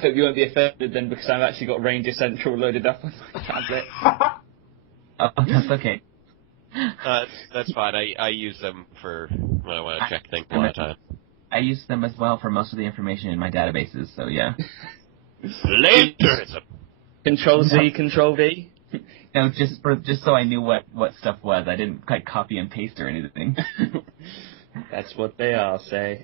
hope you won't be offended then, because I've actually got Ranger Central loaded up on my tablet. Oh, that's okay. That's fine. I use them for when I want to check things a lot of time. I use them as well for most of the information in my databases, so yeah. Plagiarism. Control Z, Control V. No, just so I knew what stuff was. I didn't quite copy and paste or anything. That's what they are, say.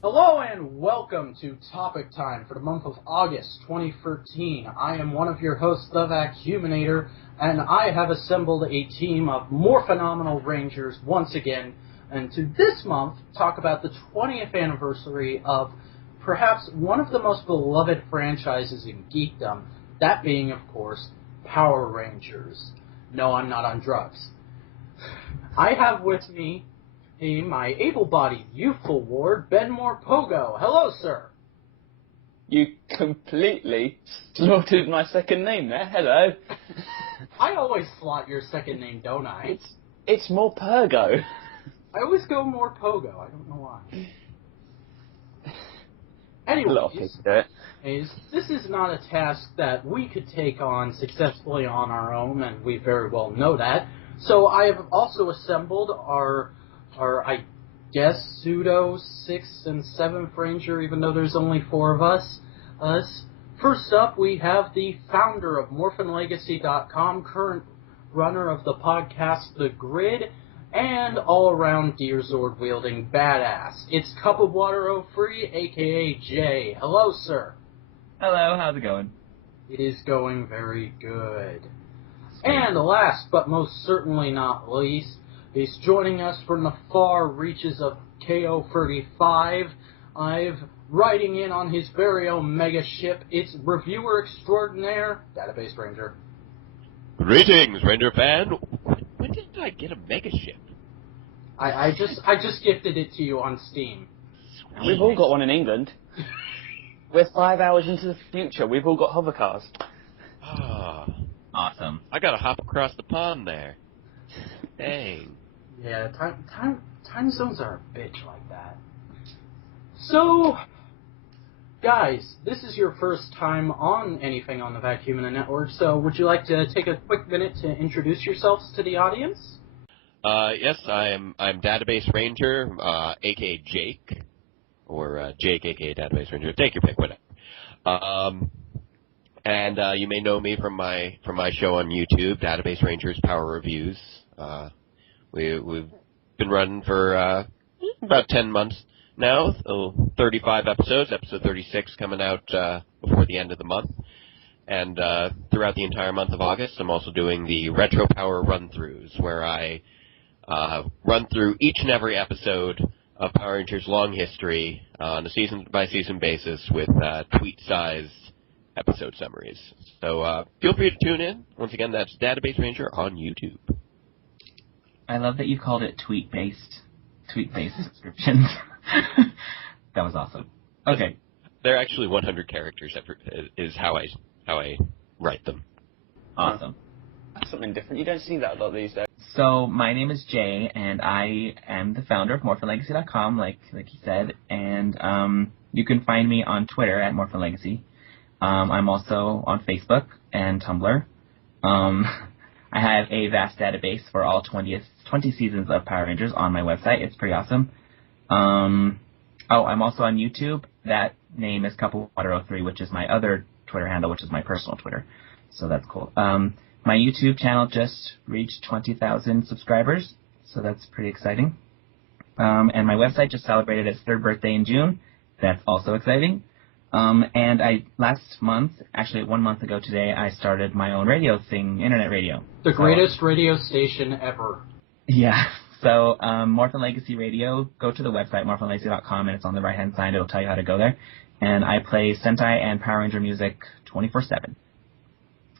Hello and welcome to Topic Time for the month of August 2013. I am one of your hosts, the Vacuminator, and I have assembled a team of more phenomenal Rangers once again, and to this month talk about the 20th anniversary of perhaps one of the most beloved franchises in geekdom, that being, of course, Power Rangers. No, I'm not on drugs. I have with me my able-bodied, youthful ward, Ben Pogo. Hello, sir. You completely slaughtered my second name there. Hello. I always slot your second name, don't I? It's more Pergo. I always go more Pogo. I don't know why. A lot of people do it. This is not a task that we could take on successfully on our own, and we very well know that. So I have also assembled our I guess, pseudo 6th and 7th Ranger, even though there's only 4 of us. First up, we have the founder of MorphinLegacy.com, current runner of the podcast The Grid, and all-around Deer Zord-wielding badass. It's Cup of Water O3, a.k.a. Jay. Hello, sir. Hello, how's it going? It is going very good. And last, but most certainly not least, he's joining us from the far reaches of KO35. I've riding in on his very own mega ship. It's reviewer extraordinaire, Database Ranger. Greetings, Ranger fan. When did I get a mega ship? I just gifted it to you on Steam. We've all got one in England. We're 5 hours into the future. We've all got hover cars. Ah, awesome. I gotta hop across the pond there. Dang. Yeah, time zones are a bitch like that. So, guys, this is your first time on anything on the Vacuumina Network, so would you like to take a quick minute to introduce yourselves to the audience? Yes, I'm Database Ranger, aka Jake, or Jake, aka Database Ranger. Take your pick, whatever. And you may know me from my show on YouTube, Database Rangers Power Reviews. We've been running for about 10 months now, so 35 episodes, episode 36 coming out before the end of the month. And throughout the entire month of August, I'm also doing the Retro Power run-throughs, where I run through each and every episode of Power Rangers' long history on a season-by-season basis with tweet-sized episode summaries. So feel free to tune in. Once again, that's Database Ranger on YouTube. I love that you called it tweet-based subscriptions. That was awesome. Okay. They're actually 100 characters is how I write them. Awesome. That's something different. You don't see that a lot these days. So my name is Jay, and I am the founder of MorphinLegacy.com, like he said, and you can find me on Twitter at MorphinLegacy. I'm also on Facebook and Tumblr. I have a vast database for all 20 seasons of Power Rangers on my website. It's pretty awesome. I'm also on YouTube. That name is Cup of Water 03, which is my other Twitter handle, which is my personal Twitter. So that's cool. My YouTube channel just reached 20,000 subscribers, so that's pretty exciting. And my website just celebrated its 3rd birthday in June. That's also exciting. And last month, actually 1 month ago today, I started my own radio thing, internet radio. The greatest radio station ever. Yeah. So, Morphin Legacy Radio, go to the website, morphinlegacy.com, and it's on the right-hand side. It'll tell you how to go there. And I play Sentai and Power Ranger music 24/7.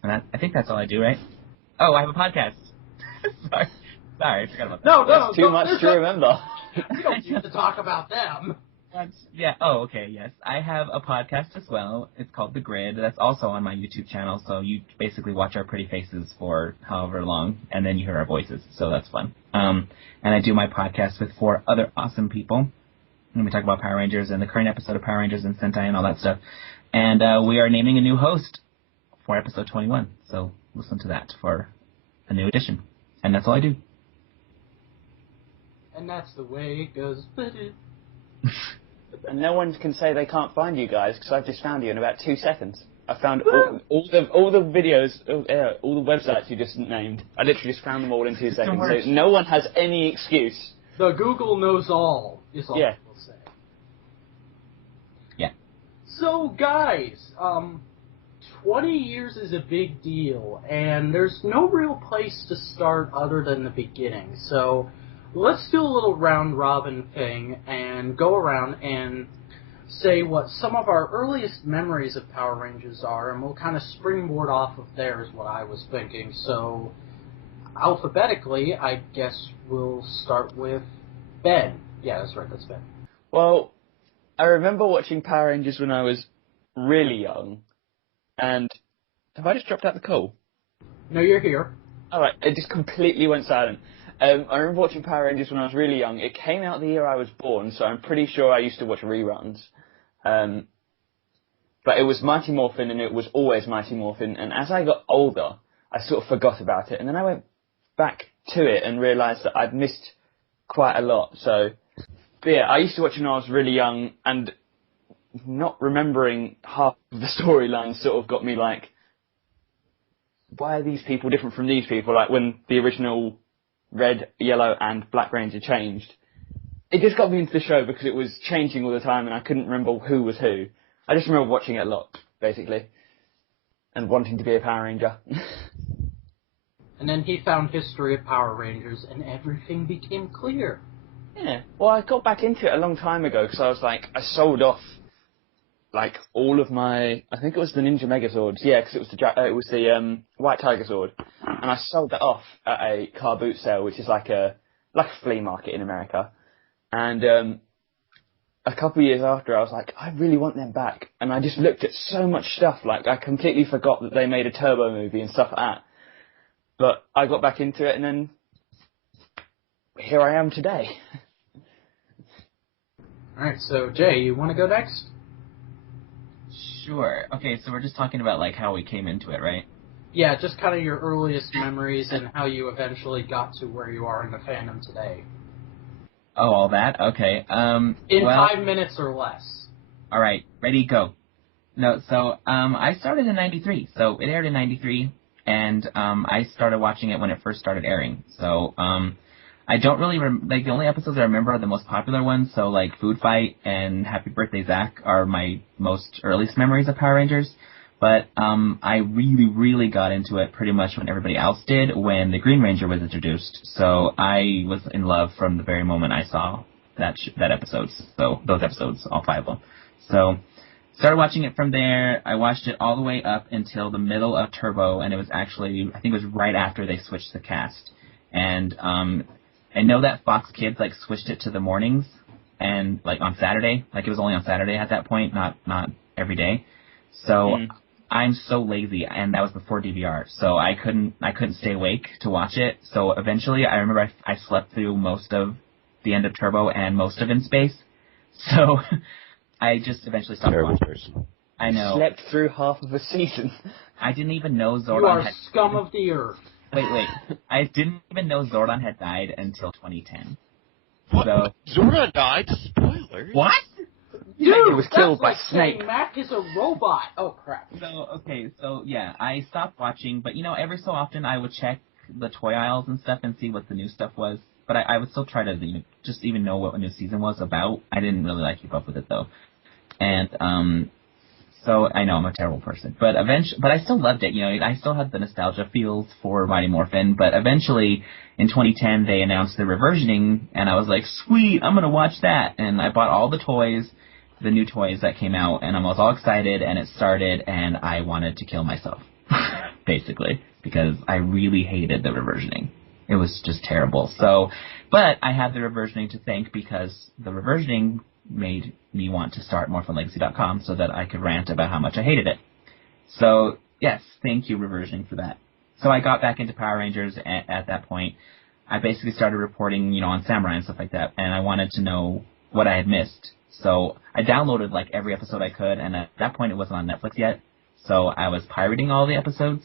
And I think that's all I do, right? Oh, I have a podcast. Sorry, I forgot about that. No, That's too much to remember. We don't need to talk about them. Yeah. Oh, okay. Yes, I have a podcast as well. It's called The Grid. That's also on my YouTube channel. So you basically watch our pretty faces for however long, and then you hear our voices. So that's fun. And I do my podcast with 4 other awesome people. And we talk about Power Rangers and the current episode of Power Rangers and Sentai and all that stuff. And we are naming a new host for episode 21. So listen to that for a new edition. And that's all I do. And that's the way it goes. And no one can say they can't find you guys, because I've just found you in about 2 seconds. I found all the videos, all the websites you just named. I literally just found them all in 2 seconds. So no one has any excuse. The Google knows all, is all Yeah. we'll say. Yeah. So, guys, 20 years is a big deal, and there's no real place to start other than the beginning. So, let's do a little round-robin thing and go around and say what some of our earliest memories of Power Rangers are, and we'll kind of springboard off of there is what I was thinking. So, alphabetically, I guess we'll start with Ben. Yeah, that's right, that's Ben. Well, I remember watching Power Rangers when I was really young, and have I just dropped out the call? No, you're here. Alright, it just completely went silent. I remember watching Power Rangers when I was really young. It came out the year I was born, so I'm pretty sure I used to watch reruns. But it was Mighty Morphin, and it was always Mighty Morphin, and as I got older, I sort of forgot about it, and then I went back to it and realised that I'd missed quite a lot. So, but yeah, I used to watch it when I was really young, and not remembering half of the storylines sort of got me like, why are these people different from these people? Like when the original Red, Yellow, and Black Ranger changed, it just got me into the show because it was changing all the time, and I couldn't remember who was who. I just remember watching it a lot, basically, and wanting to be a Power Ranger. And then he found History of Power Rangers, and everything became clear. Yeah, well, I got back into it a long time ago because I was like, I sold off like all of my, I think it was the Ninja Megazords, yeah, because it was the White Tiger Sword, and I sold that off at a car boot sale, which is like a flea market in America, and a couple of years after, I was like, I really want them back, and I just looked at so much stuff, like I completely forgot that they made a Turbo movie and stuff like that, but I got back into it, and then here I am today. Alright, so Jay, you want to go next? Sure. Okay, so we're just talking about like how we came into it, right? Yeah, just kind of your earliest memories and how you eventually got to where you are in the fandom today. Oh, all that? Okay. In 5 minutes or less. All right, ready, go. No, so I started in '93, so it aired in '93, and I started watching it when it first started airing. So I don't really like the only episodes I remember are the most popular ones. So like Food Fight and Happy Birthday Zach are my most earliest memories of Power Rangers. But I really got into it pretty much when everybody else did when the Green Ranger was introduced. So I was in love from the very moment I saw that episode. So those episodes, all 5 of them. So started watching it from there. I watched it all the way up until the middle of Turbo, and it was actually, I think it was right after they switched the cast. And I know that Fox Kids like switched it to the mornings and like on Saturday, like it was only on Saturday at that point, not every day. So I'm so lazy, and that was before DVR, so I couldn't stay awake to watch it. So eventually, I remember I slept through most of the end of Turbo and most of In Space. So I just eventually stopped watching. Person. I know. Slept through half of a season. I didn't even know Zordon You are had... scum of the earth. Wait. I didn't even know Zordon had died until 2010. What? So... Zordon died? Spoilers. What? Dude, he was killed by that's like Snake. saying Mac is a robot. Oh, crap. So yeah, I stopped watching, but every so often I would check the toy aisles and stuff and see what the new stuff was. But I would still try to just even know what a new season was about. I didn't really keep up with it though. And so I know I'm a terrible person, but I still loved it. I still had the nostalgia feels for Mighty Morphin. But eventually, in 2010, they announced the reversioning, and I was like, sweet, I'm gonna watch that. And I bought all the toys. the new toys that came out, and I was all excited, and it started, and I wanted to kill myself, basically, because I really hated the reversioning. It was just terrible. So, but I have the reversioning to thank, because the reversioning made me want to start MorphinLegacy.com so that I could rant about how much I hated it. So, yes, thank you, reversioning, for that. So I got back into Power Rangers at that point. I basically started reporting, on Samurai and stuff like that, and I wanted to know what I had missed. So I downloaded, every episode I could, and at that point it wasn't on Netflix yet, so I was pirating all the episodes.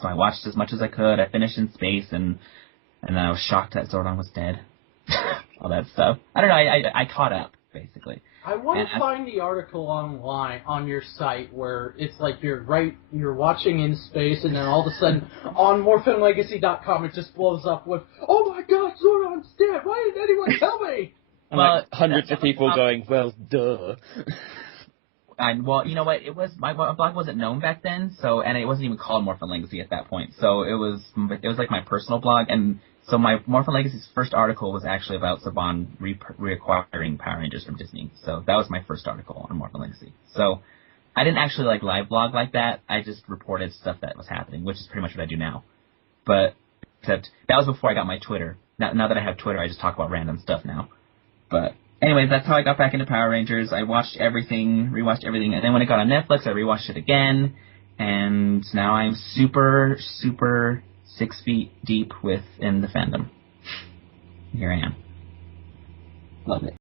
So I watched as much as I could. I finished in space, and then I was shocked that Zordon was dead. All that stuff. I don't know, I caught up, basically. I want to find the article online on your site where it's like you're watching in space, and then all of a sudden on MorphinLegacy.com it just blows up with, "Oh my God, Zordon's dead! Why didn't anyone tell me?" And hundreds of people going, "Well, duh." And well, you know what? It was my blog wasn't known back then, and it wasn't even called Morphin Legacy at that point. So it was like my personal blog, and so my Morphin Legacy's first article was actually about Saban reacquiring Power Rangers from Disney. So that was my first article on Morphin Legacy. So I didn't actually live blog like that. I just reported stuff that was happening, which is pretty much what I do now. But except that was before I got my Twitter. Now that I have Twitter, I just talk about random stuff now. But anyways, that's how I got back into Power Rangers. I watched everything, rewatched everything, and then when it got on Netflix, I rewatched it again, and now I'm super, super 6 feet deep within the fandom. Here I am. Love it.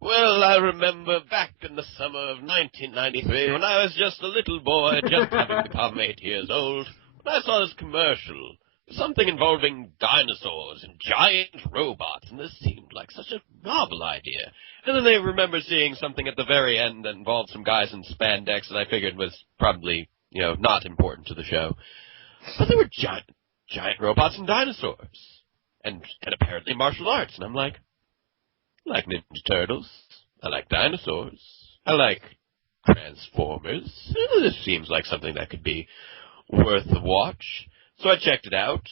Well, I remember back in the summer of 1993 when I was just a little boy, just having become 8 years old, when I saw this commercial. Something involving dinosaurs and giant robots, and this seemed like such a novel idea. And then I remember seeing something at the very end that involved some guys in spandex that I figured was probably, not important to the show. But there were giant robots and dinosaurs. And apparently martial arts. And I'm like, I like Ninja Turtles. I like dinosaurs. I like Transformers. This seems like something that could be worth a watch. So I checked it out,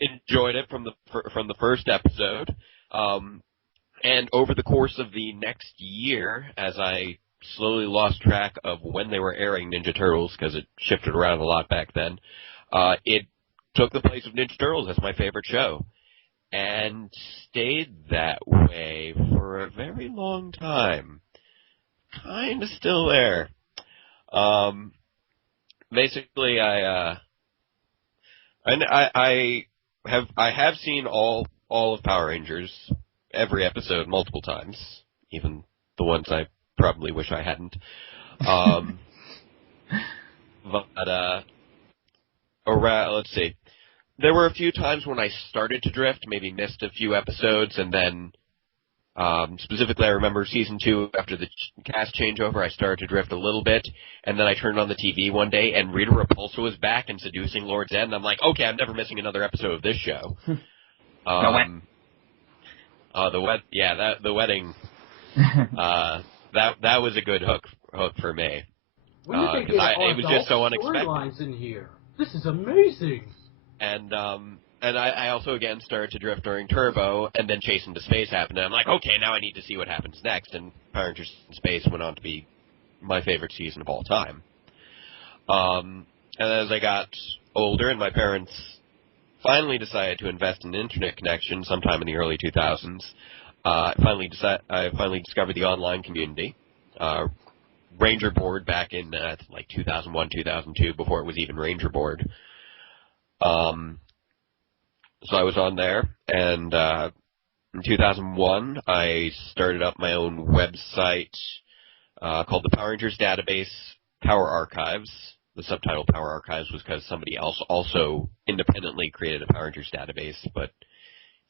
enjoyed it from the first episode, and over the course of the next year, as I slowly lost track of when they were airing Ninja Turtles, because it shifted around a lot back then, it took the place of Ninja Turtles as my favorite show, and stayed that way for a very long time. Kinda still there. Basically, I have seen all of Power Rangers, every episode, multiple times, even the ones I probably wish I hadn't. Let's see. There were a few times when I started to drift, maybe missed a few episodes, and then specifically I remember season 2, after the cast changeover, I started to drift a little bit, and then I turned on the TV one day, and Rita Repulsa was back and seducing Lord Zed, and I'm like, okay, I'm never missing another episode of this show. The wedding, that was a good hook for me. When did they get it was just so unexpected. Storylines in here. This is amazing. And I also, again, started to drift during Turbo, and then Chase into Space happened, and I'm like, okay, now I need to see what happens next, and Power Rangers in Space went on to be my favorite season of all time. And as I got older, and my parents finally decided to invest in an internet connection sometime in the early 2000s, I finally discovered the online community, Ranger Board back in 2001, 2002, before it was even Ranger Board. So I was on there, and in 2001, I started up my own website called the Power Rangers Database Power Archives. The subtitle Power Archives was because somebody else also independently created a Power Rangers database, but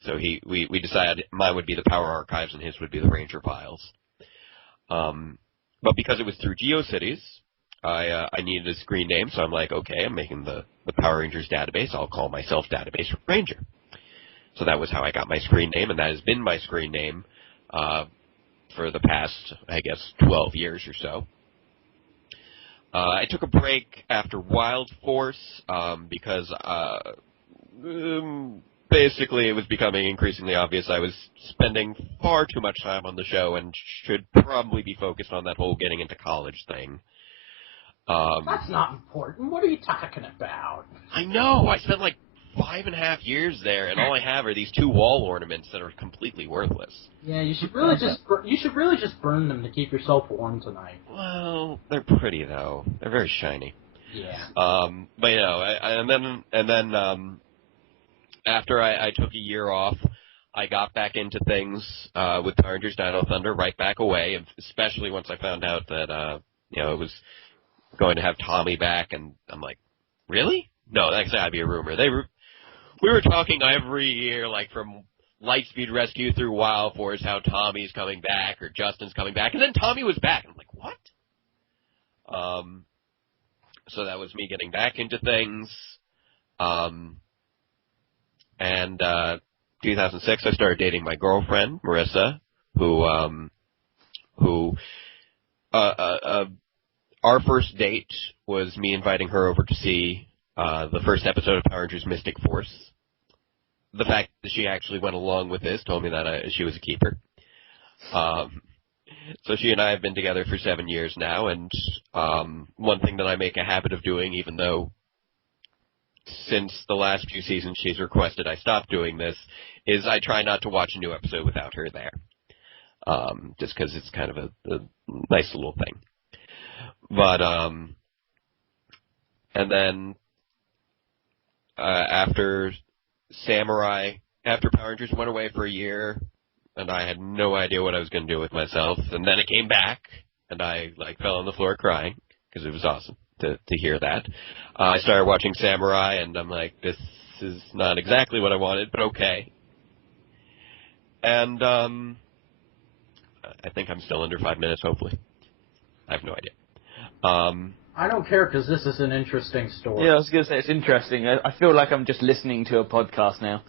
so we decided mine would be the Power Archives and his would be the Ranger Files. But because it was through GeoCities, I needed a screen name, so I'm like, okay, I'm making the Power Rangers database. I'll call myself Database Ranger. So that was how I got my screen name, and that has been my screen name for the past, 12 years or so. I took a break after Wild Force because basically, it was becoming increasingly obvious I was spending far too much time on the show and should probably be focused on that whole getting into college thing. That's not important. What are you talking about? I know. I spent like 5.5 years there, and all I have are these 2 wall ornaments that are completely worthless. Yeah, you should really just burn them to keep yourself warm tonight. Well, they're pretty though. They're very shiny. Yeah. But you know, and then after I took a year off, I got back into things with Power Rangers Dino Thunder right back away, especially once I found out that it was going to have Tommy back, and I'm like, really? No, that's gotta be a rumor. We were talking every year, like from Lightspeed Rescue through Wild Force, how Tommy's coming back or Justin's coming back, and then Tommy was back. I'm like, what? So that was me getting back into things. And 2006, I started dating my girlfriend, Marissa, who our first date was me inviting her over to see the first episode of Power Rangers Mystic Force. The fact that she actually went along with this told me that she was a keeper. So she and I have been together for 7 years now, and one thing that I make a habit of doing, even though since the last few seasons she's requested I stop doing this, is I try not to watch a new episode without her there. Just because it's kind of a nice little thing. But, and then after Power Rangers went away for a year, and I had no idea what I was going to do with myself, and then it came back, and I fell on the floor crying, because it was awesome to hear that. I started watching Samurai, and I'm like, this is not exactly what I wanted, but okay. And I think I'm still under 5 minutes, hopefully. I have no idea. I don't care because this is an interesting story. Yeah, I was going to say it's interesting. I feel like I'm just listening to a podcast now.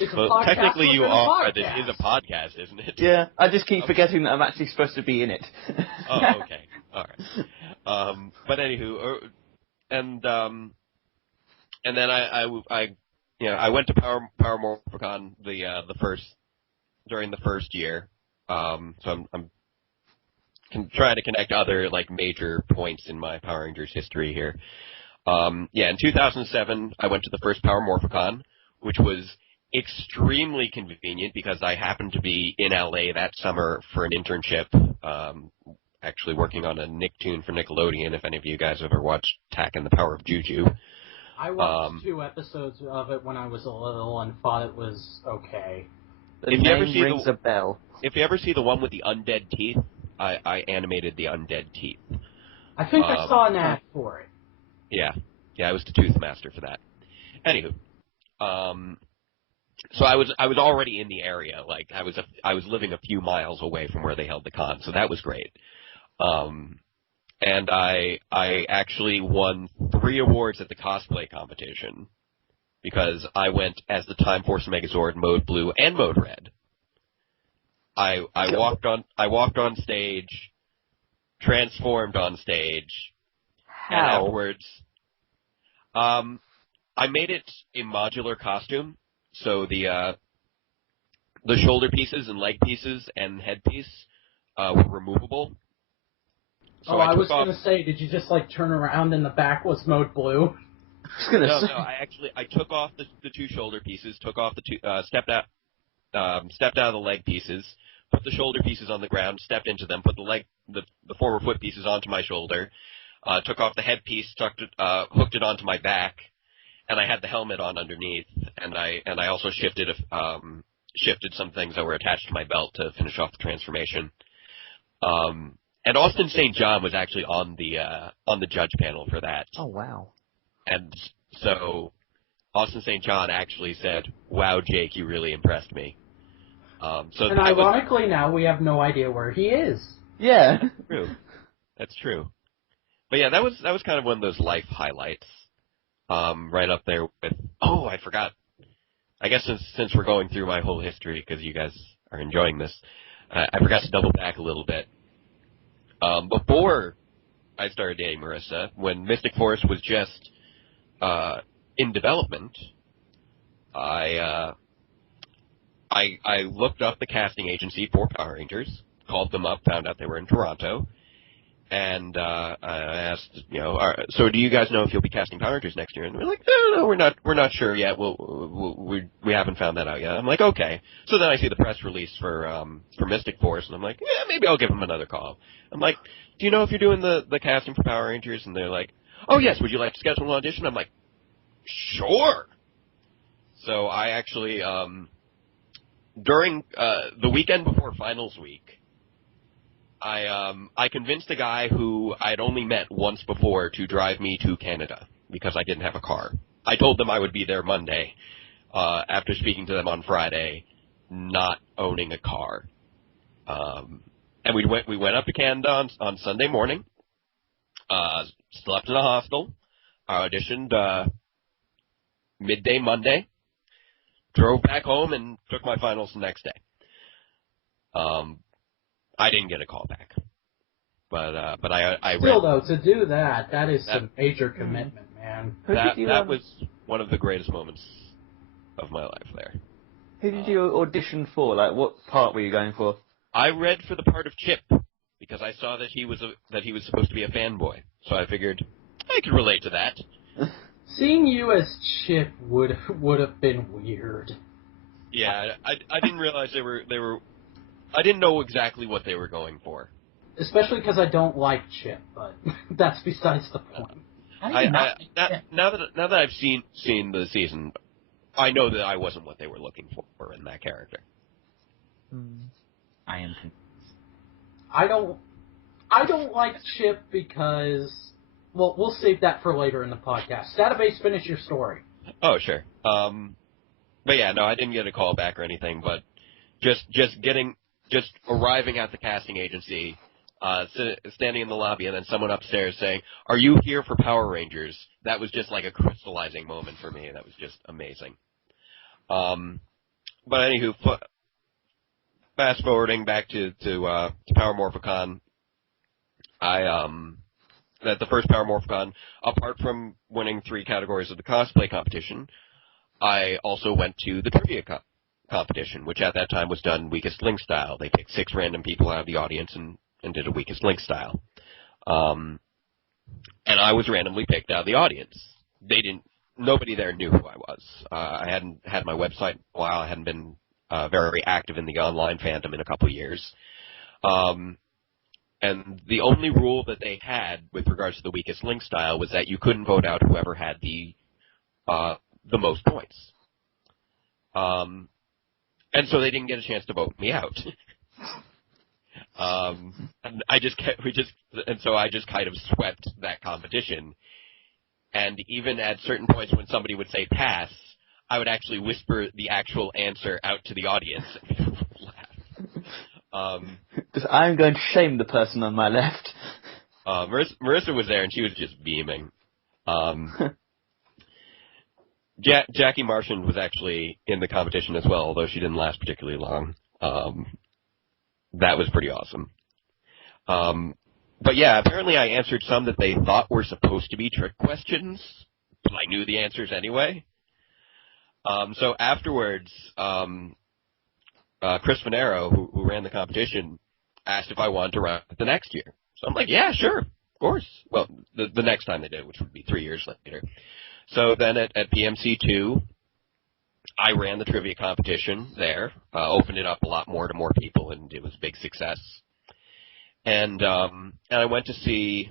It's a well, podcast technically you within a are, podcast. but it is a podcast, isn't it? Yeah, I just keep forgetting that I'm actually supposed to be in it. Oh, okay. All right. But anywho, and then I went to Power Morphicon during the first year. So I'm trying to connect other major points in my Power Rangers history here. In 2007 I went to the first Power Morphicon, which was extremely convenient because I happened to be in LA that summer for an internship, actually working on a Nicktoon for Nickelodeon, if any of you guys ever watched Tak and the Power of Juju. I watched 2 episodes of it when I was a little and thought it was okay. The name rings a bell. If you ever see the one with the undead teeth, I animated the undead teeth. I think I saw an ad for it. Yeah, I was the Tooth Master for that. Anywho, so I was already in the area. I was living a few miles away from where they held the con, so that was great. And I actually won 3 awards at the cosplay competition because I went as the Time Force Megazord, Mode Blue, and Mode Red. I walked on stage, transformed on stage, and afterwards, I made it a modular costume, so the shoulder pieces and leg pieces and headpiece were removable. So I was going to say, did you just turn around and the back was Mode Blue? No, I took off the 2 shoulder pieces, took off the 2, stepped out of the leg pieces, put the shoulder pieces on the ground, stepped into them, put the former foot pieces onto my shoulder, took off the headpiece, hooked it onto my back, and I had the helmet on underneath, and I also shifted some things that were attached to my belt to finish off the transformation. And Austin St. John was actually on the judge panel for that. Oh, wow. And so Austin St. John actually said, "Wow, Jake, you really impressed me." And ironically, now we have no idea where he is. Yeah. True. That's true. But yeah, that was kind of one of those life highlights. Right up there with, I forgot. I guess since we're going through my whole history, because you guys are enjoying this, I forgot to double back a little bit. Before I started dating Marissa, when Mystic Force was just in development, I looked up the casting agency for Power Rangers, called them up, found out they were in Toronto, and I asked, so do you guys know if you'll be casting Power Rangers next year? And they're like, no, we're not sure yet. We haven't found that out yet. I'm like, okay. So then I see the press release for Mystic Force, and I'm like, yeah, maybe I'll give them another call. I'm like, do you know if you're doing the casting for Power Rangers? And they're like, oh yes, would you like to schedule an audition? I'm like, sure. So I actually, during the weekend before finals week, I convinced a guy who I'd only met once before to drive me to Canada because I didn't have a car. I told them I would be there Monday, after speaking to them on Friday, not owning a car. And we went up to Canada on Sunday morning, slept in a hostel, I auditioned midday Monday, drove back home, and took my finals the next day. I didn't get a call back, but I still though, to do that is some major commitment, man. That was one of the greatest moments of my life there. Who did you audition for? Like, what part were you going for? I read for the part of Chip because I saw that he was supposed to be a fanboy, so I figured I could relate to that. Seeing you as Chip would have been weird. Yeah, I didn't realize they were. I didn't know exactly what they were going for. Especially because I don't like Chip, but that's besides the point. Now that I've seen the season, I know that I wasn't what they were looking for in that character. I am. I don't like Chip because, well, we'll save that for later in the podcast. Database, finish your story. Oh, sure. But yeah, no, I didn't get a call back or anything, but just arriving at the casting agency, standing in the lobby, and then someone upstairs saying, "Are you here for Power Rangers?" That was just like a crystallizing moment for me. That was just amazing. But anywho, fast forwarding back to Power Morphicon, at the first Power Morphicon, apart from winning 3 categories of the cosplay competition, I also went to the trivia competition, which at that time was done weakest link style. They picked 6 random people out of the audience and did a weakest link style. And I was randomly picked out of the audience. Nobody there knew who I was. I hadn't had my website in a while. I hadn't been very active in the online fandom in a couple of years. And the only rule that they had with regards to the weakest link style was that you couldn't vote out whoever had the most points. And so they didn't get a chance to vote me out. And I just kind of swept that competition. And even at certain points when somebody would say pass, I would actually whisper the actual answer out to the audience and people would laugh. Because I'm going to shame the person on my left. Marissa was there and she was just beaming. Jackie Martian was actually in the competition as well, although she didn't last particularly long. That was pretty awesome. But yeah, apparently I answered some that they thought were supposed to be trick questions, but I knew the answers anyway. So afterwards, Chris Finero, who ran the competition, asked if I wanted to run it the next year. So I'm like, yeah, sure, of course. Well, the next time they did, which would be 3 years later. So then at PMC2, I ran the trivia competition there, opened it up a lot more to more people, and it was a big success. And I went to see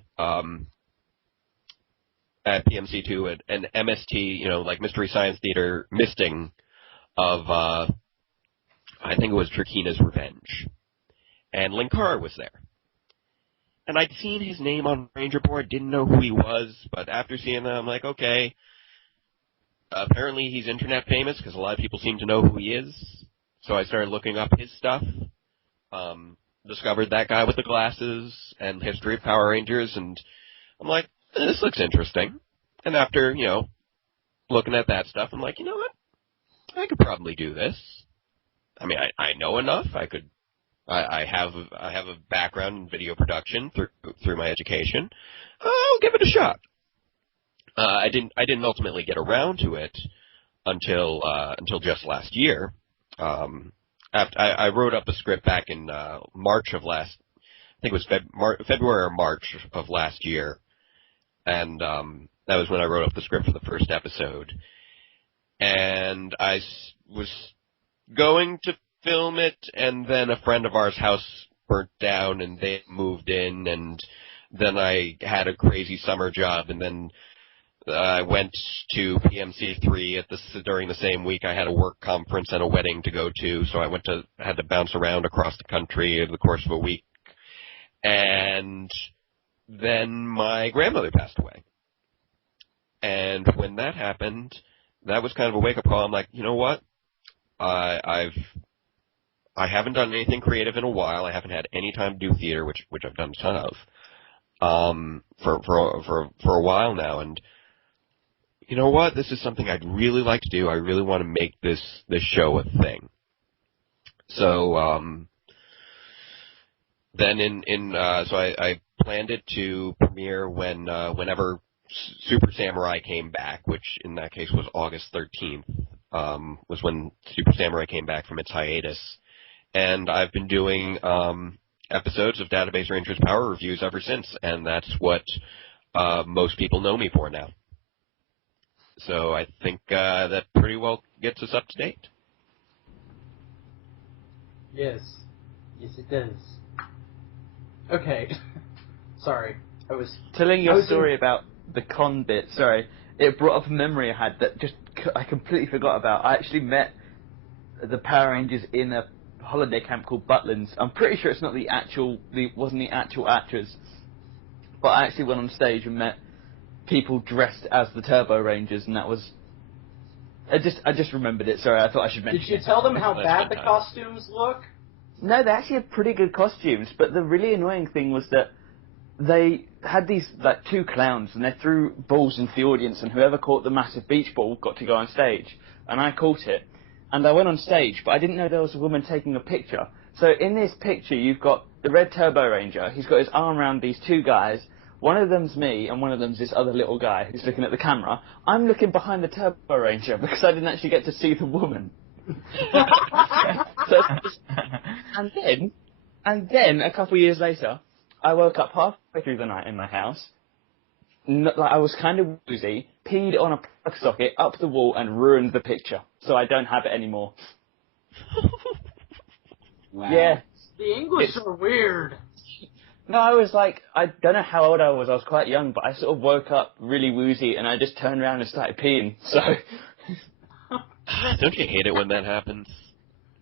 at PMC2 an MST, like Mystery Science Theater misting of I think it was Drakina's Revenge, and Linkara was there. And I'd seen his name on Ranger Board, didn't know who he was, but after seeing that, I'm like, okay. Apparently he's internet famous because a lot of people seem to know who he is. So I started looking up his stuff. Discovered that guy with the glasses and history of Power Rangers, and I'm like, this looks interesting. And after, looking at that stuff, I'm like, you know what? I could probably do this. I mean, I know enough. I have a background in video production through my education. I'll give it a shot. I didn't ultimately get around to it, until just last year. After I wrote up the script back in March of last, I think it was February or March of last year, and that was when I wrote up the script for the first episode. And I was going to film it, and then a friend of ours' house burnt down, and they moved in, and then I had a crazy summer job, and then I went to PMC3 during the same week. I had a work conference and a wedding to go to, so I had to bounce around across the country over the course of a week. And then my grandmother passed away. And when that happened, that was kind of a wake-up call. I'm like, you know what? I haven't done anything creative in a while. I haven't had any time to do theater, which I've done a ton of, for a while now. And you know what? This is something I'd really like to do. I really want to make this show a thing. So then so I planned it to premiere whenever Super Samurai came back, which in that case was August 13th, was when Super Samurai came back from its hiatus. And I've been doing episodes of Database Rangers Power Reviews ever since, and that's what most people know me for now. So I think that pretty well gets us up to date. Yes. Yes, it does. Okay. Sorry. Telling your story about the con bit, sorry, it brought up a memory I had that I completely forgot about. I actually met the Power Rangers in a holiday camp called Butlins. I'm pretty sure it's not wasn't the actual actors, but I actually went on stage and met people dressed as the Turbo Rangers, and that was... I just remembered it, sorry, I thought I should mention it. Did you tell them how bad the costumes look? No, they actually had pretty good costumes, but the really annoying thing was that they had these, like, two clowns, and they threw balls into the audience, and whoever caught the massive beach ball got to go on stage. And I caught it, and I went on stage, but I didn't know there was a woman taking a picture. So in this picture, you've got the red Turbo Ranger, he's got his arm around these two guys. One of them's me, and one of them's this other little guy who's looking at the camera. I'm looking behind the Turbo Ranger because I didn't actually get to see the woman. And then, a couple of years later, I woke up halfway through the night in my house. I was kind of woozy, peed on a plug socket up the wall and ruined the picture. So I don't have it anymore. Wow. Yeah. The English are weird. No, I was like, I don't know how old I was quite young, but I sort of woke up really woozy and I just turned around and started peeing, so... Don't you hate it when that happens?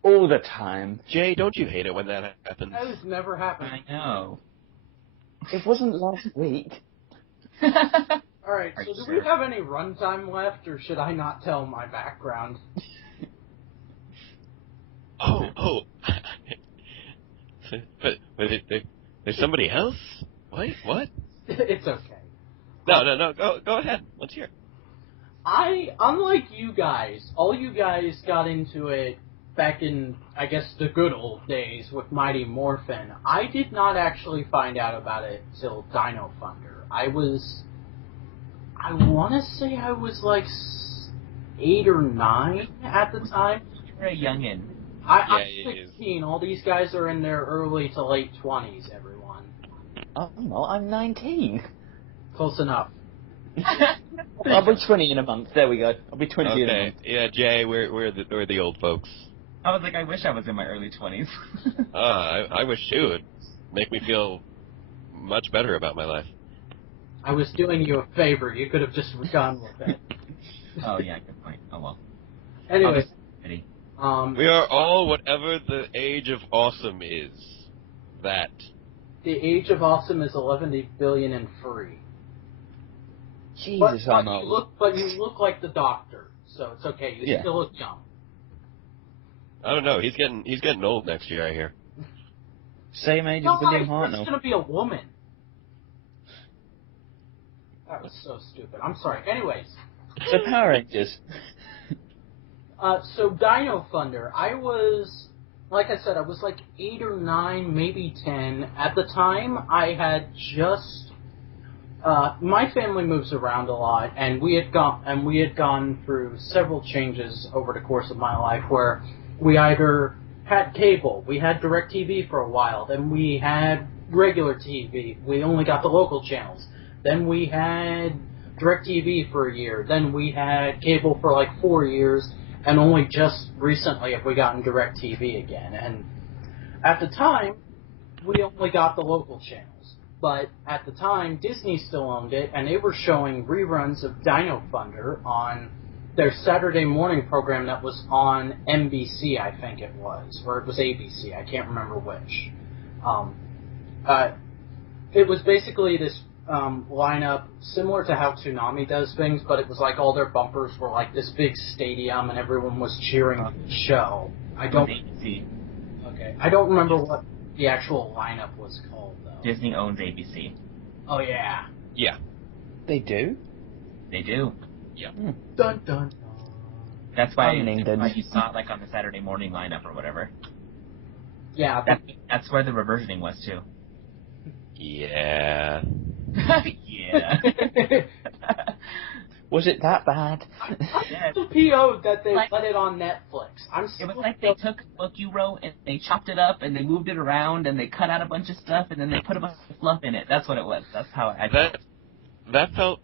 All the time. Jay, don't you hate it when that happens? That has never happened. I know. It wasn't last week. Alright, so do sure? we have any runtime left, or should I not tell my background? Oh. but there's somebody else? What? It's okay. No. Go ahead. Let's hear. Unlike you guys, all you guys got into it back in, I guess, the good old days with Mighty Morphin. I did not actually find out about it till Dino Thunder. I want to say I was like 8 or 9 at the time. You're a youngin'. I'm 16. All these guys are in their early to late 20s, everyone. Oh, no, I'm 19. Close enough. I'll be 20 in a month. There we go. I'll be 20 in a month. Yeah, Jay, we're the old folks. I was like, I wish I was in my early 20s. I wish too. It'd make me feel much better about my life. I was doing you a favor. You could have just gone with it. Oh, yeah, good point. Oh, well. Anyway. We are all whatever the age of awesome is. That. The age of awesome is 11 billion and free. Jesus, I'm old. But you look like the Doctor, so it's okay. You still look young. I don't know. He's getting old next year, I hear. Same age as William Hartnell. It's going to be a woman. That was so stupid. I'm sorry. Anyways. So Power Rangers. So Dino Thunder. I was, like I said, I was like 8 or 9, maybe 10. At the time, I had just My family moves around a lot, and we had gone through several changes over the course of my life where we either had cable, we had DirecTV for a while, then we had regular TV, we only got the local channels, then we had DirecTV for a year, then we had cable for like 4 years, and only just recently have we gotten DirecTV again. And at the time, we only got the local channels. But at the time, Disney still owned it, and they were showing reruns of Dino Thunder on their Saturday morning program that was on NBC, I think it was, or it was ABC, I can't remember which. It was basically this lineup similar to how Toonami does things, but it was like all their bumpers were like this big stadium, and everyone was cheering the show. I don't remember what the actual lineup was called, though. Disney owns ABC. Oh, yeah. Yeah. They do? They do. Yeah. Dun, dun, dun. That's why I'm in England. you saw it like on the Saturday morning lineup or whatever. Yeah. That's where the reversioning was, too. Yeah. Yeah. Was it that bad? Yeah. I'm PO'd that they let it on Netflix. It was like they took a book you wrote and they chopped it up and they moved it around and they cut out a bunch of stuff and then they put a bunch of fluff in it. That's what it was. That's how I felt. That felt...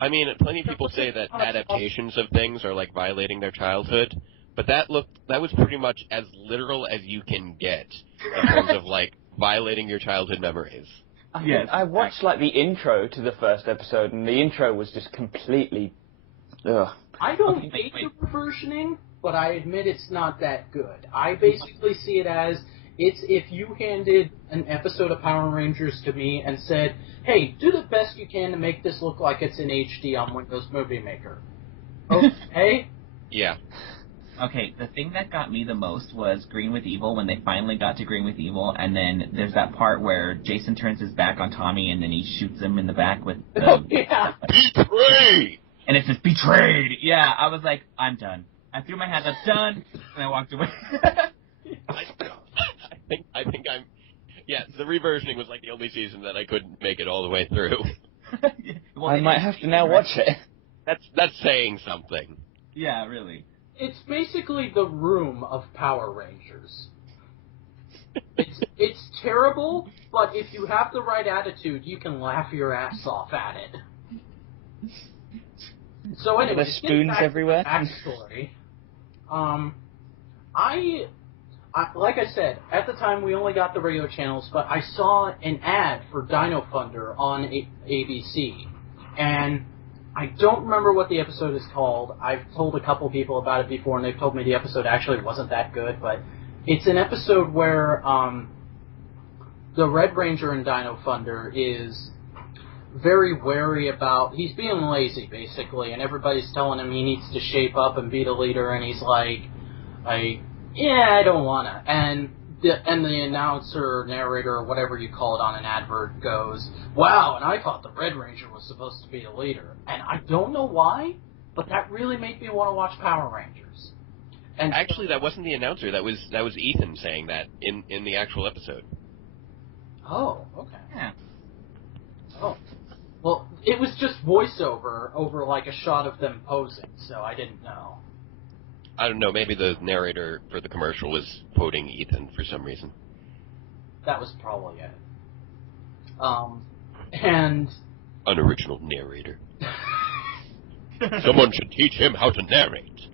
I mean, plenty of people say that adaptations of things are like violating their childhood, but that was pretty much as literal as you can get in terms of like violating your childhood memories. Yes, I watched like the intro to the first episode, and the intro was just completely... Ugh. I don't hate the reversioning, but I admit it's not that good. I basically see it as it's if you handed an episode of Power Rangers to me and said, hey, do the best you can to make this look like it's in HD on Windows Movie Maker. Okay? Yeah. Okay, the thing that got me the most was Green with Evil, when they finally got to Green with Evil, and then there's that part where Jason turns his back on Tommy and then he shoots him in the back with the... Oh, yeah. Betrayed! And it says, betrayed! Yeah, I was like, I'm done. I threw my hands up, done, and I walked away. I think I'm... Yeah, the reversioning was like the only season that I couldn't make it all the way through. Well, I might have to now watch it. That's saying something. Yeah, really. It's basically the Room of Power Rangers. It's terrible, but if you have the right attitude, you can laugh your ass off at it. So anyway, there's spoons everywhere. Backstory. I like I said, at the time we only got the radio channels, but I saw an ad for Dino Thunder on ABC, and I don't remember what the episode is called. I've told a couple people about it before, and they've told me the episode actually wasn't that good, but it's an episode where the Red Ranger in Dino Thunder is very wary about... He's being lazy, basically, and everybody's telling him he needs to shape up and be the leader, and he's like, yeah, I don't wanna. And the announcer, narrator, or whatever you call it on an advert goes, wow, and I thought the Red Ranger was supposed to be the leader. And I don't know why, but that really made me want to watch Power Rangers. And actually, that wasn't the announcer. That was Ethan saying that in the actual episode. Oh, okay. Yeah. Oh. Well, it was just voiceover over like a shot of them posing, so I didn't know. I don't know, maybe the narrator for the commercial was quoting Ethan for some reason. That was probably it. And... Unoriginal narrator. Someone should teach him how to narrate.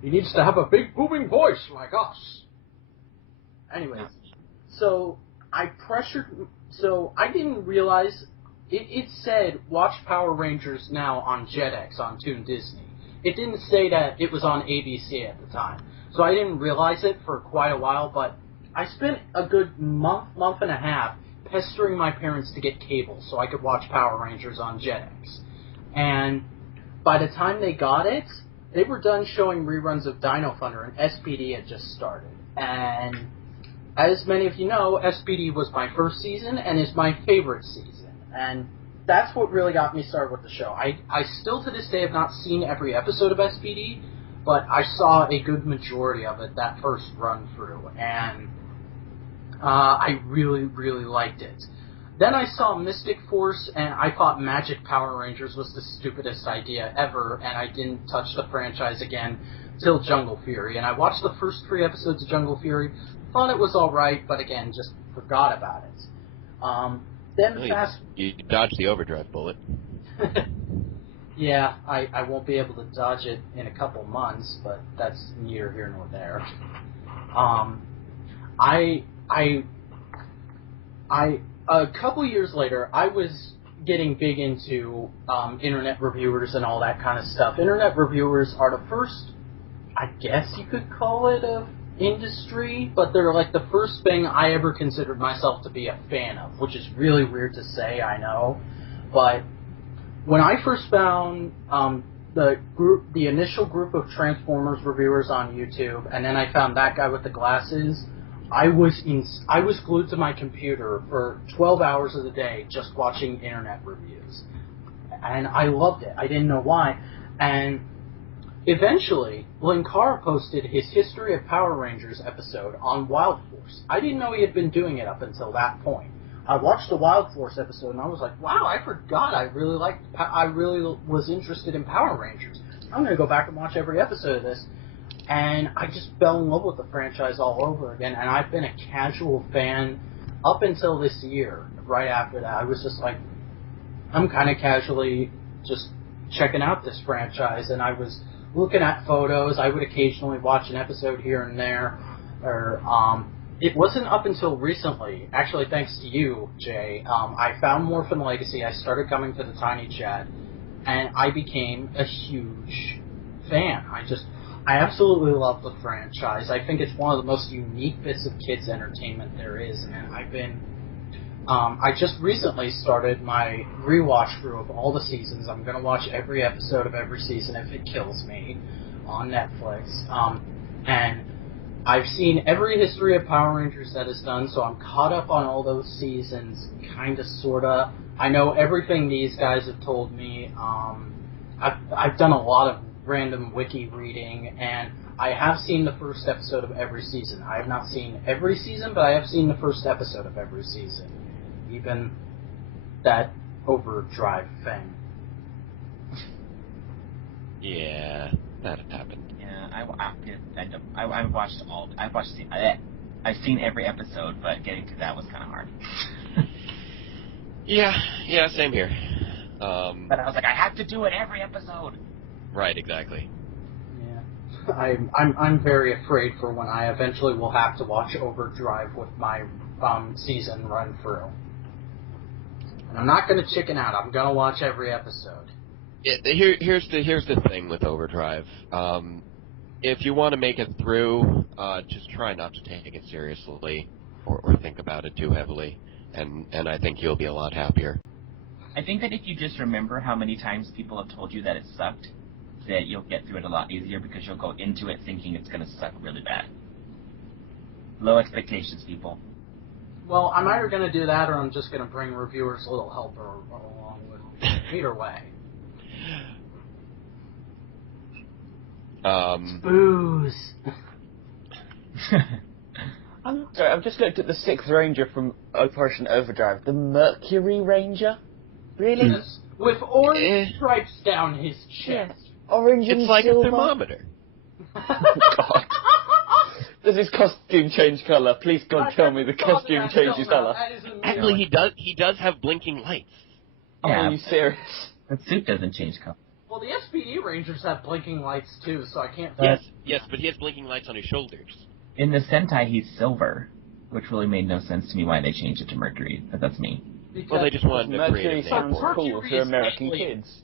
He needs to have a big booming voice like us. Anyways, so I didn't realize... It said, watch Power Rangers now on Jetix on Toon Disney. It didn't say that it was on ABC at the time. So I didn't realize it for quite a while, but I spent a good month and a half pestering my parents to get cable so I could watch Power Rangers on Jetix. And by the time they got it, they were done showing reruns of Dino Thunder, and SPD had just started. And as many of you know, SPD was my first season and is my favorite season. And that's what really got me started with the show. I still to this day have not seen every episode of SPD, but I saw a good majority of it that first run through, and I really, really liked it. Then I saw Mystic Force, and I thought Magic Power Rangers was the stupidest idea ever, and I didn't touch the franchise again till Jungle Fury. And I watched the first 3 episodes of Jungle Fury, thought it was alright, but again, just forgot about it. Then well, you dodged the overdrive bullet. Yeah, I won't be able to dodge it in a couple months, but that's neither here nor there. A couple years later, I was getting big into internet reviewers and all that kind of stuff. Internet reviewers are the first, I guess you could call it a industry, but they're like the first thing I ever considered myself to be a fan of, which is really weird to say, I know. But when I first found the initial group of Transformers reviewers on YouTube, and then I found that guy with the glasses, I was glued to my computer for 12 hours of the day just watching internet reviews. And I loved it. I didn't know why. And eventually, Linkara posted his History of Power Rangers episode on Wild Force. I didn't know he had been doing it up until that point. I watched the Wild Force episode and I was like, wow, I forgot I really was interested in Power Rangers. I'm going to go back and watch every episode of this. And I just fell in love with the franchise all over again, and I've been a casual fan up until this year. Right after that, I was just like, I'm kind of casually just checking out this franchise, and I was looking at photos. I would occasionally watch an episode here and there, or it wasn't up until recently, actually thanks to you, Jay, I found Morphin Legacy, I started coming to the Tiny Chat, and I became a huge fan. I absolutely love the franchise. I think it's one of the most unique bits of kids' entertainment there is, and I just recently started my rewatch through of all the seasons. I'm going to watch every episode of every season if it kills me on Netflix. And I've seen every History of Power Rangers that is done, so I'm caught up on all those seasons, kind of, sort of. I know everything these guys have told me. I've done a lot of random wiki reading, and I have seen the first episode of every season. I have not seen every season, but I have seen the first episode of every season. Even that overdrive thing. Yeah, that happened. Yeah, I've watched all. I've seen every episode, but getting to that was kind of hard. Yeah, same here. But I was like, I have to do it every episode. Right, exactly. Yeah, I'm very afraid for when I eventually will have to watch Overdrive with my season run through. And I'm not going to chicken out. I'm going to watch every episode. Yeah, here's the thing with Overdrive. If you want to make it through, just try not to take it seriously or think about it too heavily, and I think you'll be a lot happier. I think that if you just remember how many times people have told you that it sucked, that you'll get through it a lot easier because you'll go into it thinking it's going to suck really bad. Low expectations, people. Well, I'm either going to do that or I'm just going to bring reviewers a little helper along with me. Either way. Booze. I'm sorry, I've just looked at the 6th Ranger from Operation Overdrive. The Mercury Ranger? Really? Yes. With orange stripes down his chest. Orange and It's like silver. a thermometer. God. Does his costume change colour? Please, God, tell me the costume changes colour. Actually, he does have blinking lights. Oh, Yeah. are you serious? The suit doesn't change color. Well, the SPD Rangers have blinking lights too, so I can't. Yes, but he has blinking lights on his shoulders. In the Sentai, he's silver, which really made no sense to me why they changed it to Mercury, but that's me. Because Well, they just wanted to Mercury create a name sounds for it. cool Mercury to is American actually- kids.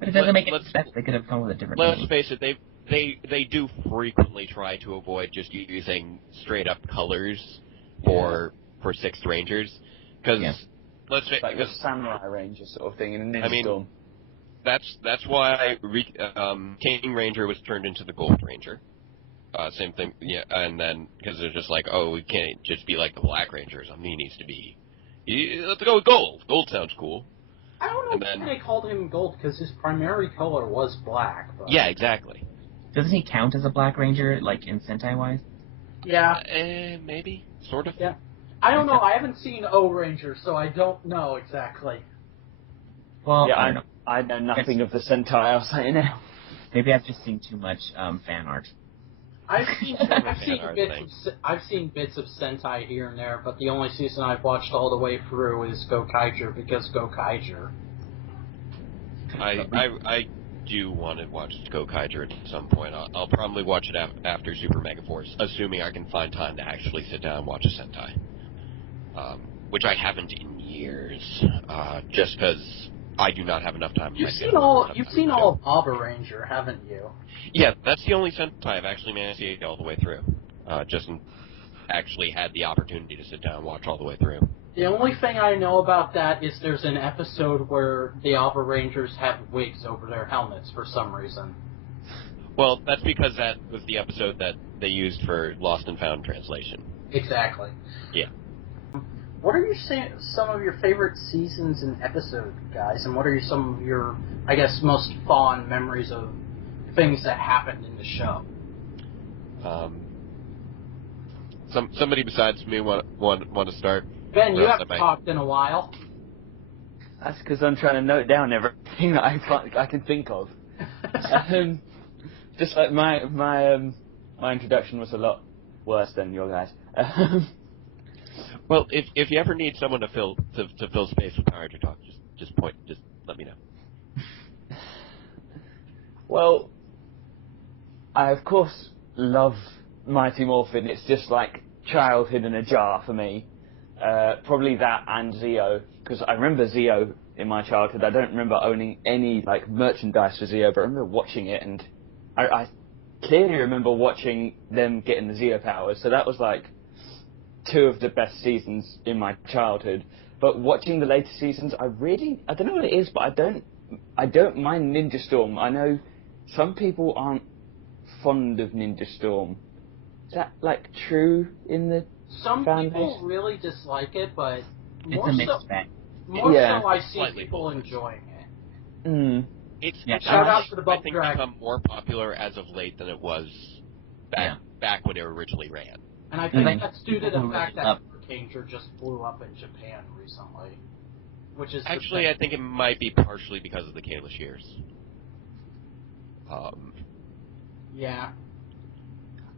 But it doesn't make any Let's- sense. They could have come with a different Let's name. face it, they do frequently try to avoid just using straight up colors for 6th Rangers, because Yeah. let's face Like the because Samurai Ranger sort of thing in Ninja I mean, Storm. that's why King Ranger was turned into the Gold Ranger. Same thing, yeah, and then because they're just like, oh, we can't just be like the Black Rangers. I mean, he needs to be. Let's go with gold. Gold sounds cool. I don't know And why then- they called him gold because his primary color was black. But Yeah, exactly. Doesn't he count as a Black Ranger, like in Sentai-wise? Yeah. Maybe, sort of. Yeah. I don't know. I haven't seen O Ranger, so I don't know exactly. Well, Yeah, I don't know. I know nothing of the Sentai, I'll say it now. Maybe I've just seen too much fan art. I've seen bits of Sentai here and there, but the only season I've watched all the way through is Go Kaiger because Go Kaiger. I do want to watch Go Kaiger at some point. I'll probably watch it after Super Mega Force, assuming I can find time to actually sit down and watch a Sentai, which I haven't in years, just because I do not have enough time. You've seen all of Baba Ranger, haven't you? Yeah, that's the only Sentai I've actually managed to get all the way through. Just actually had the opportunity to sit down and watch all the way through. The only thing I know about that is there's an episode where the Alpha Rangers have wigs over their helmets for some reason. Well, that's because that was the episode that they used for Lost and Found translation. Exactly. Yeah. What are some of your favorite seasons and episodes, guys? And what are some of your, I guess, most fond memories of things that happened in the show? Somebody besides me want to start? Ben, you haven't talked in a while. That's because I'm trying to note down everything that I can think of. Just like my introduction was a lot worse than your guys. Well, if you ever need someone to fill space with Power Ranger talk, just let me know. Well, I of course love Mighty Morphin. It's just like childhood in a jar for me. Probably that and Zeo, because I remember Zeo in my childhood. I don't remember owning any like merchandise for Zeo, but I remember watching it, and I clearly remember watching them getting the Zeo powers. So that was like two of the best seasons in my childhood. But watching the later seasons, I don't know what it is, but I don't mind Ninja Storm. I know some people aren't fond of Ninja Storm. Is that like true in the Some fan people base? really dislike it, but It's a mixed bag. More Yeah. so I see Slightly people both. enjoying it. Mm. It's Shout out to the I Bubble think Dragon. become more popular as of late than it was back when it originally ran. And I think Mm. that's due to the People fact really that love- Ranger just blew up in Japan recently. Which is Actually, I think it might be partially because of the Kayla Shears. Yeah.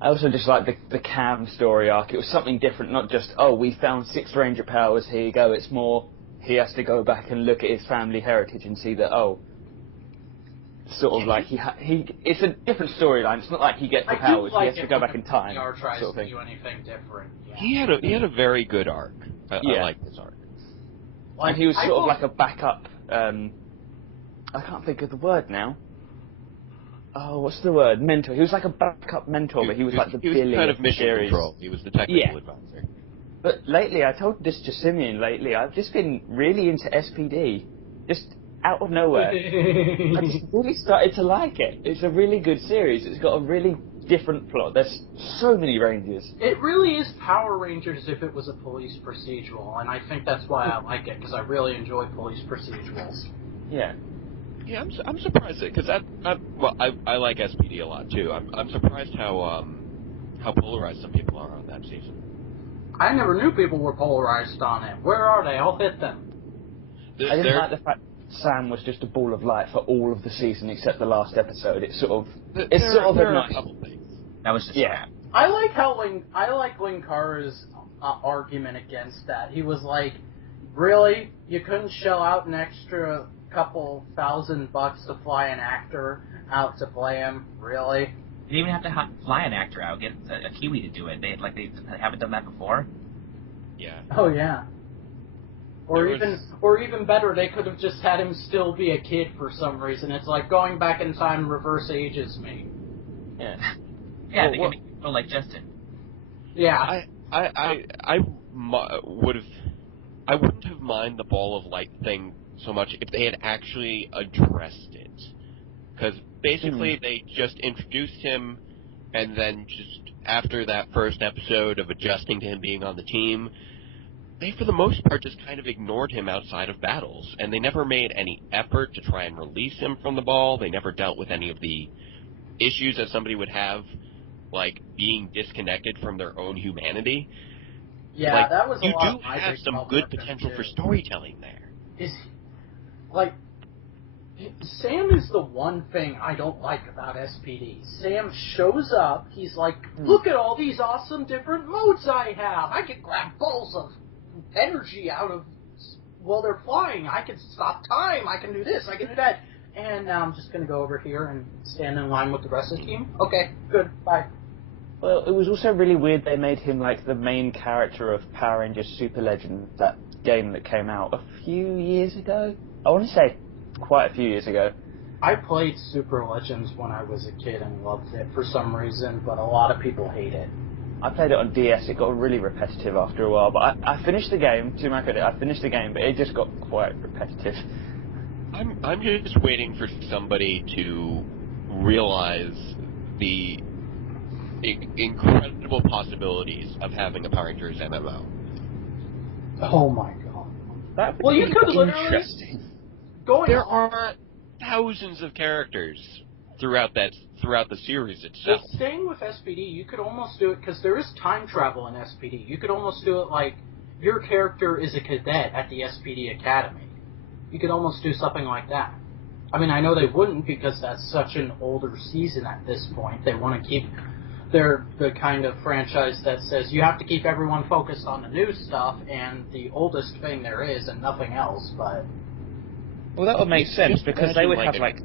I also just like the Cam story arc. It was something different, not just, oh, we found 6 Ranger powers, here you go. It's more, he has to go back and look at his family heritage and see that, oh, sort of like it's a different storyline. It's not like he gets the powers. He has to go back in time. Tries sort of to thing. do anything different. Yeah. He had a very good arc. I like his arc. And he was sort of like a backup. I can't think of the word now. Oh, what's the word? Mentor. He was like a backup mentor, but he was like the Billy kind of of the mission series. control. He was the technical advisor. But lately, I told this to Simeon lately, I've just been really into SPD. Just out of nowhere. I just really started to like it. It's a really good series. It's got a really different plot. There's so many Rangers. It really is Power Rangers if it was a police procedural, and I think that's why I like it, because I really enjoy police procedurals. Yeah. Yeah, I'm surprised because I like SPD a lot too. I'm surprised how polarized some people are on that season. I never knew people were polarized on it. Where are they? I'll hit them. I didn't like the fact Sam was just a ball of light for all of the season except the last episode. It's sort of a couple things. That was just I like Linkara's argument against that. He was like, really? You couldn't shell out an extra couple $1,000 to fly an actor out to play him? Really? You didn't even have to fly an actor out. Get a Kiwi to do it. They haven't done that before. Yeah. Oh yeah. Or even better, they could have just had him still be a kid for some reason. It's like going back in time reverse ages me. Yeah. Yeah, they can make people like Justin. Yeah. I wouldn't have minded the ball of light thing so much if they had actually addressed it. Because basically they just introduced him, and then just after that first episode of adjusting to him being on the team, they for the most part just kind of ignored him outside of battles, and they never made any effort to try and release him from the ball. They never dealt with any of the issues that somebody would have, like being disconnected from their own humanity. Yeah, like, that was a you lot do of my have big some problem good with them, potential too. for storytelling there. Is like Sam is the one thing I don't like about SPD. Sam shows up, he's like, look at all these awesome different modes I have. I can grab balls of energy out of while they're flying. I can stop time. I can do this. I can do that. And now I'm just going to go over here and stand in line with the rest of the team. Okay, good, bye. Well, it was also really weird they made him like the main character of Power Rangers Super Legends, that game that came out a few years ago. I want to say quite a few years ago. I played Super Legends when I was a kid and loved it for some reason, but a lot of people hate it. I played it on DS. It got really repetitive after a while, but I finished the game. To my credit, I finished the game, but it just got quite repetitive. I'm just waiting for somebody to realize the incredible possibilities of having a Power Rangers MMO. Oh my god. That would Well, you be could literally interesting. There are thousands of characters throughout the series Well, itself. staying with SPD, you could almost do it, because there is time travel in SPD. You could almost do it like your character is a cadet at the SPD Academy. You could almost do something like that. I mean, I know they wouldn't because that's such an older season at this point. They want to keep... They're the kind of franchise that says you have to keep everyone focused on the new stuff and the oldest thing there is and nothing else, but... Well, that would make sense Just because they would imagine, have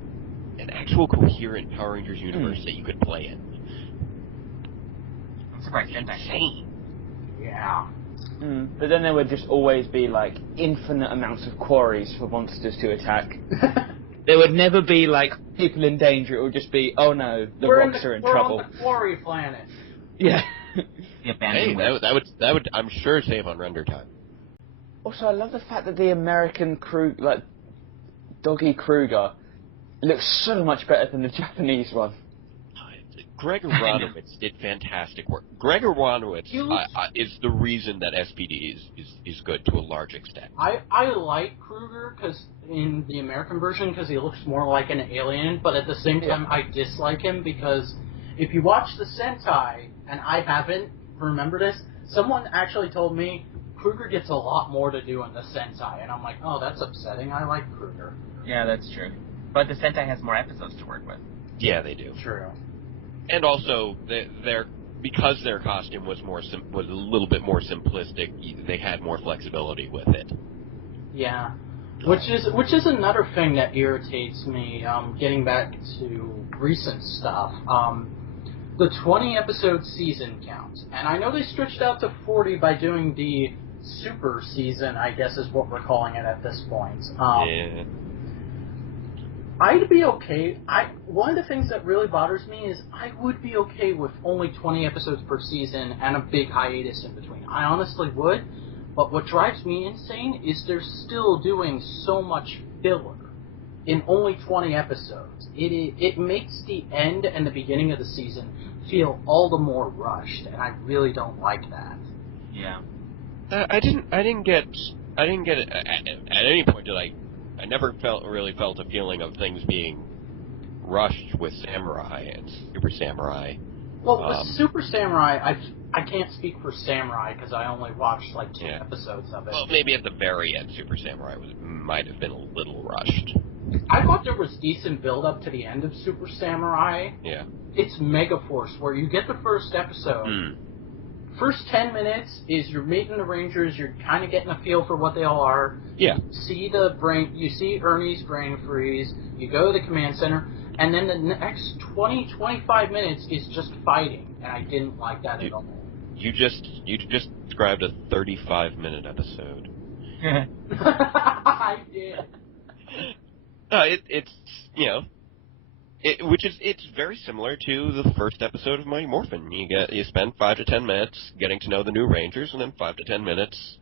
an actual coherent Power Rangers universe that you could play in. I'm surprised Sentai. Insane. Yeah. But then there would just always be like infinite amounts of quarries for monsters to attack. There would never be like people in danger. It would just be, oh no, the rocks are in trouble. We're on the quarry planet. Yeah. The abandoned Hey, web. that would I'm sure save on render time. Also, I love the fact that the American Doggy Kruger looks so much better than the Japanese one. Gregor Ronowitz did fantastic work. Gregor Ronowitz is the reason that SPD is good to a large extent. I like Kruger in the American version because he looks more like an alien, but at the same time I dislike him because if you watch the Sentai, and I haven't, remember this, someone actually told me Kruger gets a lot more to do in the Sentai, and I'm like, oh, that's upsetting. I like Kruger. Yeah, that's true. But the Sentai has more episodes to work with. Yeah, they do. True. And also, because their costume was a little bit more simplistic, they had more flexibility with it. Yeah, which is another thing that irritates me. Getting back to recent stuff, the 20-episode season count, and I know they stretched out to 40 by doing the super season, I guess is what we're calling it at this point. Yeah. I'd be okay. One of the things that really bothers me is I would be okay with only 20 episodes per season and a big hiatus in between. I honestly would, but what drives me insane is they're still doing so much filler in only 20 episodes. It makes the end and the beginning of the season feel all the more rushed, and I really don't like that. Yeah. I didn't get it at any point did I never really felt a feeling of things being rushed with Samurai and Super Samurai. Well, with Super Samurai, I can't speak for Samurai because I only watched like 2 episodes of it. Well, maybe at the very end, Super Samurai might have been a little rushed. I thought there was decent build-up to the end of Super Samurai. Yeah. It's Megaforce, where you get the first episode. First 10 minutes is you're meeting the Rangers, you're kind of getting a feel for what they all are. Yeah. You see Ernie's brain freeze, you go to the command center, and then the next 20-25 minutes is just fighting, and I didn't like that at all. You just described a 35-minute episode. I did. It's very similar to the first episode of Mighty Morphin. You spend 5 to 10 minutes getting to know the new Rangers, and then 5 to 10 minutes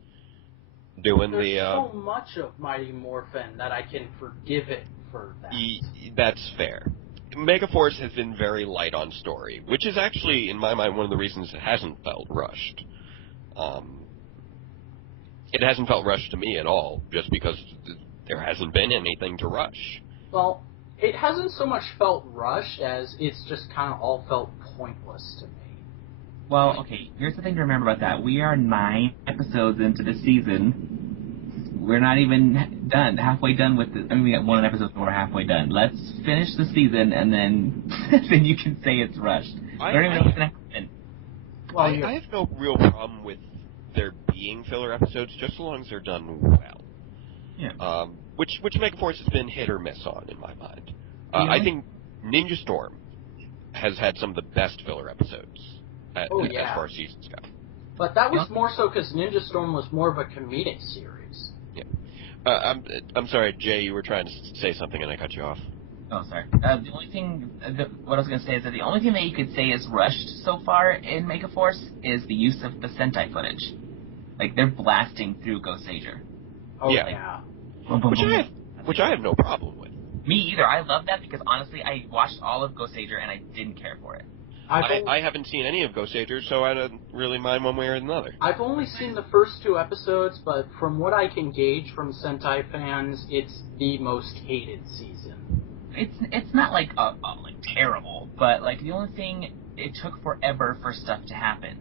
doing There's so much of Mighty Morphin that I can forgive it for that. That's fair. Megaforce has been very light on story, which is actually, in my mind, one of the reasons it hasn't felt rushed. It hasn't felt rushed to me at all, just because there hasn't been anything to rush. Well, it hasn't so much felt rushed as it's just kind of all felt pointless to me. Well, okay, here's the thing to remember about that. We are 9 episodes into the season. We're not even halfway done with the... I mean, we got one episode, but we're halfway done. Let's finish the season, and then then you can say it's rushed. I don't even know what's going to happen. Well, I have no real problem with there being filler episodes, just so long as they're done well. Yeah. Which Megaforce has been hit or miss on, in my mind. I think Ninja Storm has had some of the best filler episodes as far as seasons go. But that was more so because Ninja Storm was more of a comedic series. Yeah. I'm sorry, Jay, you were trying to say something and I cut you off. Oh, sorry. The only thing, what I was going to say is that the only thing that you could say is rushed so far in Megaforce is the use of the Sentai footage. Like, they're blasting through Ghost Sager. Oh, yeah. Which I have no problem with. Me either. I love that because, honestly, I watched all of Ghost Sager and I didn't care for it. I haven't seen any of Ghost Sager, so I don't really mind one way or another. I've only seen the first 2 episodes, but from what I can gauge from Sentai fans, it's the most hated season. It's not like terrible, but like the only thing, it took forever for stuff to happen.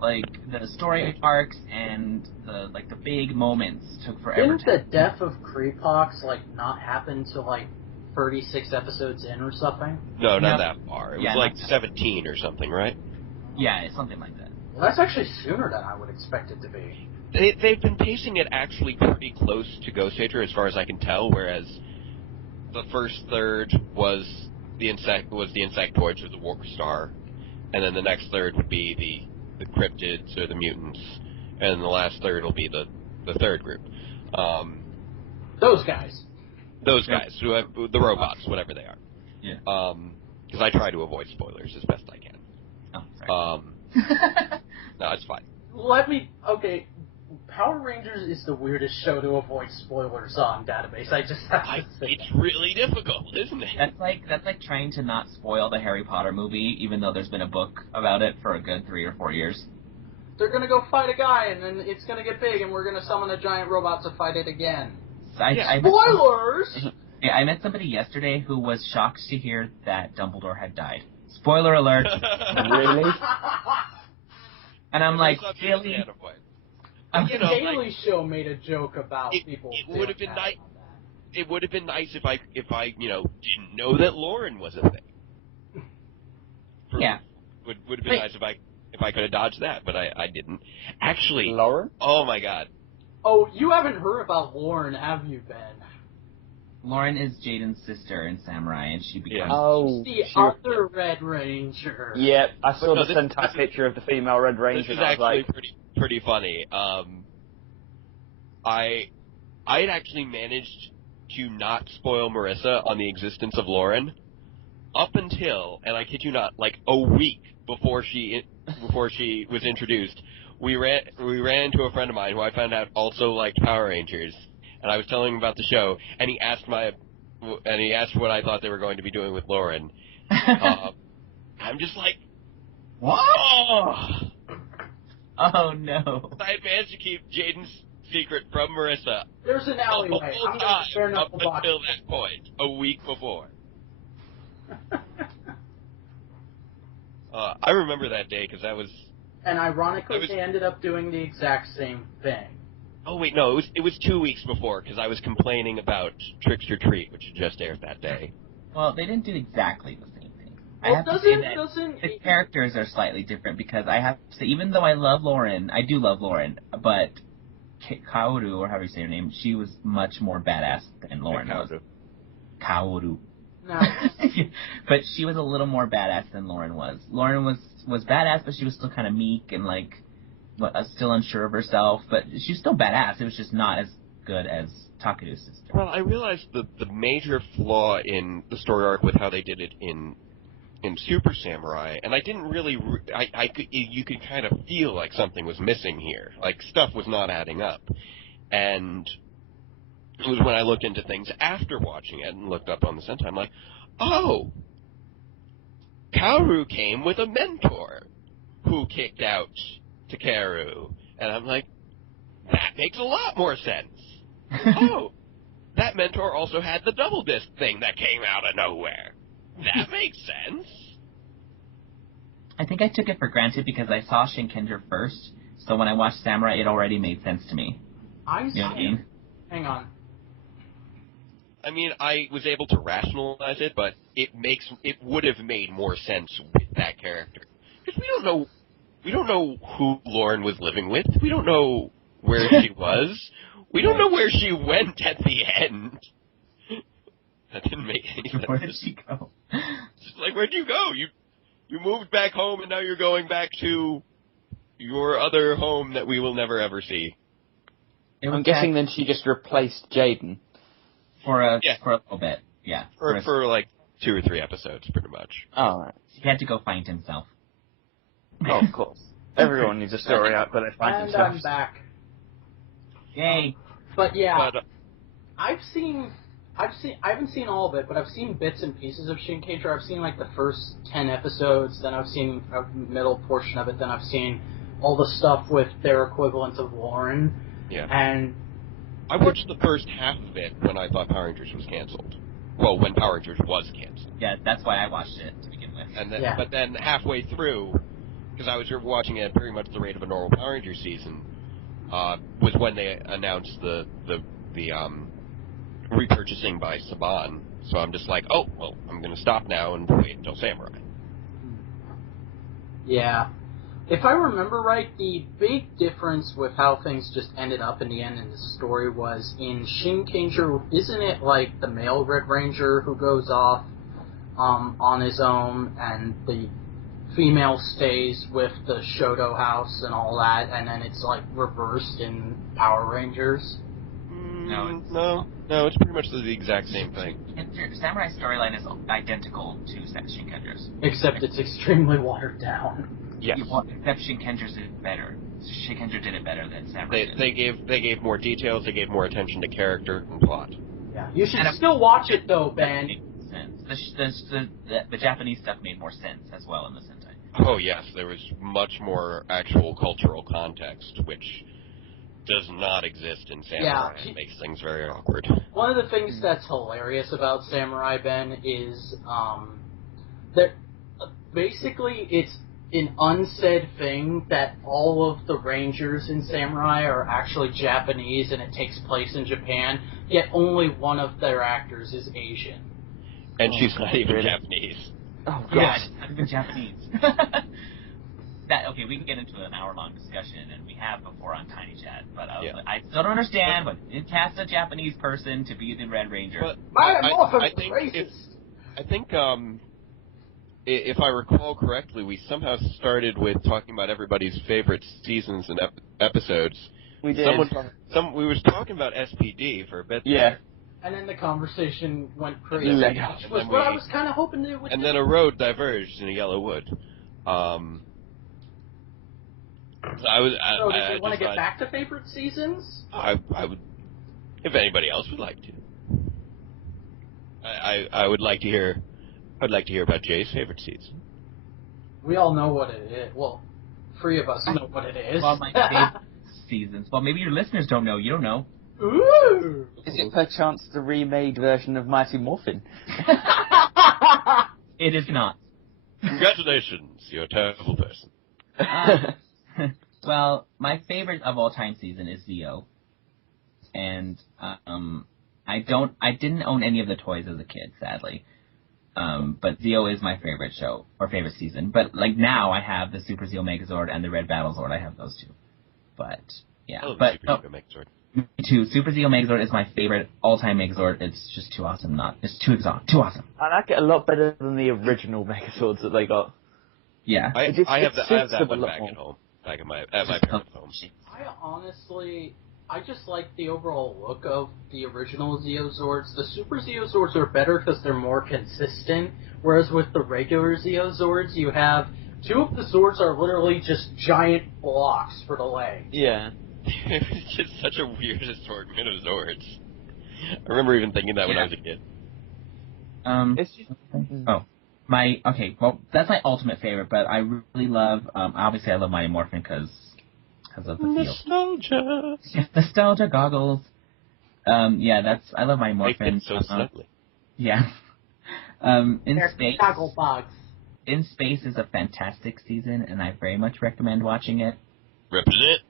Like the story arcs and the big moments took forever. Didn't the death of Creepox not happen to 36 episodes in or something? No, not that far. It was 17 or something, right? Yeah, it's something like that. Well, that's actually sooner than I would expect it to be. They've been pacing it actually pretty close to Ghost Sager, as far as I can tell, whereas the first third was the Insectoids or the War Star, and then the next third would be the Cryptids or the Mutants, and the last third will be the third group. Those guys. Those guys, the robots, whatever they are. Yeah. Because I try to avoid spoilers as best I can. Oh, sorry. No, it's fine. Okay, Power Rangers is the weirdest show to avoid spoilers on Database. I just have to say it's really difficult, isn't it? That's like trying to not spoil the Harry Potter movie, even though there's been a book about it for a good 3 or 4 years. They're gonna go fight a guy, and then it's gonna get big, and we're gonna summon a giant robot to fight it again. Spoilers! I met somebody yesterday who was shocked to hear that Dumbledore had died. Spoiler alert. Really? And I'm like, really? The Daily Show made a joke about people. It would have been nice. It would have been nice if I didn't know that Lauren was a thing. Yeah. Would have been nice if I could have dodged that, but I didn't. Actually, Lauren? Oh my God. Oh, you haven't heard about Lauren, have you, Ben? Lauren is Jaden's sister in Samurai, and she becomes... She's the other Red Ranger. Yeah, I saw the Sentai picture of the female Red Ranger. This is and I was actually pretty funny. I had actually managed to not spoil Marissa on the existence of Lauren up until, and I kid you not, a week before she was introduced. We ran into a friend of mine who I found out also liked Power Rangers, and I was telling him about the show, and he asked what I thought they were going to be doing with Lauren. I'm just like, what? Oh no! I had managed to keep Jaden's secret from Marissa. There's an alleyway. I'm going to turn up the box. Until that point, a week before. I remember that day because that was. And ironically, they ended up doing the exact same thing. Oh wait, no, it was 2 weeks before because I was complaining about Tricks or Treat, which had just aired that day. Well, they didn't do exactly the same thing. Well, I have to say that the characters are slightly different because I have to say, even though I love Lauren, I do love Lauren, but Kaoru, or however you say her name, she was much more badass than Lauren was. Kaoru. No. But she was a little more badass than Lauren was. Lauren was badass, but she was still kind of meek and still unsure of herself. But she was still badass. It was just not as good as Takeru's sister. Well, I realized the major flaw in the story arc with how they did it in Super Samurai, and I didn't really, you could kind of feel like something was missing here. Like, stuff was not adding up. And it was when I looked into things after watching it and looked up on the Sentai, I'm like, oh, Kaoru came with a mentor who kicked out Takeru. And I'm like, that makes a lot more sense. Oh, that mentor also had the double disc thing that came out of nowhere. That makes sense. I think I took it for granted because I saw Shinkenger first, so when I watched Samurai, it already made sense to me. You know what I mean? Hang on. I mean, I was able to rationalize it, but it would have made more sense with that character. Because we don't know who Lauren was living with. We don't know where she was. We don't know where she went at the end. That didn't make any sense. Where did she go? Just like, where'd you go? You moved back home, and now you're going back to your other home that we will never ever see. I'm guessing then she just replaced Jaden. For a little bit, yeah. For like 2 or 3 episodes, pretty much. Oh, right. He had to go find himself. Oh, of course. Everyone needs a story out, but they find And themselves. I'm back. Yay. But yeah, But, I haven't seen all of it, but I've seen bits and pieces of Shinkenger. I've seen like the first 10 episodes, then I've seen a middle portion of it, then I've seen all the stuff with their equivalent of Lauren. yeah. And I watched the first half of it when I thought Power Rangers was canceled. Well, when Power Rangers was canceled. Yeah, that's why I watched it to begin with. And then, Yeah. But then halfway through, because I was watching it at pretty much the rate of a normal Power Rangers season, was when they announced the repurchasing by Saban. So I'm just like, oh, well, I'm going to stop now and wait until Samurai. yeah. If I remember right, the big difference with how things just ended up in the end in the story was in Shinkenger, isn't it like the male Red Ranger who goes off on his own and the female stays with the Shoto house and all that, and then it's like reversed in Power Rangers? No, it's pretty much the exact same thing. Samurai storyline is identical to Shinkenger's. Except it's extremely watered down. Yes. Except Shinkenger's did it better. Shinkenger did it better than Samurai did. They gave more details, they gave more attention to character and plot. Yeah, you should still watch it though, Ben. The Japanese stuff made more sense as well in the Sentai. Oh yes, there was much more actual cultural context, which does not exist in Samurai and makes things very awkward. One of the things that's hilarious about Samurai, Ben, is that basically it's an unsaid thing that all of the Rangers in Samurai are actually Japanese and it takes place in Japan, yet only one of their actors is Asian. And she's not even Japanese. Oh, God. Yeah, it's not even Japanese. Okay, we can get into an hour-long discussion, and we have before on Tiny Chat, but I still don't understand, but it cast a Japanese person to be the Red Ranger. But I think racist. I think if I recall correctly, we somehow started with talking about everybody's favorite seasons and episodes. We did. We was talking about SPD for a bit. Yeah. And then the conversation went crazy. Yeah. Which was what I was kind of hoping to do with And then a road diverged in a yellow wood. So do you want to get back to favorite seasons? I would, if anybody else would like to. I would like to hear. I'd like to hear about Jay's favorite season. We all know what it is. Well, 3 of us know what it is. Well, my favorite seasons. Well, maybe your listeners don't know. You don't know. Ooh! Is it perchance the remade version of Mighty Morphin? It is not. Congratulations, you're a terrible person. Well, my favorite of all time season is Zeo, and I didn't own any of the toys as a kid, sadly. But Zeo is my favorite show or favorite season. But like now, I have the Super Zeo Megazord and the Red Battlezord. I have those two. But yeah, Super Zeo Megazord. Me too. Super Zeo Megazord is my favorite all-time Megazord. It's just too awesome. It's too awesome. I like it a lot better than the original Megazords that they got. Yeah. I have that one back at home. Back at my parents' home. I just like the overall look of the original Zeozords. The Super Zeozords are better because they're more consistent, whereas with the regular Zeozords, you have 2 of the Zords are literally just giant blocks for the legs. Yeah. It's just such a weird assortment of Zords. I remember even thinking that when I was a kid. It's just... Well, that's my ultimate favorite, but I really love, obviously I love Mighty Morphin because of the feel. Nostalgia goggles. I love Mighty Morphin. So snugly. Yeah. In They're space. goggle bugs. In Space is a fantastic season, and I very much recommend watching it. Represent.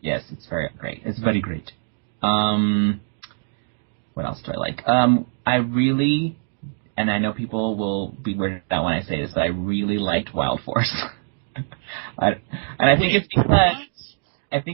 Yes, it's very great. It's very great. What else do I like? I really, and I know people will be weirded out when I say this, but I really liked Wild Force. And I think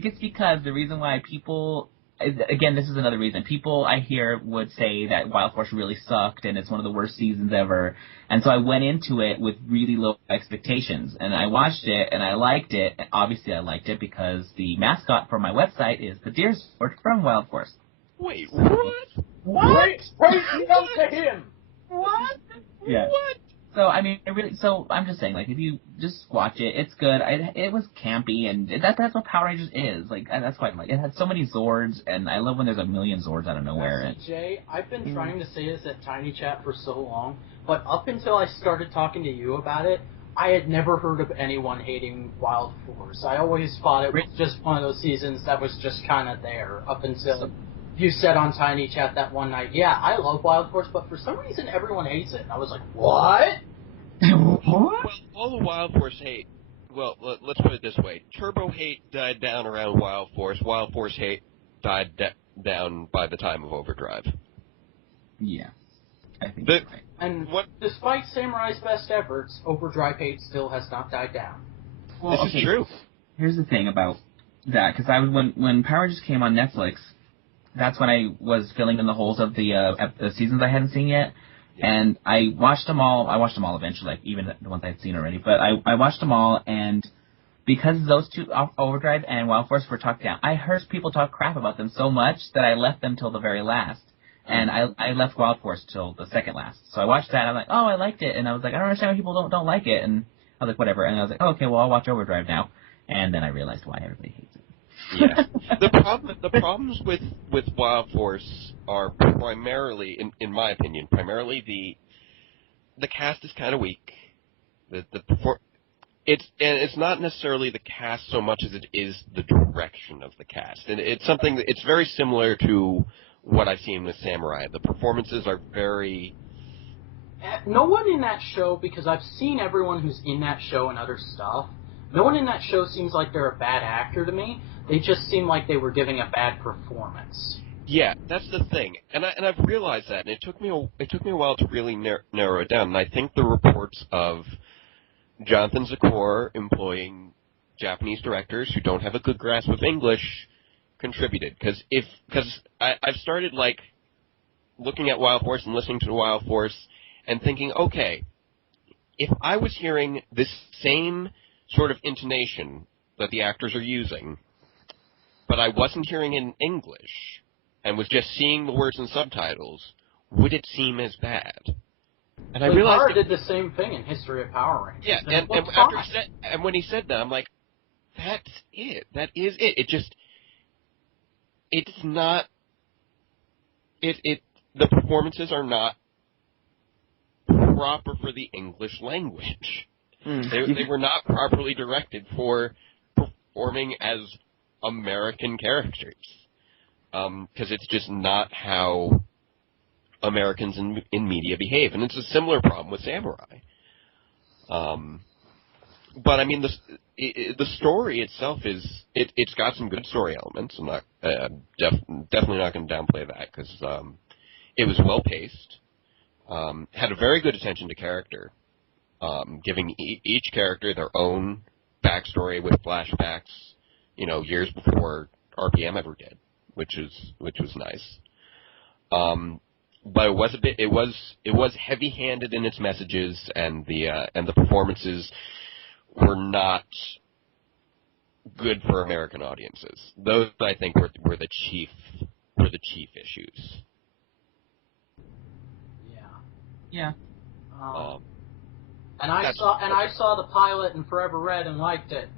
it's because the reason why people, again, this is another reason. People I hear would say that Wild Force really sucked and it's one of the worst seasons ever. And so I went into it with really low expectations. And I watched it and I liked it. Obviously I liked it because the mascot for my website is the deer sport from Wild Force. Wait, what? Praise be unto him! What? Yeah. What? So, I mean, I'm just saying, like, if you just watch it, it's good. It was campy, and that's what Power Rangers is. Like, that's why, like, it had so many Zords, and I love when there's a million Zords out of nowhere. Jay, I've been trying to say this at Tiny Chat for so long, but up until I started talking to you about it, I had never heard of anyone hating Wild Force. I always thought it was just one of those seasons that was just kind of there, up until you said on Tiny Chat that one night, yeah, I love Wild Force, but for some reason everyone hates it. And I was like, what? Well, all the Wild Force hate, well, let's put it this way. Turbo hate died down around Wild Force. Wild Force hate died down by the time of Overdrive. Yeah, I think that's right. And despite Samurai's best efforts, Overdrive hate still has not died down. Well, This is true. Here's the thing about that, because when Power Rangers came on Netflix, that's when I was filling in the holes of the seasons I hadn't seen yet. Yeah. And I watched them all. I watched them all eventually, like even the ones I'd seen already. But I watched them all, and because those two, Overdrive and Wild Force, were talked down, I heard people talk crap about them so much that I left them till the very last. And I left Wild Force till the second last. So I watched that, and I'm like, oh, I liked it. And I was like, I don't understand why people don't like it. And I was like, whatever. And I was like, oh, okay, well, I'll watch Overdrive now. And then I realized why everybody hates it. Yeah. The problems with Wild Force are primarily, in my opinion, the cast is kind of weak. It's not necessarily the cast so much as it is the direction of the cast, and it's something that it's very similar to what I've seen with Samurai. The performances are very. No one in that show, because I've seen everyone who's in that show and other stuff. No one in that show seems like they're a bad actor to me. They just seem like they were giving a bad performance. Yeah, that's the thing, and I've realized that, and it took me a while to really narrow it down. And I think the reports of Jonathan Zakor employing Japanese directors who don't have a good grasp of English contributed, because I've started like looking at Wild Force and listening to Wild Force and thinking, okay, if I was hearing this same sort of intonation that the actors are using, but I wasn't hearing in English and was just seeing the words and subtitles, would it seem as bad? And I realized Power did the same thing in History of Power Rangers. Yeah, and when he said that, I'm like, that's it. That is it. It's not. The performances are not proper for the English language. They were not properly directed for performing as American characters, because it's just not how Americans in media behave, and it's a similar problem with Samurai. But I mean, the story itself it's got some good story elements. I'm not definitely not going to downplay that, because it was well paced, had a very good attention to character, giving each character their own backstory with flashbacks, years before RPM ever did, which was nice. But it was heavy-handed in its messages, and the performances were not good for American audiences. Those, I think, were the chief issues. Yeah. And I saw the pilot in Forever Red and liked it.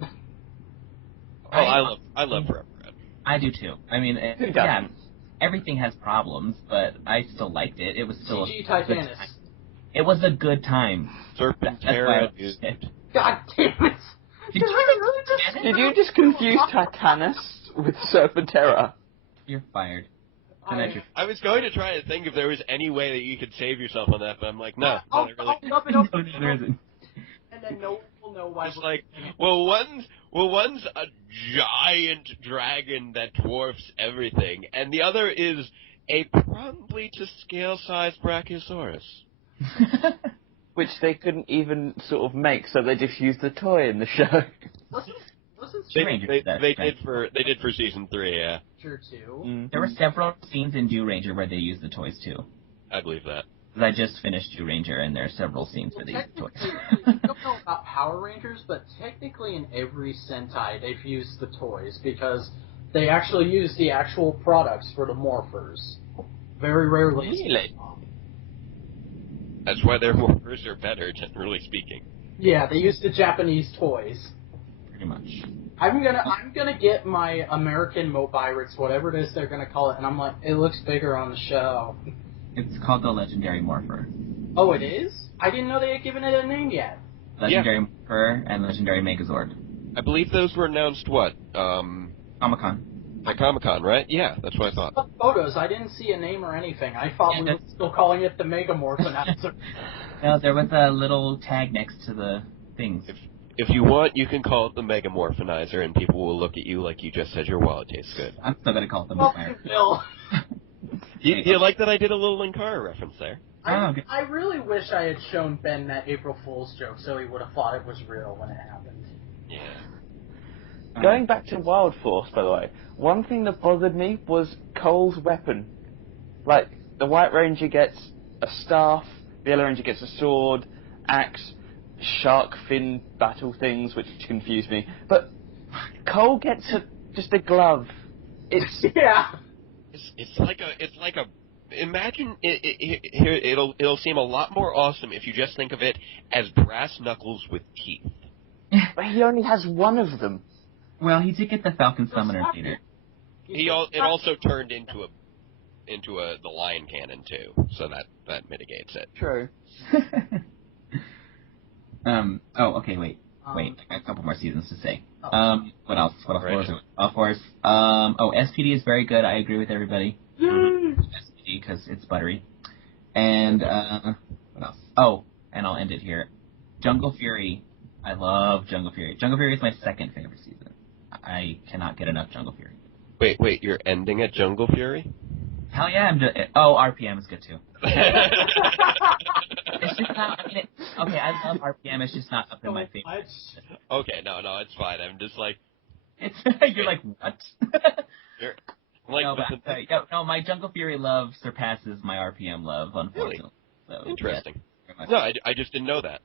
Oh, I love Forever Red. I do too. I mean, everything has problems, but I still liked it. It was still CG Titanus. It was a good time. Serpentera. God damn it! Did you just confuse Titanus with Serpentera? You're fired. I was going to try to think if there was any way that you could save yourself on that, but I'm like, no. No, there isn't. then no one will know why. It's like, one's a giant dragon that dwarfs everything, and the other is a probably to scale sized Brachiosaurus. Which they couldn't even sort of make, so they just used the toy in the show. They did for season 3, yeah. Sure too. Mm. There were several scenes in Dew Ranger where they used the toys too. I believe that. I just finished Dew Ranger, and there are several scenes where they use the toys. I don't know about Power Rangers, but technically in every Sentai they've used the toys because they actually use the actual products for the morphers. Very rarely. Really? That's why their morphers are better, generally speaking. Yeah, they use the Japanese toys. Pretty much. I'm gonna get my American Mobirates, whatever it is they're gonna call it, and I'm like, it looks bigger on the show. It's called the Legendary Morpher. Oh, it is? I didn't know they had given it a name yet. Legendary Morpher and Legendary Megazord. I believe those were announced, Comic-Con. at Comic-Con, right? Yeah, that's what I thought. Photos, I didn't see a name or anything. I thought we were still calling it the Megamorph announcer. No, there was a little tag next to the things. If you want, you can call it the Megamorphinizer, and people will look at you like you just said your wallet tastes good. I'm still gonna call it the Oh, Morpher. Bill. You like that I did a little Linkara reference there? I really wish I had shown Ben that April Fool's joke so he would have thought it was real when it happened. Yeah. Going back to Wild Force, by the way, one thing that bothered me was Cole's weapon. Like, the White Ranger gets a staff, the Yellow Ranger gets a sword, axe, shark fin battle things, which confuse me. But Cole gets just a glove. It's Yeah. It's like a. Imagine it'll seem a lot more awesome if you just think of it as brass knuckles with teeth. But he only has one of them. Well, he did get the Falcon Summoner later. It also turned into the lion cannon too, so that mitigates it. True. Oh, okay, wait. I got a couple more seasons to say. Oh. What else? Right. Of course. SPD is very good. I agree with everybody. SPD, because it's buttery. And, what else? Oh, and I'll end it here. Jungle Fury. I love Jungle Fury. Jungle Fury is my second favorite season. I cannot get enough Jungle Fury. Wait, you're ending at Jungle Fury? Hell yeah, RPM is good too. It's just not, I love RPM, it's just not up in my favorite. Okay, no, it's fine. I'm just like... You're like, what? No, my Jungle Fury love surpasses my RPM love, unfortunately. Really? So, interesting. Yeah, No, I just didn't know that.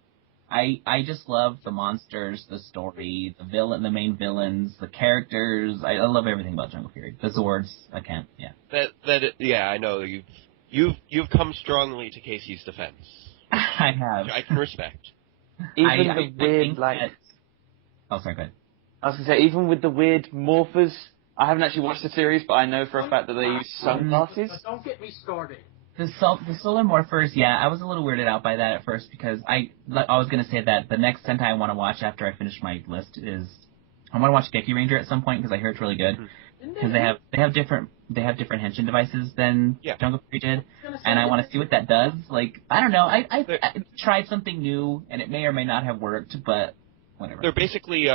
I just love the monsters, the story, the main villains, the characters. I love everything about Jungle Fury. The Zords, I can't, yeah. I know you've come strongly to Casey's defense. I have. I can respect. Even the I weird, think like... Oh, sorry, go ahead. I was going to say, even with the weird morphers, I haven't actually watched the series, but I know for a fact that they use sunglasses. Don't get me started. The Solar Morphers, yeah, I was a little weirded out by that at first because I was going to say that the next Sentai I want to watch after I finish my list is I want to watch Geki Ranger at some point because I hear it's really good because they have different henshin devices than Jungle Fury did, and I want to see what that does. Like, I don't know, I tried something new and it may or may not have worked, but whatever. They're basically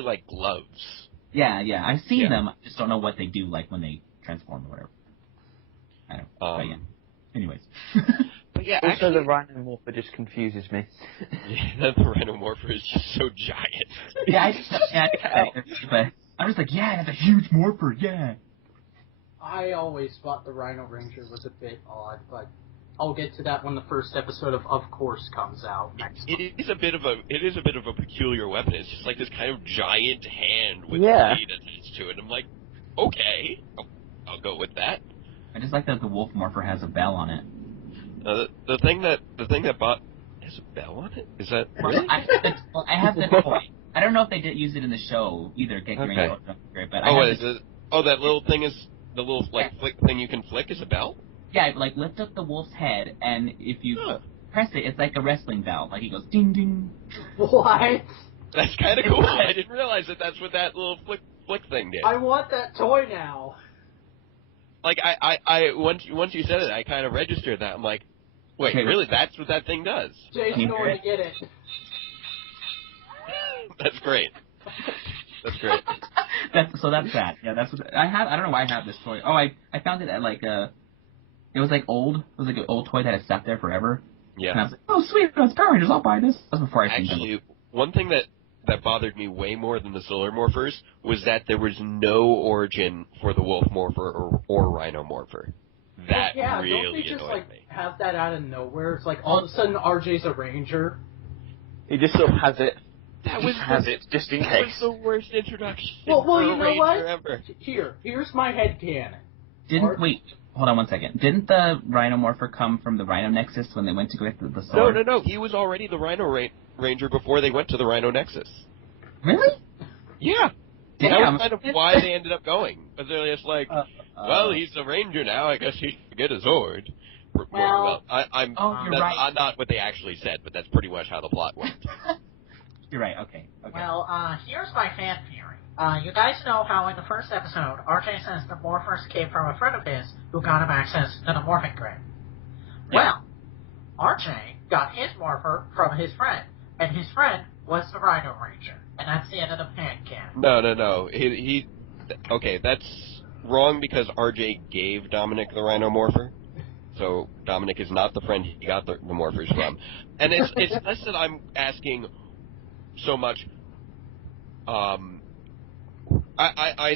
like gloves. Yeah, I've seen them. I just don't know what they do, like when they transform or whatever. I don't know. But yeah. Anyways. But yeah, also, actually, the Rhinomorpher just confuses me. Yeah, the Rhinomorpher is just so giant. But I'm just like, yeah, that's a huge morpher, yeah. I always thought the Rhino Ranger was a bit odd, but I'll get to that when the first episode of Course comes out next month. It is a bit of a peculiar weapon. It's just like this kind of giant hand with a blade attached to it. I'm like, okay, I'll go with that. I just like that the Wolf Morpher has a bell on it. The thing that bought has a bell on it. Is that really? I have the toy. I don't know if they did use it in the show either. Geki Ranger or Jungle Fury, but that little thing is the little flick thing you can flick is a bell. Yeah, like lift up the wolf's head, and if you press it, it's like a wrestling bell. Like he goes ding ding. What? That's kind of cool. I didn't realize that's what that little flick thing did. I want that toy now. Like I once you said it, I kind of registered that. I'm like, wait, really? That's what that thing does? Jay's going to get it. That's great. That's great. That's that. Yeah, that's what I have. I don't know why I have this toy. Oh, I found it at like it was like old. It was like an old toy that had sat there forever. Yeah. And I was like, oh sweet, it's Power Rangers. I'll buy this. That was before I seen them. Actually, one thing that bothered me way more than the Solar Morphers was that there was no origin for the Wolf Morpher or Rhino Morpher. That really don't they just annoyed me. have that out of nowhere? It's like all of a sudden RJ's a ranger. He just sort of has it. That Has it just in that case. was the worst introduction Well, for you a know Ranger what? ever. Here's my headcanon. Wait, hold on one second. Didn't the Rhino Morpher come from the Rhino Nexus when they went to get the sword? No. He was already the Rhino Ranger before they went to the Rhino Nexus. Really? Yeah. Damn. That was kind of why they ended up going. But they're just like, well, he's a Ranger now. I guess he should get a sword. Well, I'm. you're that's right. not what they actually said, but that's pretty much how the plot went. You're right. Okay. Well, here's my fan theory. You guys know how in the first episode, RJ says the Morphers came from a friend of his who got him access to the morphing grid. Yeah. Well, RJ got his Morpher from his friend, and his friend was the Rhino Ranger. And that's the end of the fan canon. No. Okay, that's wrong because RJ gave Dominic the Rhino Morpher. So Dominic is not the friend he got the Morphers from. And it's less that I'm asking so much. I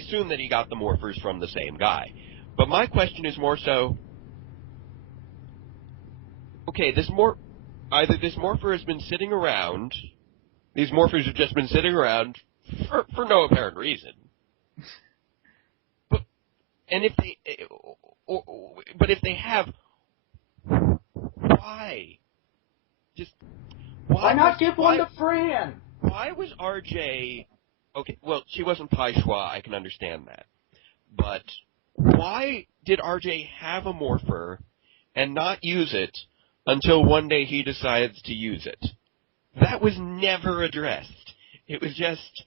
assume that he got the Morphers from the same guy. But my question is more so, okay, either this Morpher has been sitting around, these Morphers have just been sitting around for no apparent reason. But if they have, why? Why not give one to Fran? Why was RJ... Okay, well, she wasn't Pai Schwa, I can understand that. But why did RJ have a Morpher and not use it until one day he decides to use it? That was never addressed. It was just...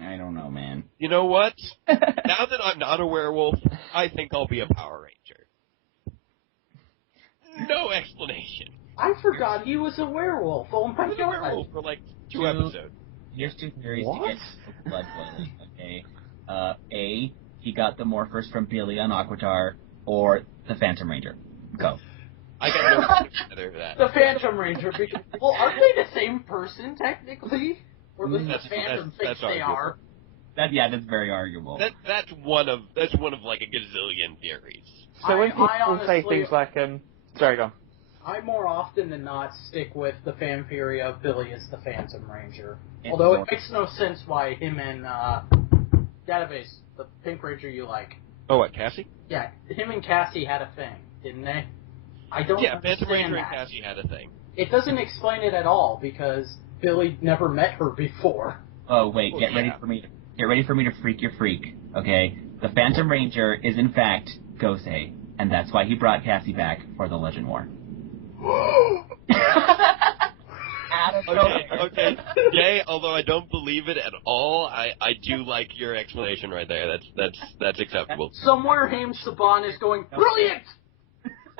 I don't know, man. You know what? Now that I'm not a werewolf, I think I'll be a Power Ranger. No explanation. I forgot he was a werewolf. Oh my He was a werewolf for like 2 episodes. Here's two theories What? to get blood boiling, okay? A, he got the Morphers from Billy on Aquatar, or the Phantom Ranger. Go. I got no together for that. The Phantom Ranger. Well, aren't they the same person technically? Or at least the Phantom thinks they are. That's very arguable. That's one of like a gazillion theories. So when people I say honestly- things like, sorry, go on. I more often than not stick with the fan theory of Billy is the Phantom Ranger. It's Although more- it makes no sense why him and Database, the Pink Ranger you like, Oh, what, Cassie? yeah, him and Cassie had a thing, didn't they? I don't Yeah, understand Phantom Ranger that. and Cassie had a thing. It doesn't explain it at all because Billy never met her before. Oh wait, Well, get ready for me to freak your freak, okay? The Phantom Ranger is in fact Gosei, and that's why he brought Cassie back for the Legend War. Okay. Jay, although I don't believe it at all, I do like your explanation right there. That's acceptable. Somewhere Haim Saban is going, brilliant!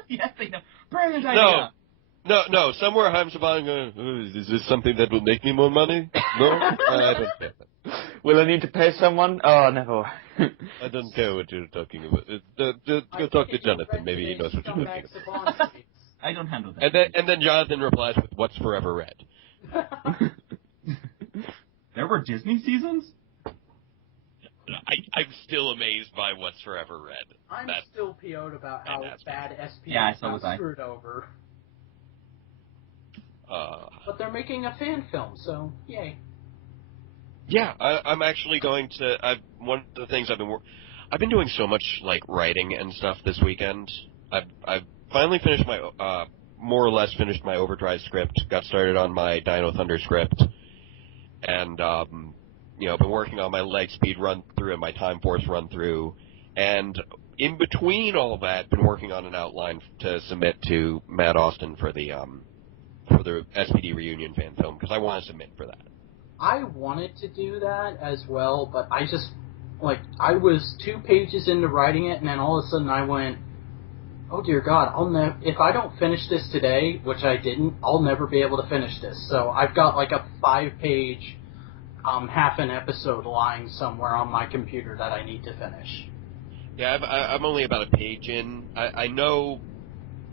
Yes, I know. Brilliant idea. No. Somewhere I'm Saban going, is this something that will make me more money? No? I don't care. Will I need to pay someone? Oh, never. I don't care what you're talking about. Go talk to Jonathan. Maybe he knows what you're talking about. I don't handle that. And then Jonathan replies with, "What's Forever Red?" There were Disney seasons? I'm still amazed by What's Forever Red. I'm still PO'd about how bad SP so was I. screwed over. But they're making a fan film, so yay. Yeah, I'm actually going to. One of the things I've been doing so much like writing and stuff this weekend. I've finally finished my more or less finished my Overdrive script. Got started on my Dino Thunder script, and been working on my Lightspeed run through and my Time Force run through, and in between all that, been working on an outline to submit to Matt Austin for the SPD reunion fan film because I want to submit for that. I wanted to do that as well, but I just, I was 2 pages into writing it, and then all of a sudden I went, oh dear God, if I don't finish this today, which I didn't, I'll never be able to finish this. So I've got a 5-page half an episode lying somewhere on my computer that I need to finish. Yeah, I'm only about a page in. I know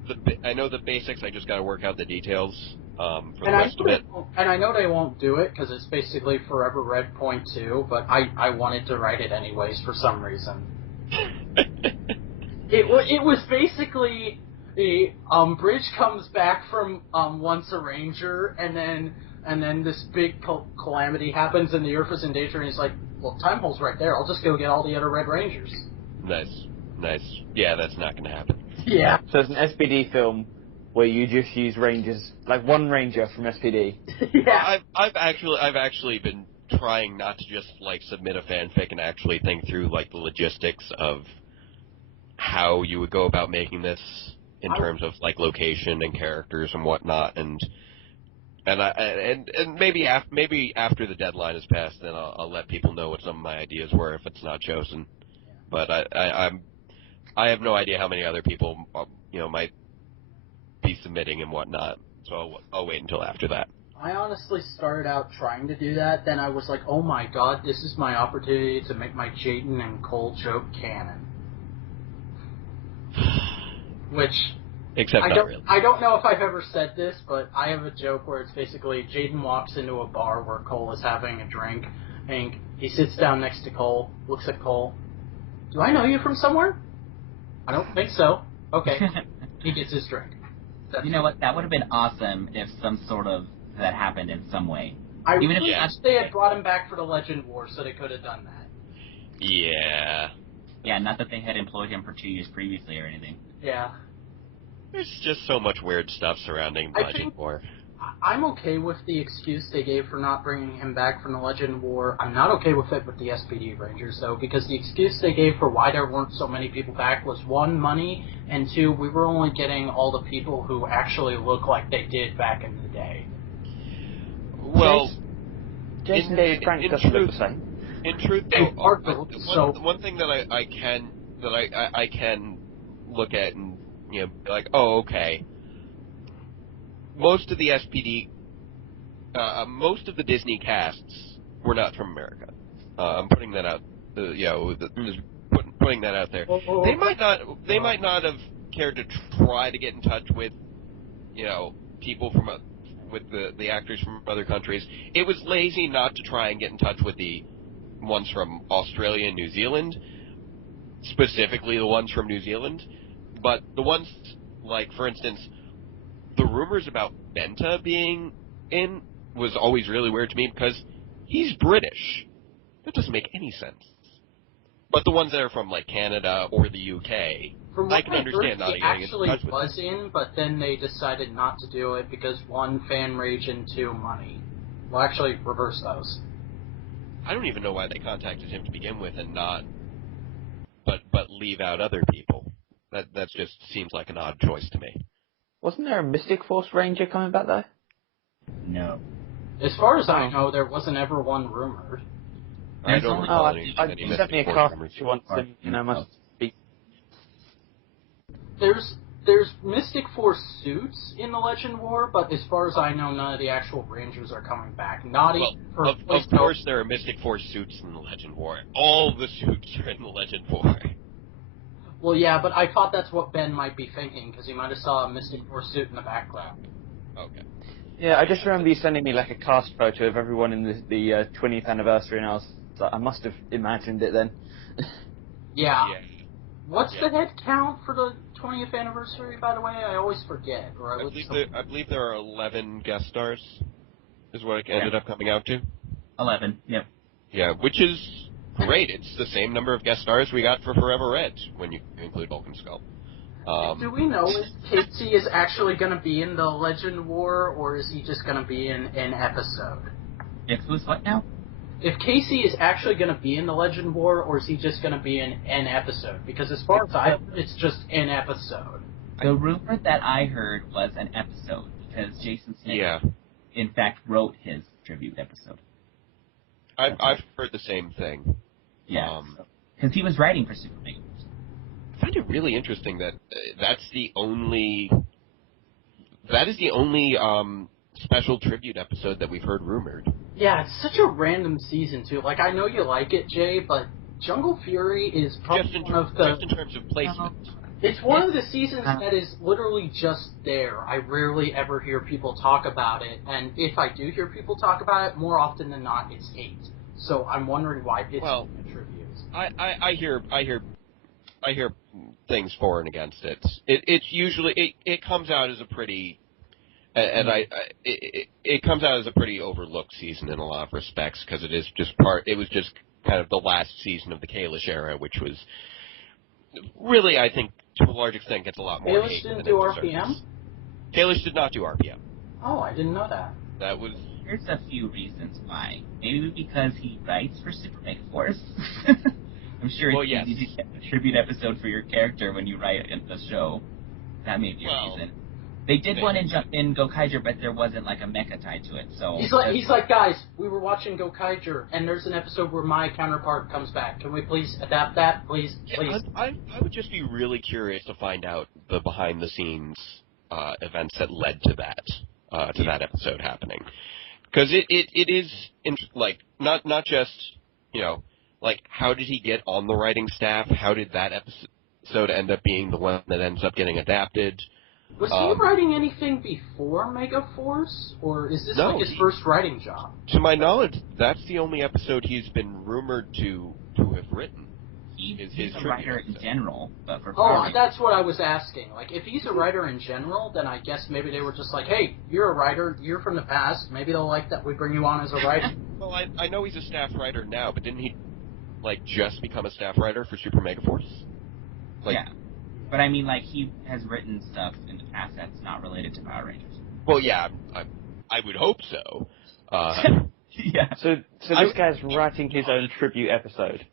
the basics. I just got to work out the details for the rest of it. And I know they won't do it because it's basically Forever Red Point 2, but I wanted to write it anyways for some reason. It was basically the Bridge comes back from once a Ranger, and then this big calamity happens, and the Earth is in danger, and he's like, well, time hole's right there. I'll just go get all the other Red Rangers. Nice. Yeah, that's not going to happen. Yeah. So it's an SPD film where you just use Rangers, like one Ranger from SPD. Yeah. I've actually been trying not to just like submit a fanfic and actually think through like the logistics of how you would go about making this in terms of like location and characters and whatnot, and maybe after the deadline has passed, then I'll let people know what some of my ideas were if it's not chosen. But I have no idea how many other people might be submitting and whatnot, so I'll wait until after that. I honestly started out trying to do that, then I was like, oh my god, this is my opportunity to make my Jaden and Cole joke canon. Which, Except not really. I don't know if I've ever said this, but I have a joke where it's basically Jaden walks into a bar where Cole is having a drink, and he sits down next to Cole, looks at Cole. Do I know you from somewhere? I don't think so. Okay. He gets his drink. You know what? That would have been awesome if some sort of that happened in some way. I really wish they had brought him back for the Legend War so they could have done that. Yeah. Yeah, not that they had employed him for 2 years previously or anything. Yeah. There's just so much weird stuff surrounding Legend War. I'm okay with the excuse they gave for not bringing him back from the Legend War. I'm not okay with it with the SPD Rangers, though, because the excuse they gave for why there weren't so many people back was, one, money, and two, we were only getting all the people who actually look like they did back in the day. Well, Jason David Frank doesn't look the same. In truth, though, one thing that I can look at and be like, oh, okay. Most of the SPD, most of the Disney casts were not from America. I'm putting that out, putting that out there. They might not have cared to try to get in touch with, people from with the actors from other countries. It was lazy not to try and get in touch with the ones from Australia and New Zealand, specifically the ones from New Zealand, but the ones, like, for instance, the rumors about Benta being in was always really weird to me because he's British. That doesn't make any sense. But the ones that are from, like, Canada or the UK, I can understand not getting in touch with them. He actually was in, but then they decided not to do it because, one, fan rage, and two, money. Well, actually, reverse those. I don't even know why they contacted him to begin with and not, but leave out other people. That just seems like an odd choice to me. Wasn't there a Mystic Force Ranger coming back though? No. As far as I know, there wasn't ever one rumored. I don't recall any sent me a cast she wants to, must be. There's Mystic Force suits in the Legend War, but as far as I know, none of the actual Rangers are coming back. Of course there are Mystic Force suits in the Legend War. All the suits are in the Legend War. Well, yeah, but I thought that's what Ben might be thinking, because he might have saw a Mystic Force suit in the background. Okay. Yeah, I just remember you sending me like a cast photo of everyone in the 20th anniversary, and I was like, I must have imagined it then. Yeah. What's the head count for the 20th anniversary, by the way? I always forget. I believe there are 11 guest stars, is what it ended up coming out to. 11, yep. Yeah, which is great. It's the same number of guest stars we got for Forever Red, when you include Vulcan Skull. Do we know if Casey is actually going to be in the Legend War, or is he just going to be in an episode? If who's what now? If Casey is actually going to be in the Legend War, or is he just going to be in an episode? Because as far as I know, it's just an episode. The rumor that I heard was an episode, because Jason Smith, in fact, wrote his tribute episode. I've heard the same thing. Yeah, because he was writing for Superman. I find it really interesting that that is the only special tribute episode that we've heard rumored. Yeah, it's such a random season, too. Like, I know you like it, Jay, but Jungle Fury is probably Just in terms of placement. It's one of the seasons that is literally just there. I rarely ever hear people talk about it, and if I do hear people talk about it, more often than not, it's hate. So I'm wondering why it's contributes. I hear things for and against it. It's usually it comes out as a pretty it comes out as a pretty overlooked season in a lot of respects because it was just kind of the last season of the Kalish era, which was really, I think, to a large extent, gets a lot more hate. Kalish didn't do RPM? Kalish did not do RPM. Oh, I didn't know that. That was... There's a few reasons why. Maybe because he writes for Super Mega Force. I'm sure it's easy to get a tribute episode for your character when you write a show. That may be a reason. They did one in Gokaiger, but there wasn't like a mecha tied to it. So he's like, guys, we were watching Gokaiger, and there's an episode where my counterpart comes back. Can we please adapt that, please? Yeah, I would just be really curious to find out the behind the scenes events that led to that episode happening, because it is like not just like how did he get on the writing staff? How did that episode end up being the one that ends up getting adapted? Was he writing anything before Megaforce, or is this like his first writing job? To my knowledge, that's the only episode he's been rumored to have written. He's a writer in general, but for that's what I was asking. Like, if he's a writer in general, then I guess maybe they were just like, hey, you're a writer, you're from the past, maybe they'll like that we bring you on as a writer. Well, I know he's a staff writer now, but didn't he, just become a staff writer for Super Megaforce? Yeah. But I mean, he has written stuff in the past that's not related to Power Rangers. Well, yeah, I would hope so. Yeah. So this guy's writing his own tribute episode.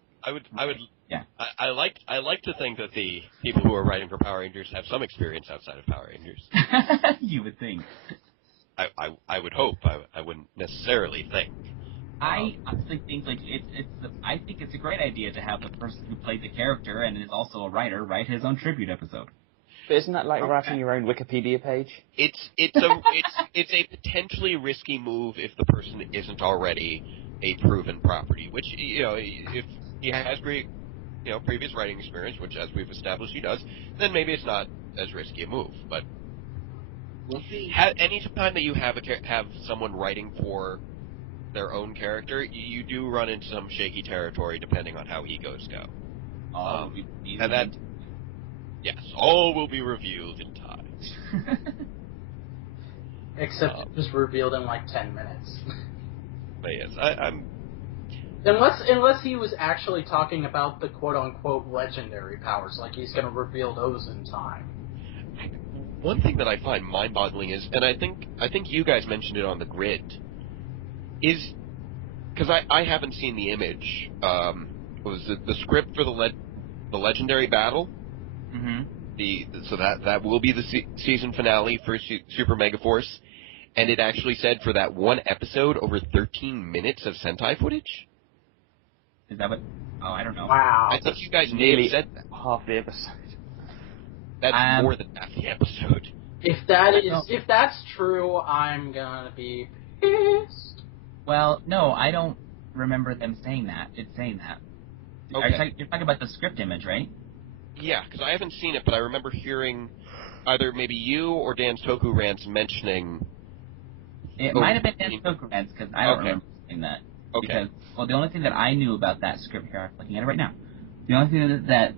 Yeah. I like to think that the people who are writing for Power Rangers have some experience outside of Power Rangers. You would think. I would hope. I wouldn't necessarily think. I honestly think I think it's a great idea to have the person who played the character and is also a writer write his own tribute episode. But isn't that like writing your own Wikipedia page? It's a potentially risky move if the person isn't already a proven property. Which if he has previous writing experience, which as we've established he does, then maybe it's not as risky a move. But any time that you have someone writing for their own character, you do run into some shaky territory depending on how egos go. And that, yes, all will be revealed in time. Except just revealed in 10 minutes. But yes, I'm... Unless he was actually talking about the quote-unquote legendary powers, he's going to reveal those in time. One thing that I find mind-boggling is, and I think you guys mentioned it on the grid, is because I haven't seen the image. Was it the script for the legendary battle? Mm-hmm. So that will be the season finale for Super Megaforce, and it actually said for that one episode over 13 minutes of Sentai footage. Is that what? Oh, I don't know. Wow, I think you guys nearly said that. Half the episode. That's more than half the episode. If that's true, I'm gonna be pissed. Well, no, I don't remember them saying that. It's saying that. Okay. You're talking about the script image, right? Yeah, because I haven't seen it, but I remember hearing either maybe you or Dan's Toku Rants mentioning... It might have been Dan's Toku Rants, because I don't remember saying that. Okay. Because, the only thing that I knew about that script here, I'm looking at it right now, the only thing that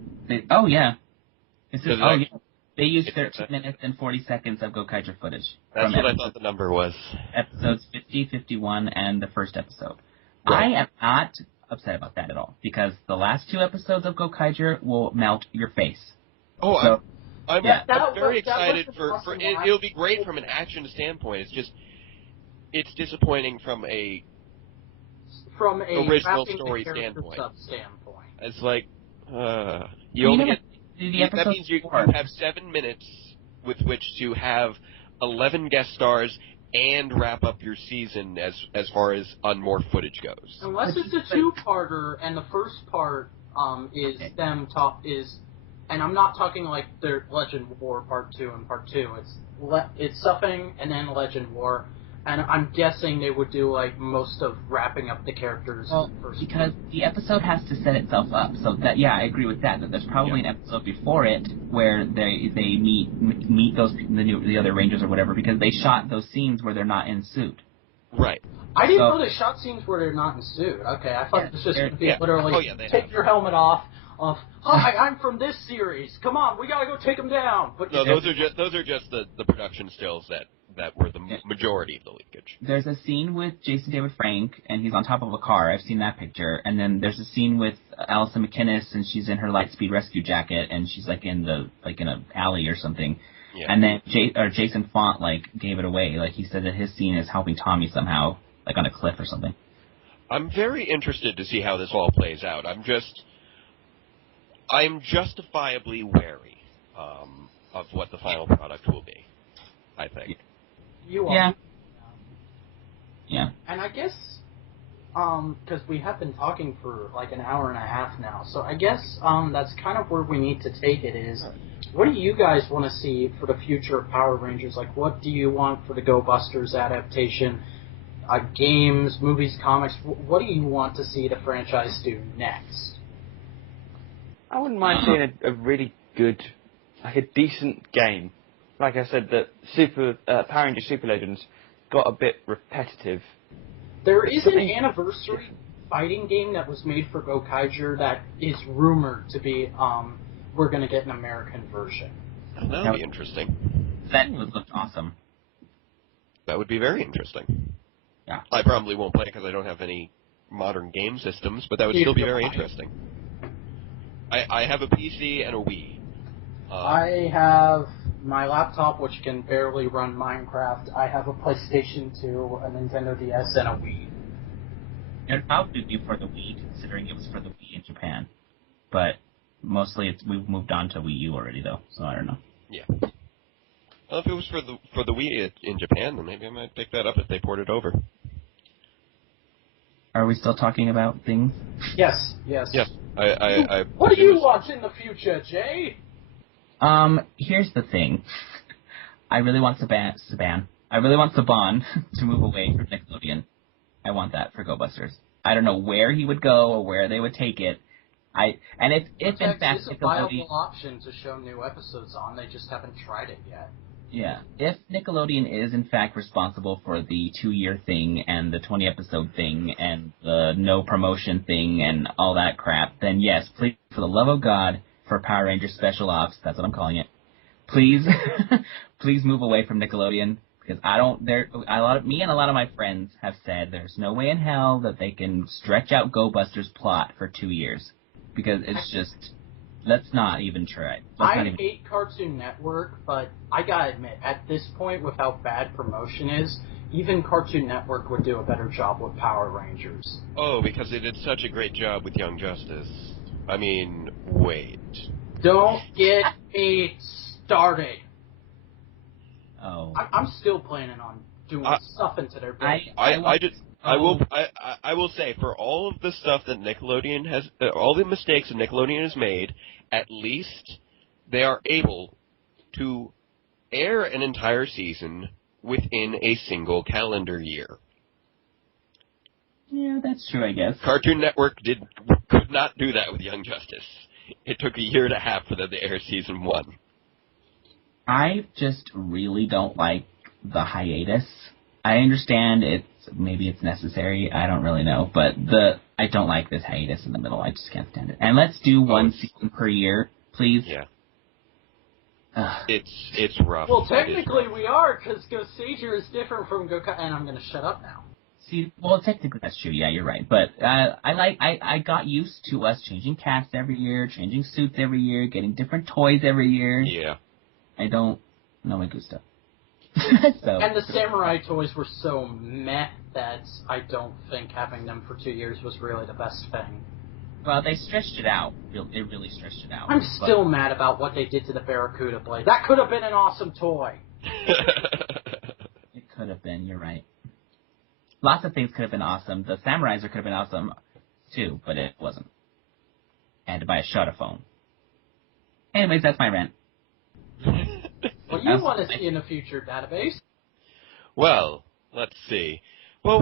oh, yeah. They used 13 minutes and 40 seconds of Gokaiger footage. That's what I thought the number was. Episodes 50, 51, and the first episode. Right. I am not upset about that at all, because the last two episodes of Gokaiger will melt your face. Oh, so, I'm very excited for it. It'll be great from an action standpoint. It's disappointing from a original story standpoint. It's like you only get. That means you have 7 minutes with which to have 11 guest stars and wrap up your season as far as on more footage goes. Unless it's a two-parter, and the first part is them and I'm not talking like their Legend War Part 2 and Part 2. It's Suffing and then Legend War. And I'm guessing they would do, like, most of wrapping up the characters Well, in the first because the episode has to set itself up. So that, yeah, I agree with that. That there's probably an episode before it where they meet the other Rangers or whatever, because they shot those scenes where they're not in suit. Right. I didn't know they shot scenes where they're not in suit. Okay, I thought it was just going to be literally take your helmet off. Hi, I'm from this series. Come on, we gotta go take them down. But no, those are just the production stills that were the majority of the leakage. There's a scene with Jason David Frank, and he's on top of a car. I've seen that picture. And then there's a scene with Alison McInnes, and she's in her Lightspeed rescue jacket, and she's in an alley or something. Yeah. And then Jason Font gave it away. He said that his scene is helping Tommy somehow, on a cliff or something. I'm very interested to see how this all plays out. I'm justifiably wary of what the final product will be, I think. You are. Yeah. Yeah. And I guess, because we have been talking for an hour and a half now, so I guess that's kind of where we need to take it is, what do you guys want to see for the future of Power Rangers? What do you want for the Go Busters adaptation? Games, movies, comics, what do you want to see the franchise do next? I wouldn't mind seeing a really good, a decent game. Like I said, that Power Rangers Super Legends got a bit repetitive. There is an anniversary fighting game that was made for Gokaiger that is rumored to be, we're going to get an American version. That would be interesting. That would look awesome. That would be very interesting. Yeah. I probably won't play it because I don't have any modern game systems, but that would still be very interesting. I have a PC and a Wii. I have my laptop, which can barely run Minecraft. I have a PlayStation 2, a Nintendo DS, and a Wii. It would probably be for the Wii, considering it was for the Wii in Japan. But mostly we've moved on to Wii U already, though, so I don't know. Yeah. Well, if it was for the Wii in Japan, then maybe I might pick that up if they port it over. Are we still talking about things? Yes. Yeah. What do you want in the future, Jay? Here's the thing. I really want Saban. I really want Saban to move away from Nickelodeon. I want that for Go Busters. I don't know where he would go or where they would take it. If in fact it's a viable option to show new episodes on, they just haven't tried it yet. Yeah. If Nickelodeon is in fact responsible for the 2-year thing and the 20-episode thing and the no promotion thing and all that crap, then yes, please, for the love of God, for Power Rangers Special Ops, that's what I'm calling it, please, please move away from Nickelodeon, because me and a lot of my friends have said there's no way in hell that they can stretch out Go Busters plot for 2 years, because it's just, let's not even try. I hate Cartoon Network, but I gotta admit, at this point, with how bad promotion is, even Cartoon Network would do a better job with Power Rangers. Oh, because they did such a great job with Young Justice. I mean, wait. Don't get me started. Oh. I'm still planning on doing stuff into their brain. I will say, for all of the stuff that Nickelodeon has, all the mistakes that Nickelodeon has made, at least they are able to air an entire season within a single calendar year. Yeah, that's true, I guess. Cartoon Network could not do that with Young Justice. It took a year and a half for them to air season 1. I just really don't like the hiatus. I understand maybe it's necessary, I don't really know, but I don't like this hiatus in the middle. I just can't stand it. And let's do one season per year, please. Yeah. It's rough. Well, technically we are, because Go Sager is different from and I'm going to shut up now. See, well, technically that's true. Yeah, you're right. But I got used to us changing cast every year, changing suits every year, getting different toys every year. Yeah. I don't know my good stuff. And the samurai toys were so meh that I don't think having them for 2 years was really the best thing. Well, they stretched it out. It really stretched it out. I'm still mad about what they did to the Barracuda blade. That could have been an awesome toy. It could have been. You're right. Lots of things could have been awesome. The Samuraiser could have been awesome, too, but it wasn't. I had to buy a shutter phone. Anyways, that's my rant. What do you want to see in the future, Database? Well, let's see. Well,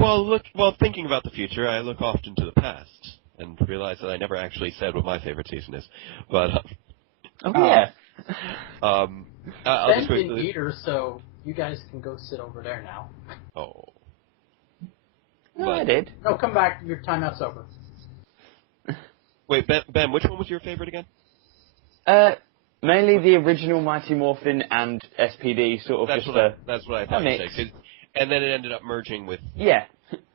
while thinking about the future, I look often to the past and realize that I never actually said what my favorite season is. But Oh, yeah. I'll Ben just quickly. didn't eat her, so you guys can go sit over there now. Oh. No, I did. No, come back. Your timeout's over. Wait, Ben, which one was your favorite again? Mainly the original Mighty Morphin and SPD, sort of That's what I thought you said. And then it ended up merging with. Yeah.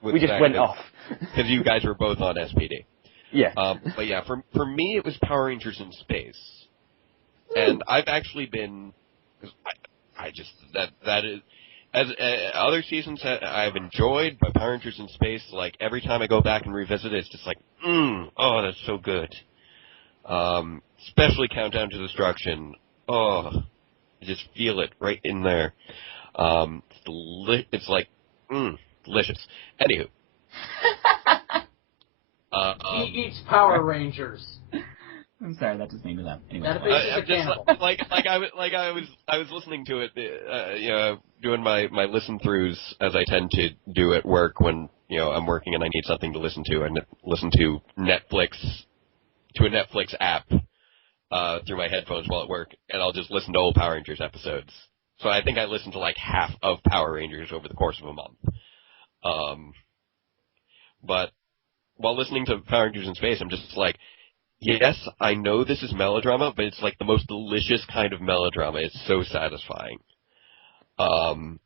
We just went off. Because you guys were both on SPD. Yeah. But yeah, for me, it was Power Rangers in Space. And I've actually been. I just. That is. As other seasons I've enjoyed, but Power Rangers in Space, like, every time I go back and revisit it, it's just like, oh, that's so good. Especially Countdown to Destruction. Oh, you just feel it right in there. It's like, delicious. Anywho. He eats Power Rangers. I'm sorry, that just made me laugh. Anyway, That face is a cannibal. I was listening to it, doing my listen throughs as I tend to do at work when I'm working and I need something to listen to, and listen to a Netflix app through my headphones while at work, and I'll just listen to old Power Rangers episodes. So I think I listened to like half of Power Rangers over the course of a month. But while listening to Power Rangers in Space, I'm just like, yes, I know this is melodrama, but it's like the most delicious kind of melodrama. It's so satisfying. And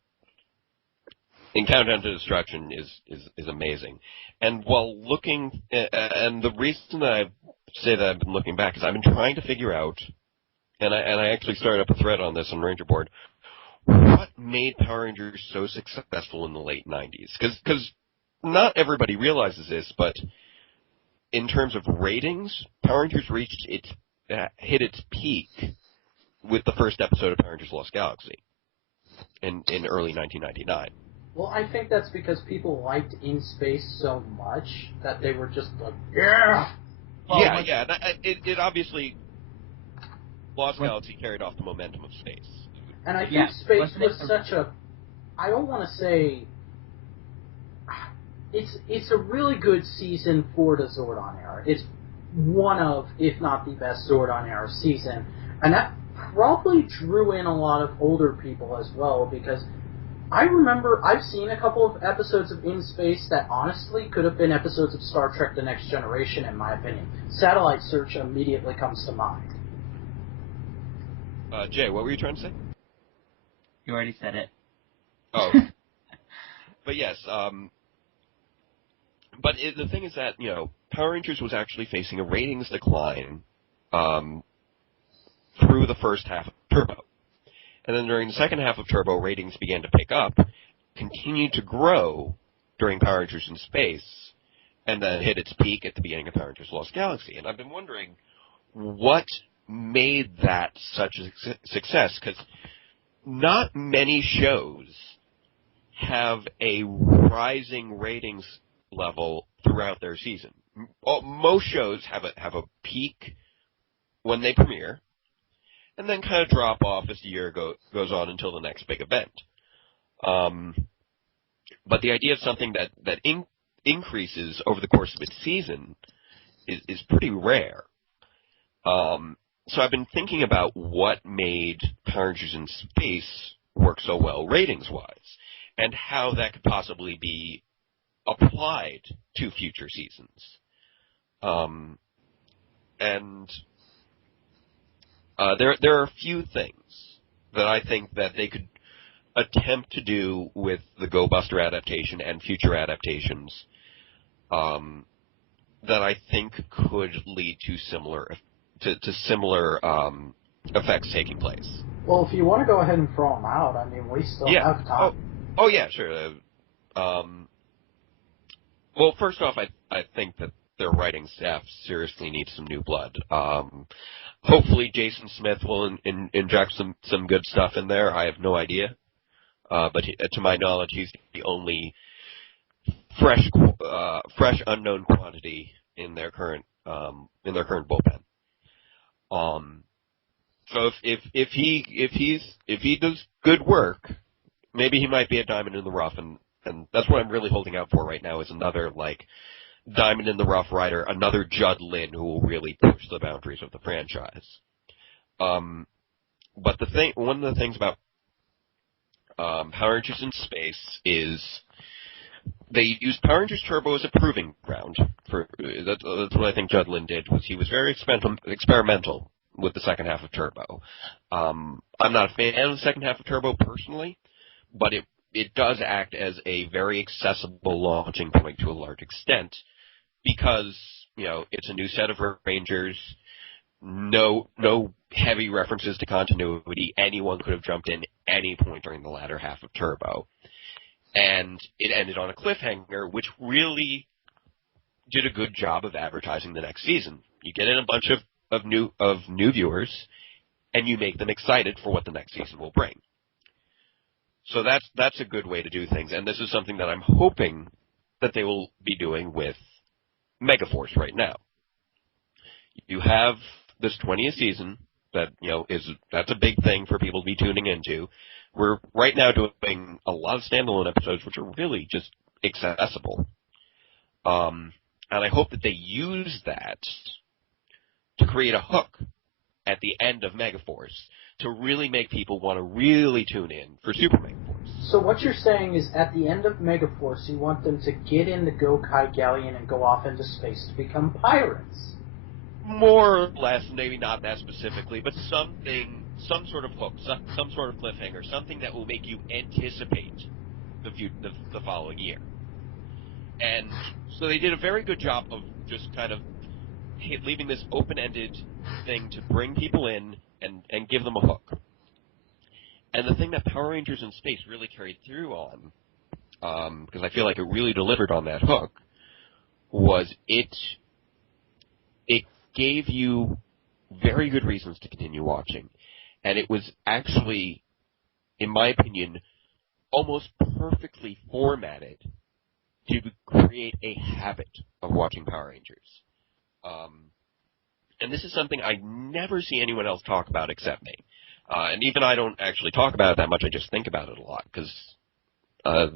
Countdown to Destruction is amazing. And while looking, and the reason that I say that I've been looking back is I've been trying to figure out, and I actually started up a thread on this on Ranger Board, what made Power Rangers so successful in the late 90s? Because not everybody realizes this, but in terms of ratings, Power Rangers hit its peak with the first episode of Power Rangers Lost Galaxy in early 1999. Well, I think that's because people liked In Space so much that they were just like, yeah! Yeah. It obviously, Lost Galaxy carried off the momentum of Space. And I think Space was such a, I don't want to say, it's a really good season for the Zordon era. It's one of, if not the best Zordon era season. And that probably drew in a lot of older people as well, because I remember I've seen a couple of episodes of In Space that honestly could have been episodes of Star Trek The Next Generation, in my opinion. Satellite Search immediately comes to mind. Jay, what were you trying to say? You already said it. Oh. But yes, but the thing is that, Power Rangers was actually facing a ratings decline through the first half of Turbo. And then during the second half of Turbo, ratings began to pick up, continued to grow during Power Rangers in Space, and then hit its peak at the beginning of Power Rangers Lost Galaxy. And I've been wondering what made that such a success, because not many shows have a rising ratings level throughout their season. Most shows have a peak when they premiere, and then kind of drop off as the year goes on until the next big event. But the idea of something that increases over the course of its season is pretty rare. So I've been thinking about what made Power Rangers in Space work so well ratings-wise, and how that could possibly be applied to future seasons. There are a few things that I think that they could attempt to do with the Go Buster adaptation and future adaptations that I think could lead to similar effects taking place. Well, if you want to go ahead and throw them out, I mean, we still have time. Oh yeah, sure. Well, first off, I think that their writing staff seriously needs some new blood. Hopefully Jason Smith will inject some good stuff in there. I have no idea. But to my knowledge, he's the only fresh unknown quantity in their current bullpen. So if he does good work, maybe he might be a diamond in the rough, and And that's what I'm really holding out for right now is another, like, diamond in the rough rider, another Judd Lynn who will really push the boundaries of the franchise. But one of the things about Power Rangers in Space is they used Power Rangers Turbo as a proving ground. That's what I think Judd Lynn did, was he was very experimental with the second half of Turbo. I'm not a fan of the second half of Turbo personally, but it does act as a very accessible launching point to a large extent because, it's a new set of Rangers, no heavy references to continuity. Anyone could have jumped in any point during the latter half of Turbo. And it ended on a cliffhanger, which really did a good job of advertising the next season. You get in a bunch of new viewers, and you make them excited for what the next season will bring. So that's a good way to do things, and this is something that I'm hoping that they will be doing with Megaforce right now. You have this 20th season that that's a big thing for people to be tuning into. We're right now doing a lot of standalone episodes, which are really just accessible. And I hope that they use that to create a hook at the end of Megaforce to really make people want to really tune in for Super Megaforce. So what you're saying is at the end of Megaforce, you want them to get in the Gokai Galleon and go off into space to become pirates. More or less, maybe not that specifically, but some sort of hook, some sort of cliffhanger, something that will make you anticipate the following year. And so they did a very good job of just kind of leaving this open-ended thing to bring people in and give them a hook. And the thing that Power Rangers in Space really carried through on, because I feel like it really delivered on that hook, was it gave you very good reasons to continue watching. And it was actually, in my opinion, almost perfectly formatted to create a habit of watching Power Rangers. And this is something I never see anyone else talk about except me. And even I don't actually talk about it that much, I just think about it a lot, because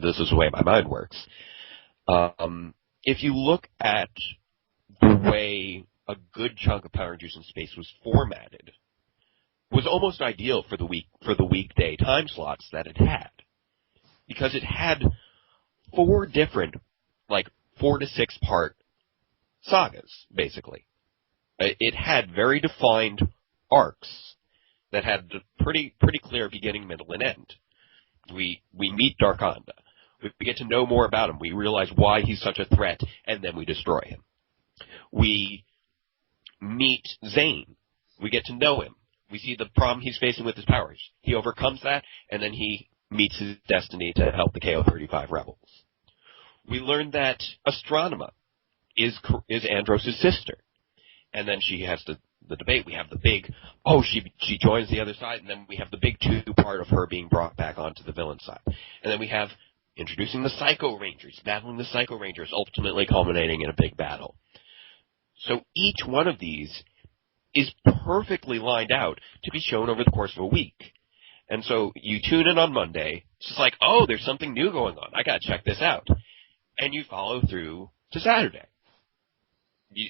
this is the way my mind works. If you look at the way a good chunk of Power Rangers in Space was formatted, was almost ideal for the weekday time slots that it had. Because it had 4 different, 4 to 6 part sagas, basically. It had very defined arcs that had a pretty clear beginning, middle, and end. We meet Darkonda. We get to know more about him. We realize why he's such a threat, and then we destroy him. We meet Zane. We get to know him. We see the problem he's facing with his powers. He overcomes that, and then he meets his destiny to help the KO-35 rebels. We learn that Astronema is Andros' sister. And then she has the debate. We have the big, she joins the other side, and then we have the big 2-part of her being brought back onto the villain side. And then we have introducing the Psycho Rangers, battling the Psycho Rangers, ultimately culminating in a big battle. So each one of these is perfectly lined out to be shown over the course of a week. And so you tune in on Monday, it's just like, there's something new going on. I got to check this out. And you follow through to Saturday.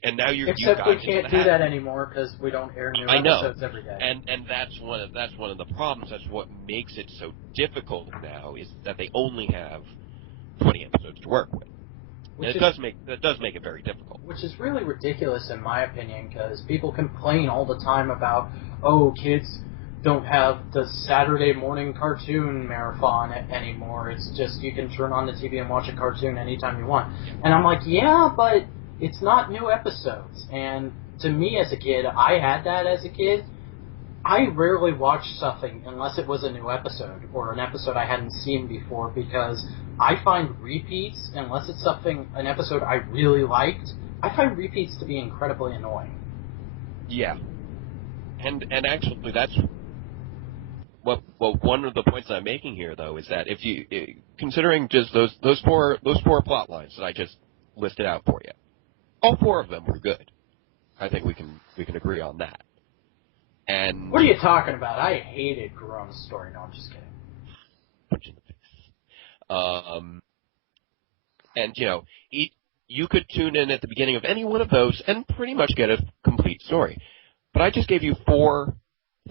And now Except we can't do that anymore because we don't air new episodes every day. And that's one of the problems. That's what makes it so difficult now, is that they only have 20 episodes to work with. That does make it very difficult. Which is really ridiculous in my opinion, because people complain all the time about, kids don't have the Saturday morning cartoon marathon anymore. It's just you can turn on the TV and watch a cartoon anytime you want. And I'm like, yeah, but it's not new episodes. And to me as a kid, I had that as a kid. I rarely watched something unless it was a new episode or an episode I hadn't seen before, because I find repeats, unless it's an episode I really liked, I find repeats to be incredibly annoying. Yeah. And actually that's one of the points I'm making here, though, is that if you considering just those four plot lines that I just listed out for you, all 4 of them were good. I think we can agree on that. And what are you talking about? I hated Corona's story. No, I'm just kidding. Punch in the face. And, you could tune in at the beginning of any one of those and pretty much get a complete story. But I just gave you 4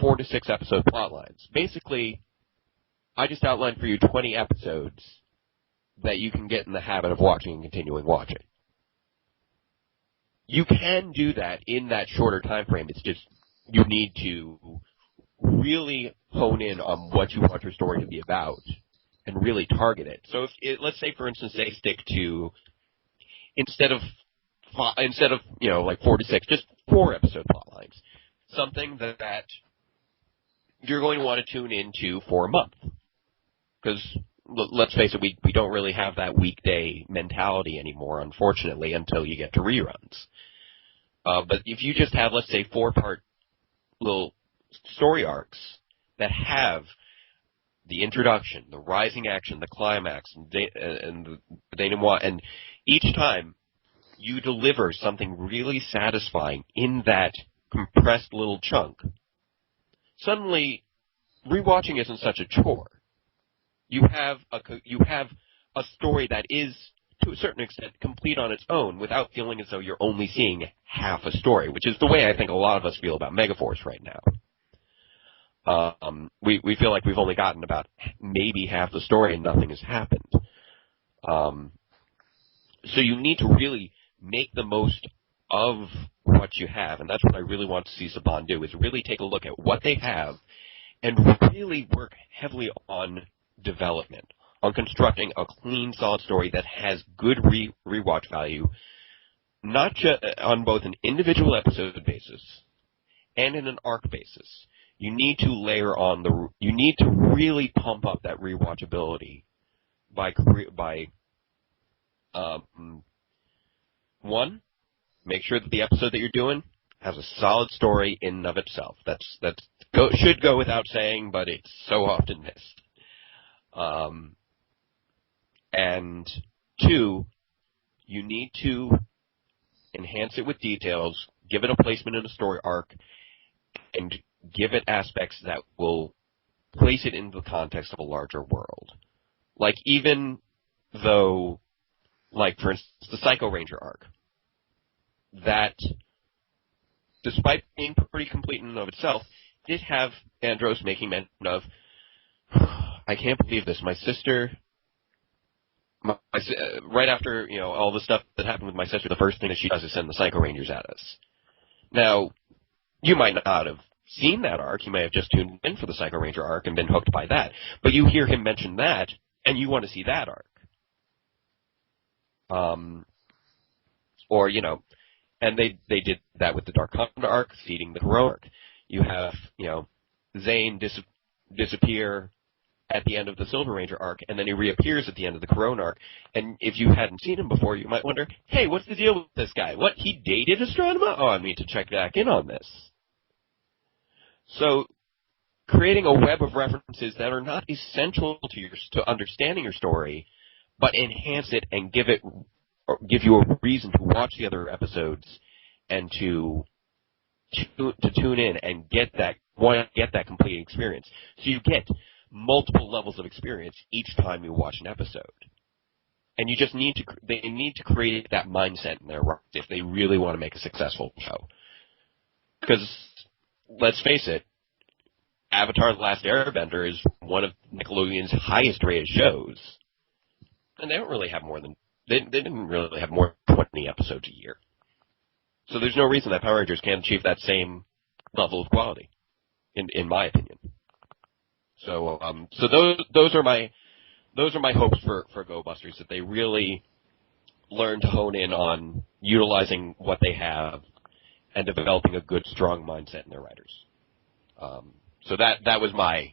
to 6 episode plot lines. Basically, I just outlined for you 20 episodes that you can get in the habit of watching and continuing watching. You can do that in that shorter time frame. It's just you need to really hone in on what you want your story to be about and really target it. So let's say, for instance, they stick to instead of 4 to 6, just 4 episode plot lines. Something that you're going to want to tune into for a month. Because, let's face it, we don't really have that weekday mentality anymore, unfortunately, until you get to reruns. But if you just have, let's say, 4-part little story arcs that have the introduction, the rising action, the climax, and the denouement, and each time you deliver something really satisfying in that compressed little chunk, suddenly rewatching isn't such a chore. You have a story that is, to a certain extent, complete on its own without feeling as though you're only seeing half a story, which is the way I think a lot of us feel about Megaforce right now. We feel like we've only gotten about maybe half the story and nothing has happened. So you need to really make the most of what you have, and that's what I really want to see Saban do, is really take a look at what they have and really work heavily on development, on constructing a clean, solid story that has good rewatch value, not just on both an individual episode basis and in an arc basis. You need to layer on you need to really pump up that rewatchability by one, make sure that the episode that you're doing has a solid story in and of itself. Should go without saying, but it's so often missed. And 2, you need to enhance it with details, give it a placement in a story arc, and give it aspects that will place it into the context of a larger world. Like, even though, like, for instance, the Psycho Ranger arc, that, despite being pretty complete in and of itself, did have Andros making mention of, I can't believe this, my sister, right after, all the stuff that happened with my sister, the first thing that she does is send the Psycho Rangers at us. Now, you might not have seen that arc, you may have just tuned in for the Psycho Ranger arc and been hooked by that, but you hear him mention that, and you want to see that arc. And they did that with the Dark Honda arc, feeding the Corona arc. You have, Zane disappear at the end of the Silver Ranger arc, and then he reappears at the end of the Corona arc. And if you hadn't seen him before, you might wonder, hey, what's the deal with this guy? What, he dated Astronema? Oh, I need to check back in on this. So, creating a web of references that are not essential to understanding your story, but enhance it and give you a reason to watch the other episodes and to tune in and get that complete experience. So you get multiple levels of experience each time you watch an episode. And you just they need to create that mindset in their right if they really want to make a successful show. Because, let's face it, Avatar: The Last Airbender is one of Nickelodeon's highest rated shows. And they don't really have they didn't really have more than 20 episodes a year. So there's no reason that Power Rangers can't achieve that same level of quality, in my opinion. So those are my hopes for Go Busters, that they really learn to hone in on utilizing what they have and developing a good, strong mindset in their writers. So that was my,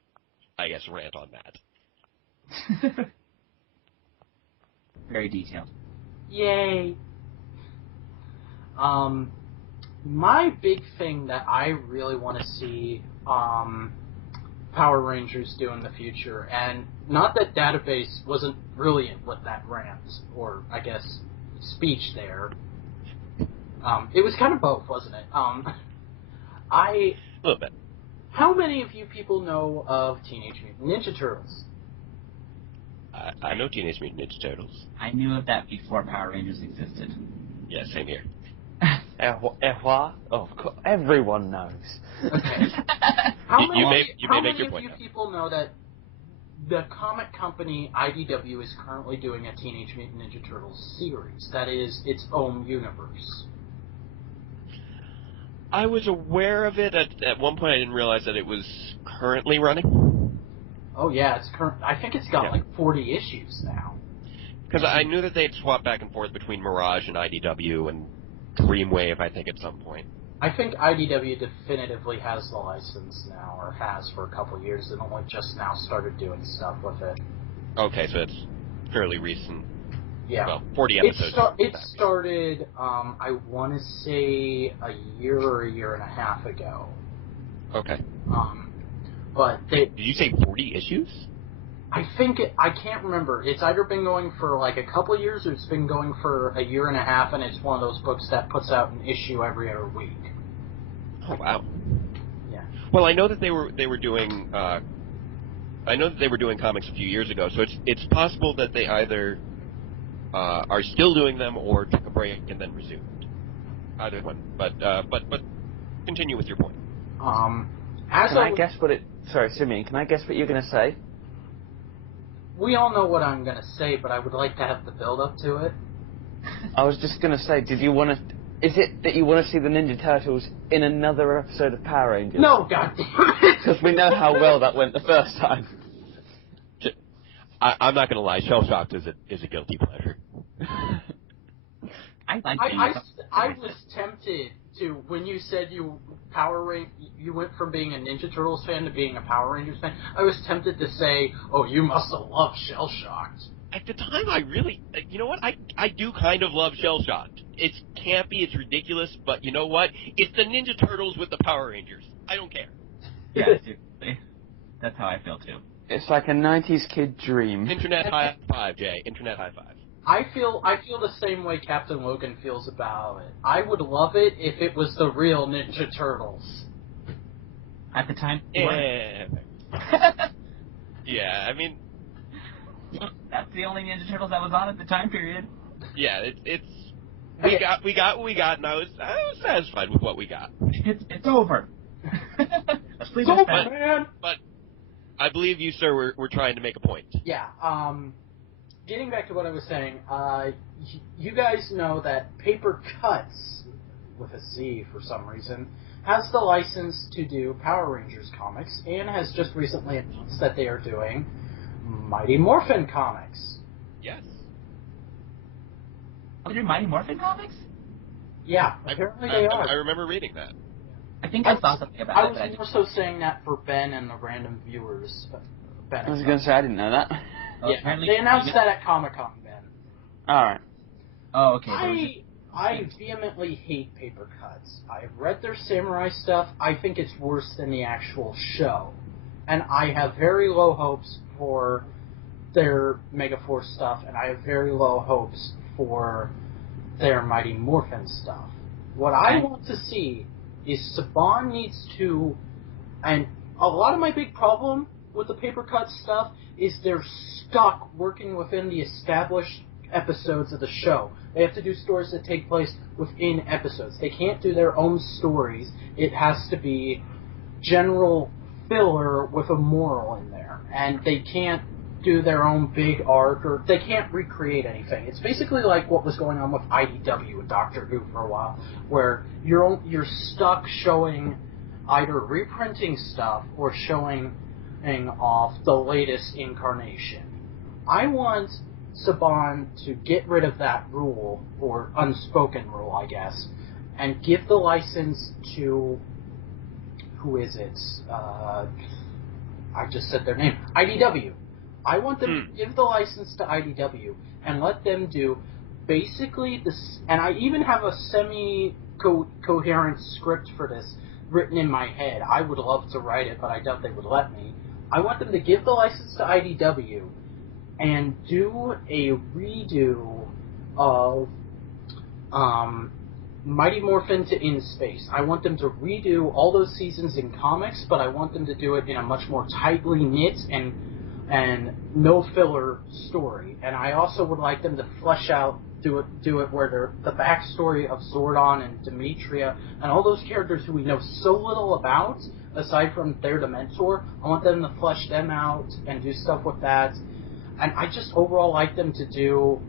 I guess, rant on that. Very detailed. Yay. My big thing that I really want to see Power Rangers do in the future, and not that Database wasn't brilliant with that rant, or I guess speech there. It was kind of both, wasn't it? A little bit. How many of you people know of Teenage Mutant Ninja Turtles? I know Teenage Mutant Ninja Turtles. I knew of that before Power Rangers existed. Yeah, same here. What? Oh, of course, everyone knows. Okay. How You many make your of point you now. people know that the comic company IDW is currently doing a Teenage Mutant Ninja Turtles series that is its own universe? I was aware of it. At one point, I didn't realize that it was currently running. Oh yeah, it's current. I think it's got Yeah. like 40 issues now. Because I knew that they'd swap back and forth between Mirage and IDW and Dreamwave, I think, at some point. I think IDW definitively has the license now, or has for a couple of years, and only just now started doing stuff with it. Okay, so it's fairly recent. Yeah. Well, 40 episodes. It started, I want to say, a year or a year and a half ago. Okay. But Did you say 40 issues? I can't remember. It's either been going for like a couple of years, or it's been going for a year and a half, and it's one of those books that puts out an issue every other week. Oh wow. Yeah. Well, I know that they were doing. I know that they were doing comics a few years ago, so it's possible that they either are still doing them or took a break and then resumed. Either one, but continue with your point. Sorry, Simeon, can I guess what you're going to say? We all know what I'm going to say, but I would like to have the build-up to it. I was just going to say, is it that you want to see the Ninja Turtles in another episode of Power Rangers? No, goddamn! Because we know how well that went the first time. I'm not going to lie, Shell Shocked is a guilty pleasure. I was tempted to, when you said you went from being a Ninja Turtles fan to being a Power Rangers fan, I was tempted to say, oh, you must have loved Shell Shocked. At the time, I really, you know what, I do kind of love Shell Shocked. It's campy, it's ridiculous, but you know what? It's the Ninja Turtles with the Power Rangers. I don't care. Yeah, seriously. That's how I feel too. It's like a 90s kid dream. Internet high five, Jay. Internet high five. I feel the same way Captain Logan feels about it. I would love it if it was the real Ninja Turtles. At the time, Yeah. Yeah, I mean, that's the only Ninja Turtles that was on at the time period. yeah, we got what we got, and I was satisfied with what we got. It's over. Let's leave It's it over, at that. man. But I believe you, sir, were trying to make a point. Yeah. Getting back to what I was saying, you guys know that Paper Cuts, with a Z for some reason, has the license to do Power Rangers comics, and has just recently announced that they are doing Mighty Morphin comics. Yes. Oh, they're doing Mighty Morphin comics? Yeah, apparently they are. I remember reading that. I think I saw something about I that. was more so saying that for Ben and the random viewers. Ben I was going to say, I didn't know that. Yeah, they announced that at Comic-Con, Ben. Alright. Oh, okay. I vehemently hate Paper Cuts. I've read their samurai stuff. I think it's worse than the actual show. And I have very low hopes for their Megaforce stuff, and I have very low hopes for their Mighty Morphin stuff. What I want to see is Saban needs to... And a lot of my big problem with the Paper Cuts stuff is they're stuck working within the established episodes of the show. They have to do stories that take place within episodes. They can't do their own stories. It has to be general filler with a moral in there. And they can't do their own big arc, or they can't recreate anything. It's basically like what was going on with IDW with Doctor Who for a while, where you're stuck showing either reprinting stuff or showing off the latest incarnation. I want Saban to get rid of that rule, or unspoken rule, I guess, and give the license to... Who is it? I just said their name. IDW. I want them to give the license to IDW and let them do basically this... And I even have a semi-coherent script for this written in my head. I would love to write it, but I doubt they would let me. I want them to give the license to IDW and do a redo of Mighty Morphin to In Space. I want them to redo all those seasons in comics, but I want them to do it in a much more tightly knit and and no filler story. And I also would like them to flesh out, do it where the backstory of Zordon and Demetria and all those characters who we know so little about, aside from their Dementor, I want them to flesh them out and do stuff with that. And I just overall like them to do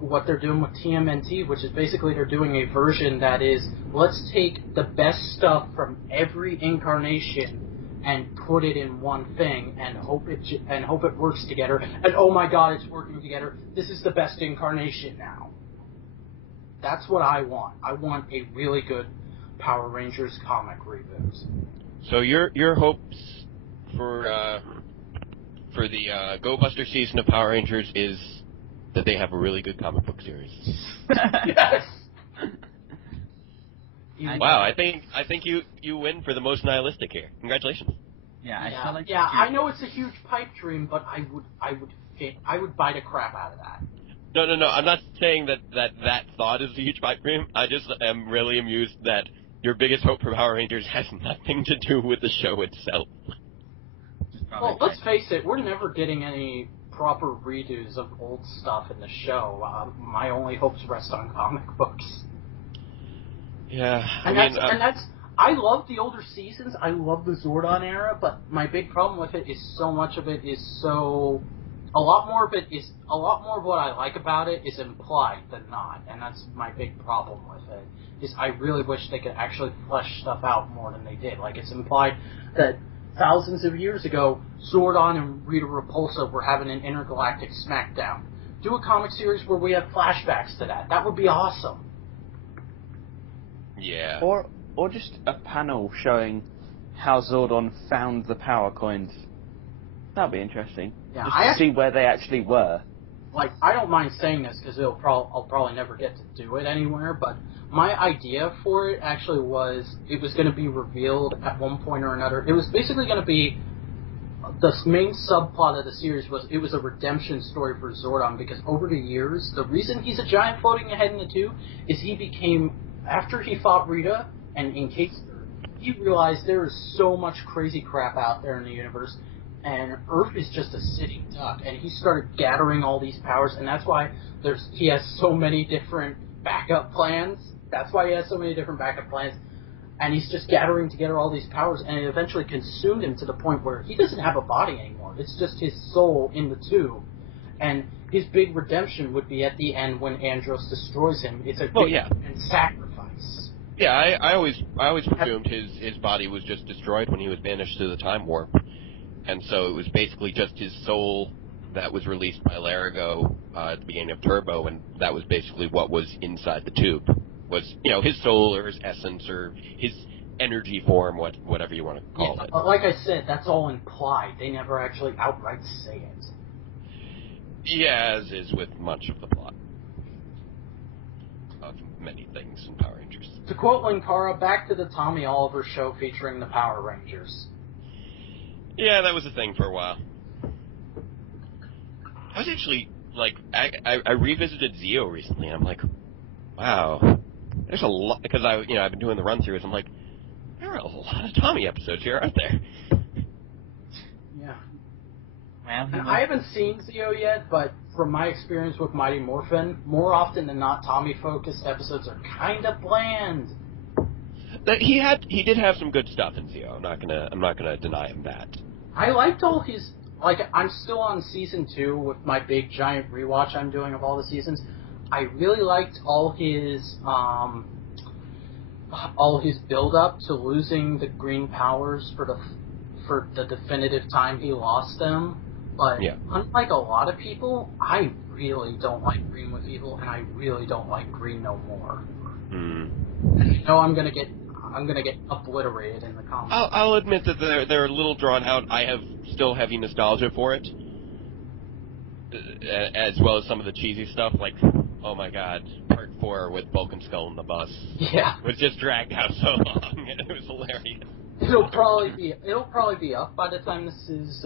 what they're doing with TMNT, which is basically they're doing a version that is, let's take the best stuff from every incarnation and put it in one thing and hope it works together. And oh my God, it's working together. This is the best incarnation now. That's what I want. I want a really good Power Rangers comic reboot. So your hopes for the Go Buster season of Power Rangers is that they have a really good comic book series. Yes. Wow, I think you win for the most nihilistic here. Congratulations. Yeah, I feel like I know it's a huge pipe dream, but I would buy the crap out of that. No. I'm not saying that thought is a huge pipe dream. I just am really amused that your biggest hope for Power Rangers has nothing to do with the show itself. Well, let's face it, we're never getting any proper redos of old stuff in the show. My only hopes rest on comic books. Yeah, I love the older seasons. I love the Zordon era, but my big problem with it is so much of it is a lot more of what I like about it is implied than not, and that's my big problem with it. Is I really wish they could actually flesh stuff out more than they did. Like, it's implied that thousands of years ago, Zordon and Rita Repulsa were having an intergalactic smackdown. Do a comic series where we have flashbacks to that. That would be awesome. Yeah. Or just a panel showing how Zordon found the power coins. That'd be interesting. Yeah, just to see where they actually were. Like, I don't mind saying this because I'll probably never get to do it anywhere, but my idea for it actually was it was going to be revealed at one point or another. It was basically going to be the main subplot of the series was it was a redemption story for Zordon because over the years, the reason he's a giant floating ahead in the tube is he became, after he fought Rita and encased her, he realized there is so much crazy crap out there in the universe, and Earth is just a sitting duck, and he started gathering all these powers, and that's why he has so many different backup plans. That's why he has so many different backup plans, and he's just gathering together all these powers, and it eventually consumed him to the point where he doesn't have a body anymore. It's just his soul in the tube, and his big redemption would be at the end when Andros destroys him. It's a big and sacrifice. Yeah, I always presumed his body was just destroyed when he was banished to the time warp. And so it was basically just his soul that was released by Larigo at the beginning of Turbo, and that was basically what was inside the tube. Was, his soul or his essence or his energy form, whatever you want to call it. But like I said, that's all implied. They never actually outright say it. Yeah, as is with much of the plot of many things in Power Rangers. To quote Linkara, back to the Tommy Oliver show featuring the Power Rangers. Yeah, that was a thing for a while. I was actually, I revisited Zeo recently, and I'm like, wow, there's a lot, because I've been doing the run-throughs, I'm like, there are a lot of Tommy episodes here, aren't there? Yeah. Well, and I haven't seen Zeo yet, but from my experience with Mighty Morphin, more often than not, Tommy-focused episodes are kind of bland. He did have some good stuff in Zeo. I'm not gonna deny him that. I liked all his, I'm still on season 2 with my big giant rewatch I'm doing of all the seasons. I really liked all his build up to losing the green powers for the definitive time he lost them. But unlike a lot of people, I really don't like Green with Evil, and I really don't like Green no more. Mm. And I'm gonna get obliterated in the comments. I'll admit that they're a little drawn out. I have still heavy nostalgia for it, as well as some of the cheesy stuff, like, oh my god, Part 4 with Bulk and Skull in the bus. Yeah, was just dragged out so long, and it was hilarious. It'll probably be up by the time this is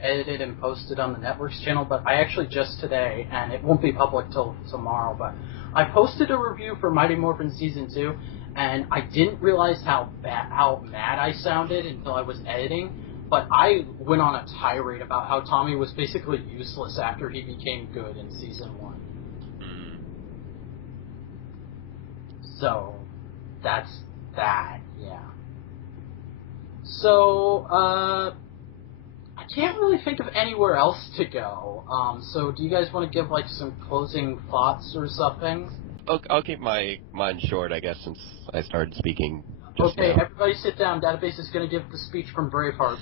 edited and posted on the network's channel. But I actually just today, and it won't be public till tomorrow, but I posted a review for Mighty Morphin Season 2, and I didn't realize how mad I sounded until I was editing. but I went on a tirade about how Tommy was basically useless after he became good in Season 1. So, that's that, yeah. So, I can't really think of anywhere else to go. So do you guys want to give, like, some closing thoughts or something? I'll keep mine short, I guess, since I started speaking just Okay, now. everybody sit down. Database is going to give the speech from Braveheart.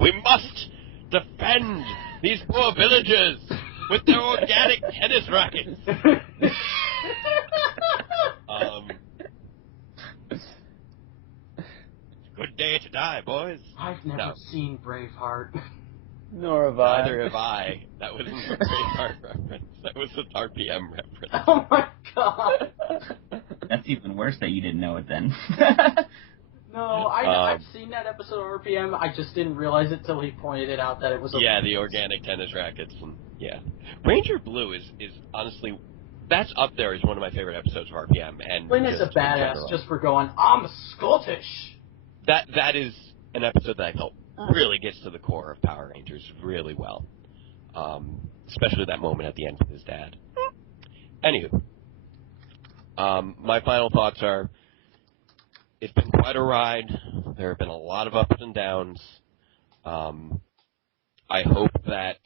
We must defend these poor villagers with their organic tennis rackets. Good day to die, boys. I've never seen Braveheart. Nor have I. Neither have I. That wasn't a Braveheart reference. That was an RPM reference. Oh my god. That's even worse that you didn't know it then. No, I've seen that episode of RPM. I just didn't realize it till he pointed it out that it was a... Yeah, the organic tennis rackets. And, yeah. Ranger Blue is honestly... That's up there as one of my favorite episodes of RPM. And Lynn is a badass just for going, I'm Scottish. That is an episode that I felt really gets to the core of Power Rangers really well. Especially that moment at the end with his dad. Anywho. My final thoughts are, it's been quite a ride. There have been a lot of ups and downs. I hope that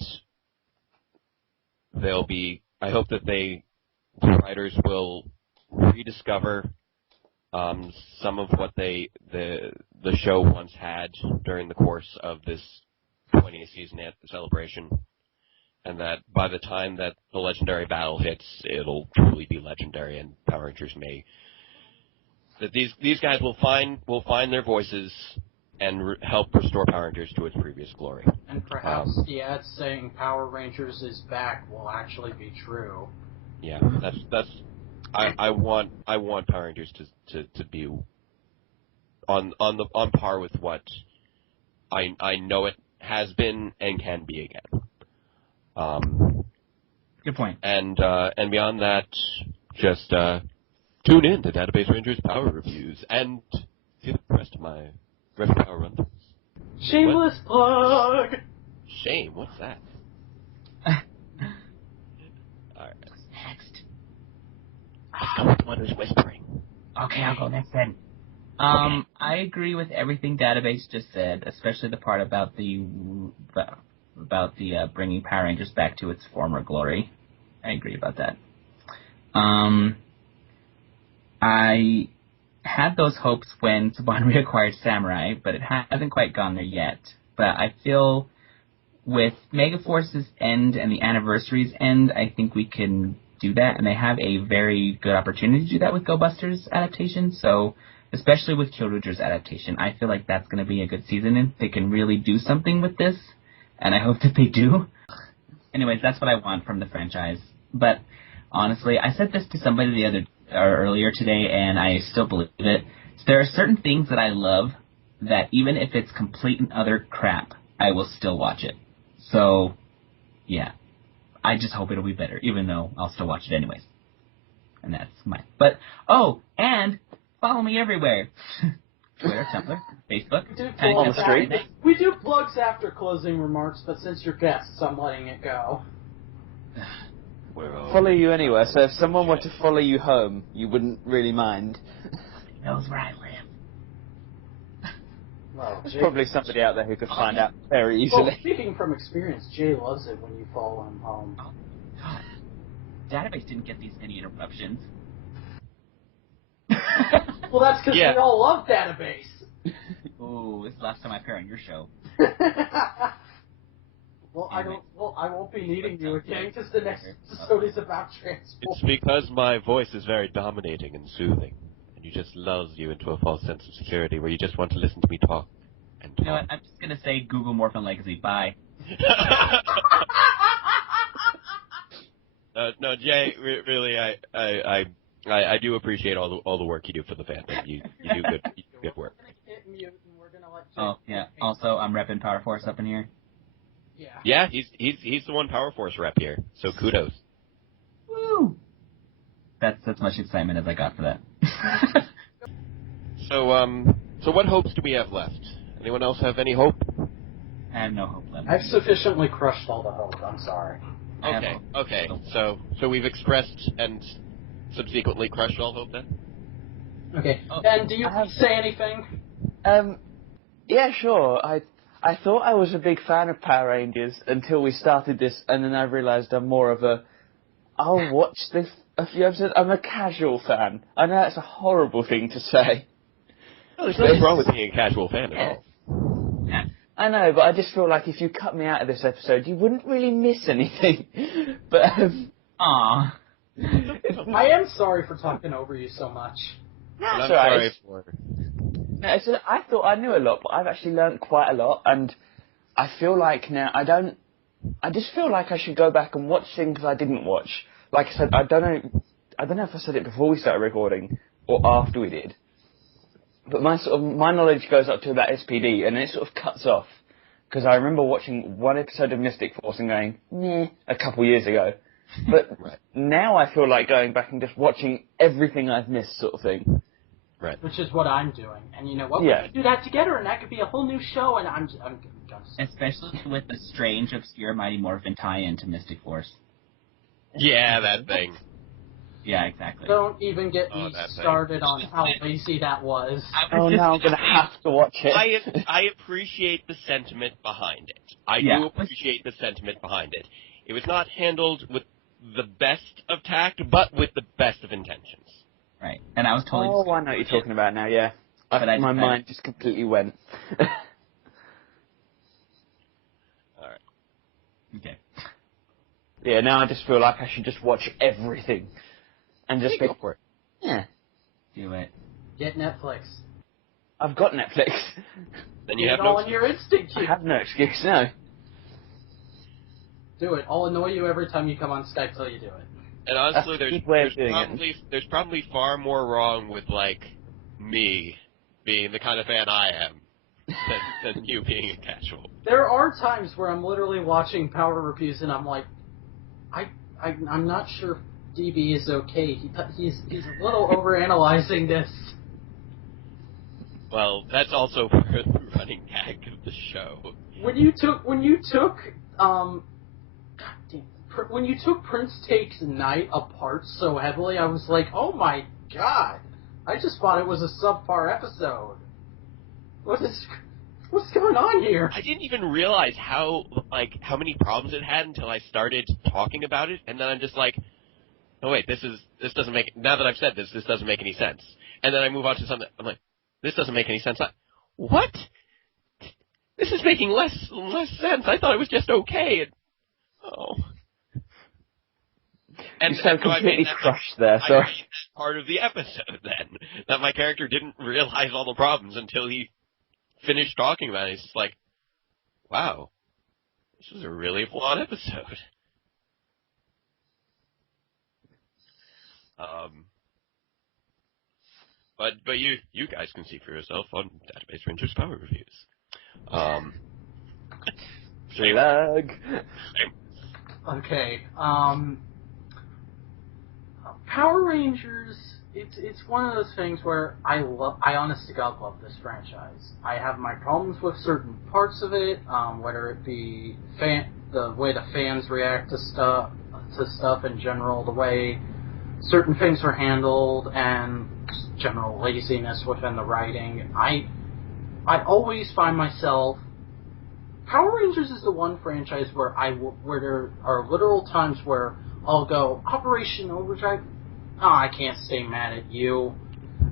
the writers will rediscover some of what the show once had during the course of this 20th season celebration, and that by the time that the legendary battle hits, it'll truly be legendary, and Power Rangers that these guys will find their voices and help restore Power Rangers to its previous glory. And perhaps the ad saying Power Rangers is back will actually be true. Yeah, that's I want Power Rangers to be on par with what I know it has been and can be again. Good point. And beyond that, just tune in to Database Rangers Power Reviews and see the rest of my Power Run. Shameless plug! Shame, what's that? Alright. Next. Let's go with the one who's whispering. Okay, I'll go next then. I agree with everything Database just said, especially the part about the bringing Power Rangers back to its former glory. I agree about that. I had those hopes when Saban reacquired Samurai, but it hasn't quite gone there yet. But I feel with Megaforce's end and the anniversary's end, I think we can do that, and they have a very good opportunity to do that with Go Busters adaptation. So, especially with Kyoruger's adaptation, I feel like that's going to be a good season, and they can really do something with this, and I hope that they do. Anyways, that's what I want from the franchise. But honestly, I said this to somebody earlier today, and I still believe it. There are certain things that I love that even if it's complete and utter crap, I will still watch it. So, yeah. I just hope it'll be better, even though I'll still watch it anyways. And that's mine. But, and follow me everywhere. Twitter, Tumblr, Facebook. On the street. We do plugs after closing remarks, but since you're guests, I'm letting it go. Follow you anywhere, so if someone were to follow you home, you wouldn't really mind. He knows where I live. Well, There's probably somebody out there who could find out very easily. Well, speaking from experience, Jay loves it when you follow him home. Oh, God. Database didn't get these many interruptions. Well, that's because we all love Database. Ooh, this is the last time I appear on your show. Well, I won't be needing you again because the next episode is about transport. It's because my voice is very dominating and soothing, and you just lulls you into a false sense of security where you just want to listen to me talk and talk. You know what? I'm just gonna say Google Morphin Legacy. Bye. No, Jay. Really, I do appreciate all the work you do for the fandom. You do good work. Oh yeah. Also, I'm repping Power Force up in here. Yeah, he's the one Power Force rep here. So kudos. Woo! That's as much excitement as I got for that. So So what hopes do we have left? Anyone else have any hope? I have no hope left. I've sufficiently crushed all the hope. I'm sorry. I have Okay. hope. So we've expressed and subsequently crushed all hope then? Okay. Oh, Ben, do you I have- say anything? Yeah, sure. I thought I was a big fan of Power Rangers until we started this, and then I realised I'm more of I'll watch a few episodes. I'm a casual fan. I know that's a horrible thing to say. No, there's nothing wrong with being a casual fan at all. Yeah. I know, but I just feel like if you cut me out of this episode, you wouldn't really miss anything. But Aw. I am sorry for talking over you so much. And I'm That's all right. sorry for... No, I thought I knew a lot, but I've actually learned quite a lot, and I feel like now I just feel like I should go back and watch things I didn't watch. Like I said, I don't know if I said it before we started recording or after we did, but my knowledge goes up to about SPD, and it sort of cuts off because I remember watching one episode of Mystic Force and going, meh, a couple years ago, but Right. now I feel like going back and just watching everything I've missed, sort of thing. Right. Which is what I'm doing. And you know what? Yeah. We could do that together, and that could be a whole new show, and I'm just... Especially with the strange, obscure Mighty Morphin tie-in to Mystic Force. Yeah, that thing. Yeah, exactly. Don't even get Oh, me that thing. started on how lazy that was. Oh, now I'm going to have to watch it. I appreciate the sentiment behind it. I Yeah. do appreciate the sentiment behind it. It was not handled with the best of tact, but with the best of intentions. Right. And I was totally... Oh, I know what you're talking about now, yeah. But My mind just completely went. Alright. Okay. Yeah, now I just feel like I should just watch everything. And just Go for it. yeah, Do it. Get Netflix. I've got Netflix. Then Do you it have all no... on your instinct. I have no excuse, no. Do it. I'll annoy you every time you come on Skype till you do it. And honestly, That's a good way of doing there's probably far more wrong with, like, me being the kind of fan I am than you being a casual. There are times where I'm literally watching Power Reviews and I'm like, I'm not sure if DB is okay. He's a little overanalyzing this. Well, that's also part of the running gag of the show. When you took when you took Prince Takes Night apart so heavily, I was like, oh my god! I just thought it was a subpar episode. What's going on here? I didn't even realize how many problems it had until I started talking about it, and then I'm just like, oh wait, this doesn't make, now that I've said this doesn't make any sense. And then I move on to something, I'm like, this doesn't make any sense. What? This is making less sense. I thought it was just okay. And You sound so I completely made that, crushed there, I sorry. made that part of the episode then, that my character didn't realize all the problems until he finished talking about it. He's just like, wow, this was a really flawed episode. But you guys can see for yourself on Database Rangers Power Reviews. Slug. Okay. Power Rangers. It's one of those things where I honest to God love this franchise. I have my problems with certain parts of it, whether it be the way the fans react to stuff in general, the way certain things are handled, and general laziness within the writing. I always find myself. Power Rangers is the one franchise where there are literal times where I'll go, Operation Overdrive, I can't stay mad at you.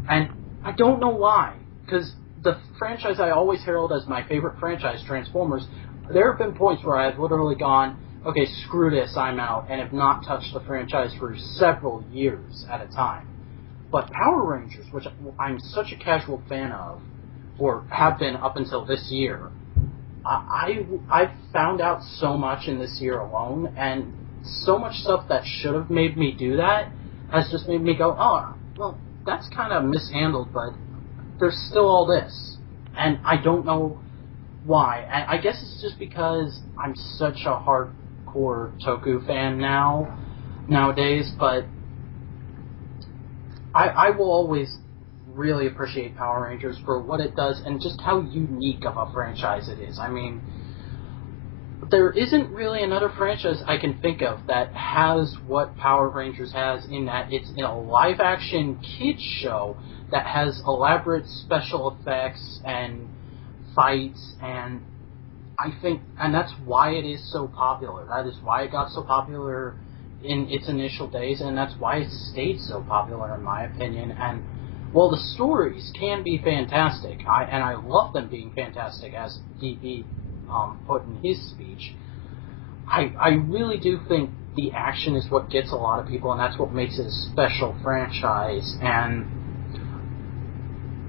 And I don't know why. Because the franchise I always herald as my favorite franchise, Transformers, there have been points where I've literally gone, okay, screw this, I'm out, and have not touched the franchise for several years at a time. But Power Rangers, which I'm such a casual fan of, or have been up until this year, I've found out so much in this year alone, and so much stuff that should have made me do that has just made me go, oh, well, that's kind of mishandled, but there's still all this. And I don't know why. And I guess it's just because I'm such a hardcore Toku fan nowadays, but I will always really appreciate Power Rangers for what it does and just how unique of a franchise it is. I mean, there isn't really another franchise I can think of that has what Power Rangers has, in that it's in a live-action kids show that has elaborate special effects and fights, and I think, and that's why it is so popular. That is why it got so popular in its initial days, and that's why it stayed so popular, in my opinion. And, well, the stories can be fantastic, and I love them being fantastic, as DB put in his speech. I really do think the action is what gets a lot of people, and that's what makes it a special franchise, and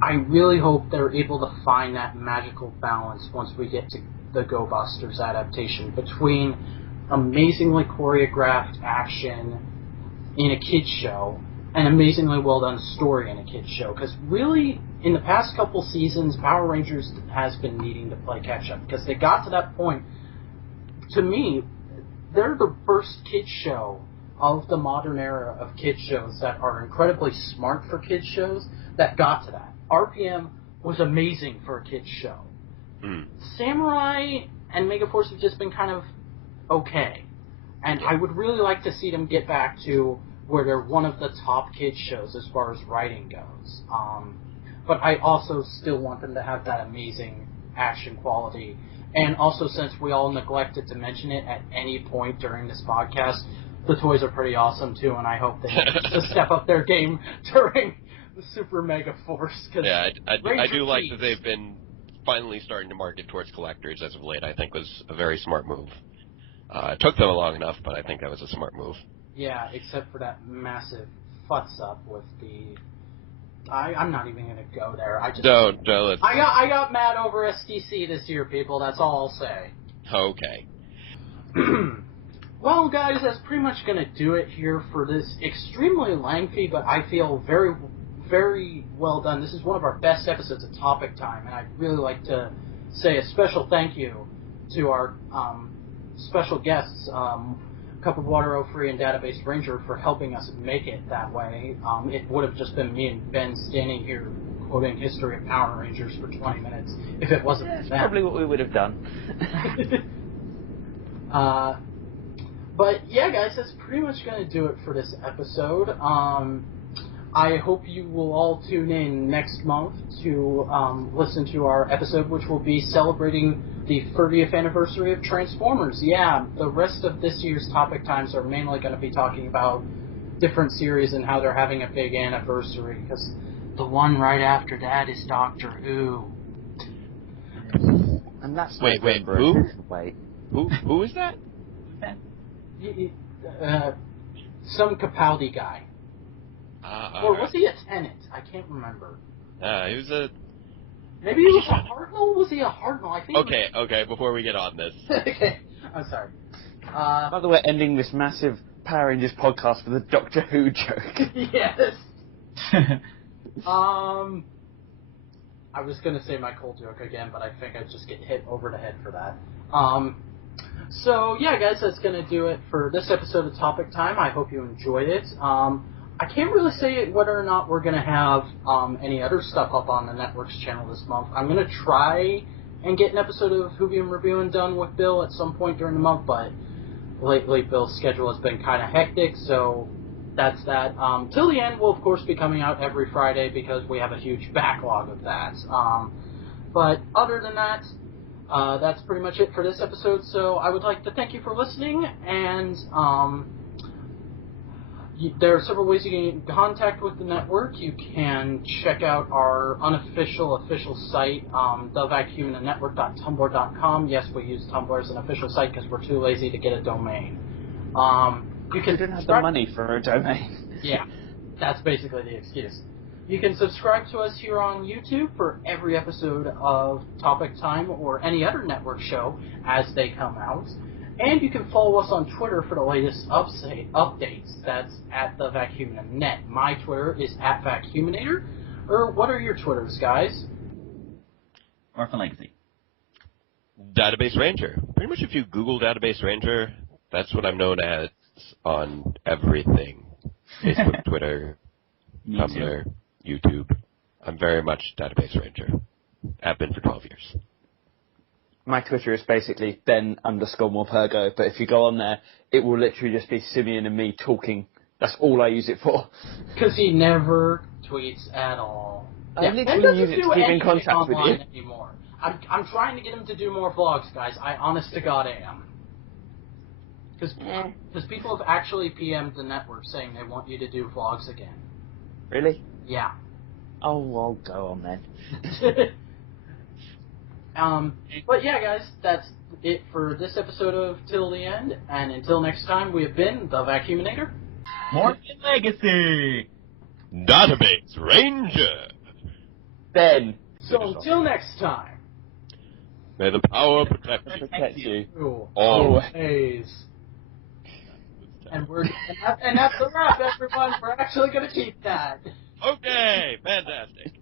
I really hope they're able to find that magical balance once we get to the Go Busters adaptation between amazingly choreographed action in a kids show and amazingly well done story in a kids show. Because really, in the past couple seasons, Power Rangers has been needing to play catch up, because they got to that point. To me, they're the first kids show of the modern era of kids shows that are incredibly smart for kids shows that got to that. RPM was amazing for a kids show. Samurai and Megaforce have just been kind of okay. And I would really like to see them get back to where they're one of the top kids shows as far as writing goes. But I also still want them to have that amazing action quality. And also, since we all neglected to mention it at any point during this podcast, the toys are pretty awesome too, and I hope they to step up their game during the Super Mega Force. Yeah, I do like that they've been finally starting to market towards collectors as of late. I think was a very smart move. It took them long enough, but I think that was a smart move. Yeah, except for that massive futz up with the... I'm not even going to go there. Don't. I got mad over STC this year, people. That's all I'll say. Okay. Well, guys, that's pretty much going to do it here for this extremely lengthy, but I feel very, very well done. This is one of our best episodes of Topic Time, and I'd really like to say a special thank you to our special guests, Cup of Water, O Free, and Database Ranger, for helping us make it that way. It would have just been me and Ben standing here quoting History of Power Rangers for 20 minutes if it wasn't for them. Probably what we would have done. But yeah, guys, that's pretty much going to do it for this episode. I hope you will all tune in next month to listen to our episode, which will be celebrating the 30th anniversary of Transformers. Yeah, the rest of this year's Topic Times are mainly going to be talking about different series and how they're having a big anniversary, because the one right after that is Doctor Who. And that's wait, who? Wait. Who is that? Some Capaldi guy. Or was he a Tenant? I can't remember. He was a... Maybe he was a Hartnell? Was he a Hartnell? I think. Okay, before we get on this. Okay, I'm sorry. By the way, ending this massive Power Rangers podcast with a Doctor Who joke. Yes. I was going to say my cold joke again, but I think I'd just get hit over the head for that. So, yeah, guys, that's going to do it for this episode of Topic Time. I hope you enjoyed it. I can't really say whether or not we're going to have any other stuff up on the network's channel this month. I'm going to try and get an episode of Whovium Reviewing done with Bill at some point during the month, but lately Bill's schedule has been kind of hectic, so that's that. Till the End will, of course, be coming out every Friday because we have a huge backlog of that. But other than that, that's pretty much it for this episode, so I would like to thank you for listening, and there are several ways you can get in contact with the network. You can check out our official site, thevacuumnetwork.tumblr.com. Yes, we use Tumblr as an official site because we're too lazy to get a domain. You didn't have the money for a domain. Yeah, that's basically the excuse. You can subscribe to us here on YouTube for every episode of Topic Time or any other network show as they come out. And you can follow us on Twitter for the latest updates. That's at TheVacuumNet. My Twitter is at Vacuuminator. Or what are your Twitters, guys? Orphan Legacy. Database Ranger. Pretty much if you Google Database Ranger, that's what I'm known as on everything. Facebook, Twitter, Tumblr, YouTube. I'm very much Database Ranger. I've been for 12 years. My Twitter is basically Ben_Morpurgo, but if you go on there, it will literally just be Simeon and me talking. That's all I use it for. Because he never tweets at all. I literally use it to keep in contact with you. Anymore. I'm trying to get him to do more vlogs, guys. I honest to God am. Because people have actually PM'd the network saying they want you to do vlogs again. Really? Yeah. Oh, I'll go on then. But yeah, guys, that's it for this episode of Till the End. And until next time, we have been the Vacuuminator. Morphin Legacy! Database Ranger! Ben. So until next time. May the power protect you. Always. And that's a wrap, everyone. We're actually going to keep that. Okay, fantastic.